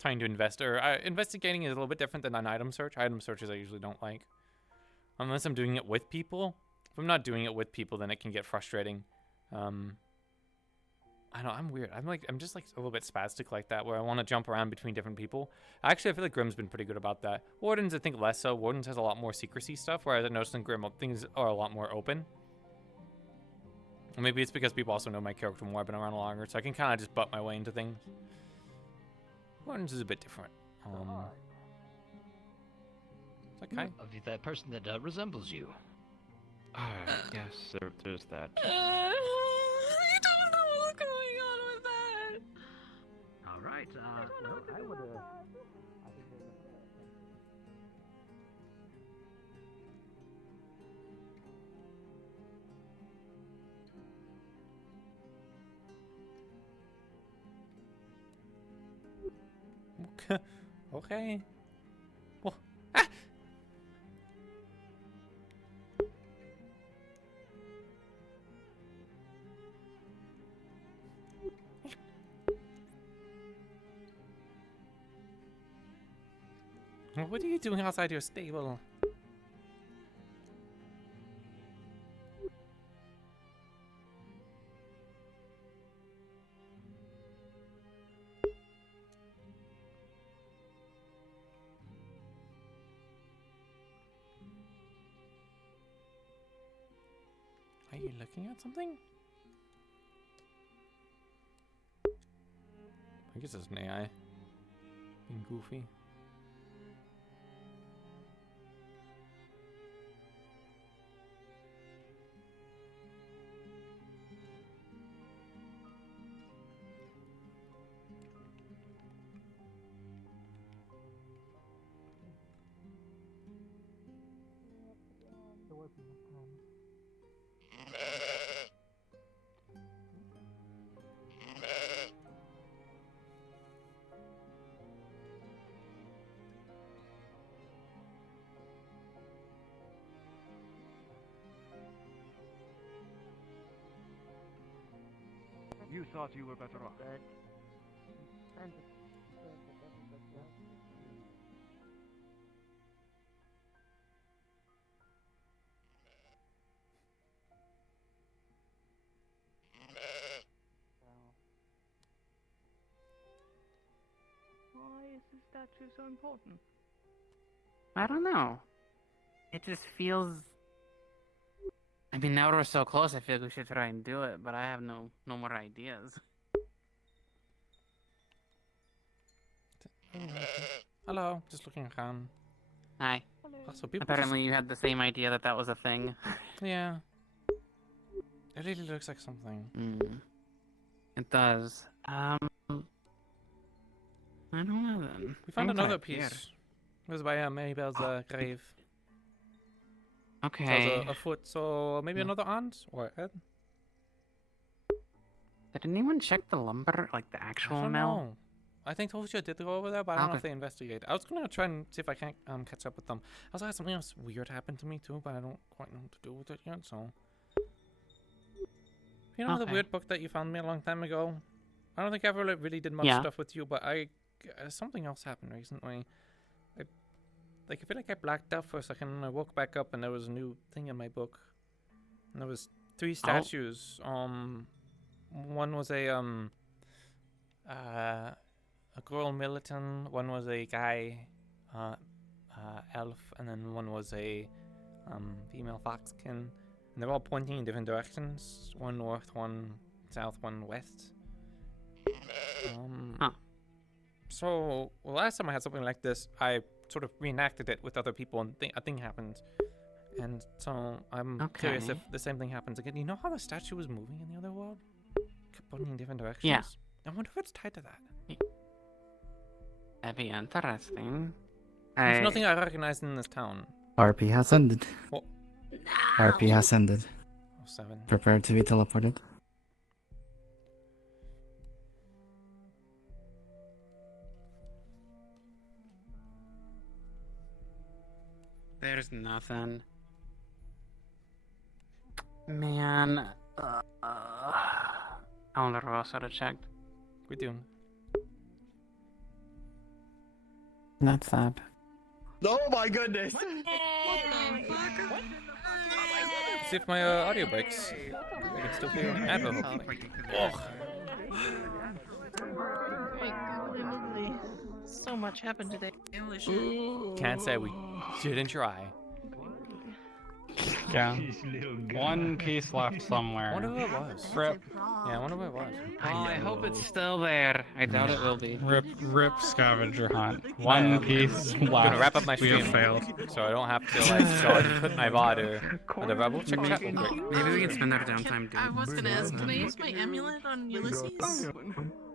trying to investigating is a little bit different than an item search. Item searches I usually don't like, unless I'm doing it with people. If I'm not doing it with people, then it can get frustrating. I know, I'm weird. I'm just like a little bit spastic like that, where I want to jump around between different people. Actually, I feel like Grimm's been pretty good about that. Wardens, I think less so. Wardens has a lot more secrecy stuff, whereas I noticed in Grimm, things are a lot more open. Or maybe it's because people also know my character more, I've been around longer, so I can kind of just butt my way into things. Wardens is a bit different. Is that Kai? Of that person that resembles you. Yes, there's that. I don't know what's going on with that. All right. Well, I would. Okay. Well, What are you doing outside your stable? Are you looking at something? I guess it's an AI. Being goofy. You thought you were better off. Why is this statue so important? I don't know. It just feels. I mean, now we're so close, I feel like we should try and do it, but I have no more ideas. Hello, just looking around. Hi. Also, people Apparently you had the same idea that that was a thing. Yeah. It really looks like something. It does. I don't know then. We found I'm another quite here. piece. It was by Maribel's grave. Okay. So it was a foot, so maybe another aunt or head? Did anyone check the lumber, like the I actual don't mill? know. I think Tosha did go over there, but I don't know if Okay. they investigated. I was gonna try and see if I can't catch up with them. I also had something else weird happen to me too, but I don't quite know what to do with it yet. So, you know the Okay. weird book that you found me a long time ago? I don't think I ever really did much Yeah. stuff with you, but something else happened recently. I feel like I blacked out for a second, and I woke back up, and there was a new thing in my book, and there was 3 statues. One was a girl militant, one was a guy elf, and then one was a female foxkin, and they're all pointing in different directions, one north, one south, one west. So last time I had something like this, I sort of reenacted it with other people, and a thing happened, and so I'm curious if Okay. the same thing happens again. You know how the statue was moving in the other world? Kept pointing in different directions? Yeah. I wonder if it's tied to that. That'd be interesting. There's nothing I recognize in this town. RP has ended. What? RP has ended. 07. Prepare to be teleported. There's nothing. Man. I wonder who else would have checked. We're doing. That's sad. Oh my goodness! See if my audio breaks. I can still hear Advo, hopefully. Ugh. So much happened today. Can't say we didn't try. Yeah. One piece left somewhere. I wonder who it was. Rip. Yeah, I wonder who it was. Oh, I hope it's still there. I doubt it will be. Rip scavenger hunt. One piece left. I'm gonna wrap up my We stream, have failed. so I don't have to go and put my VOD or whatever. We'll check chat real quick. Maybe we can spend our downtime doing I was gonna ask, can I use my amulet on Ulysses?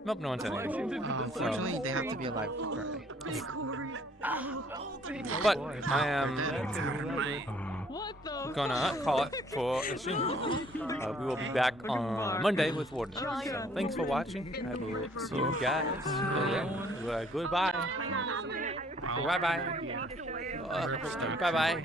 Nope, no one said anything. Unfortunately, they have to be alive currently. But I am gonna call it for a stream. We will be back on Monday with Warden. So thanks for watching. I will see you guys. Goodbye. Bye bye. Bye bye.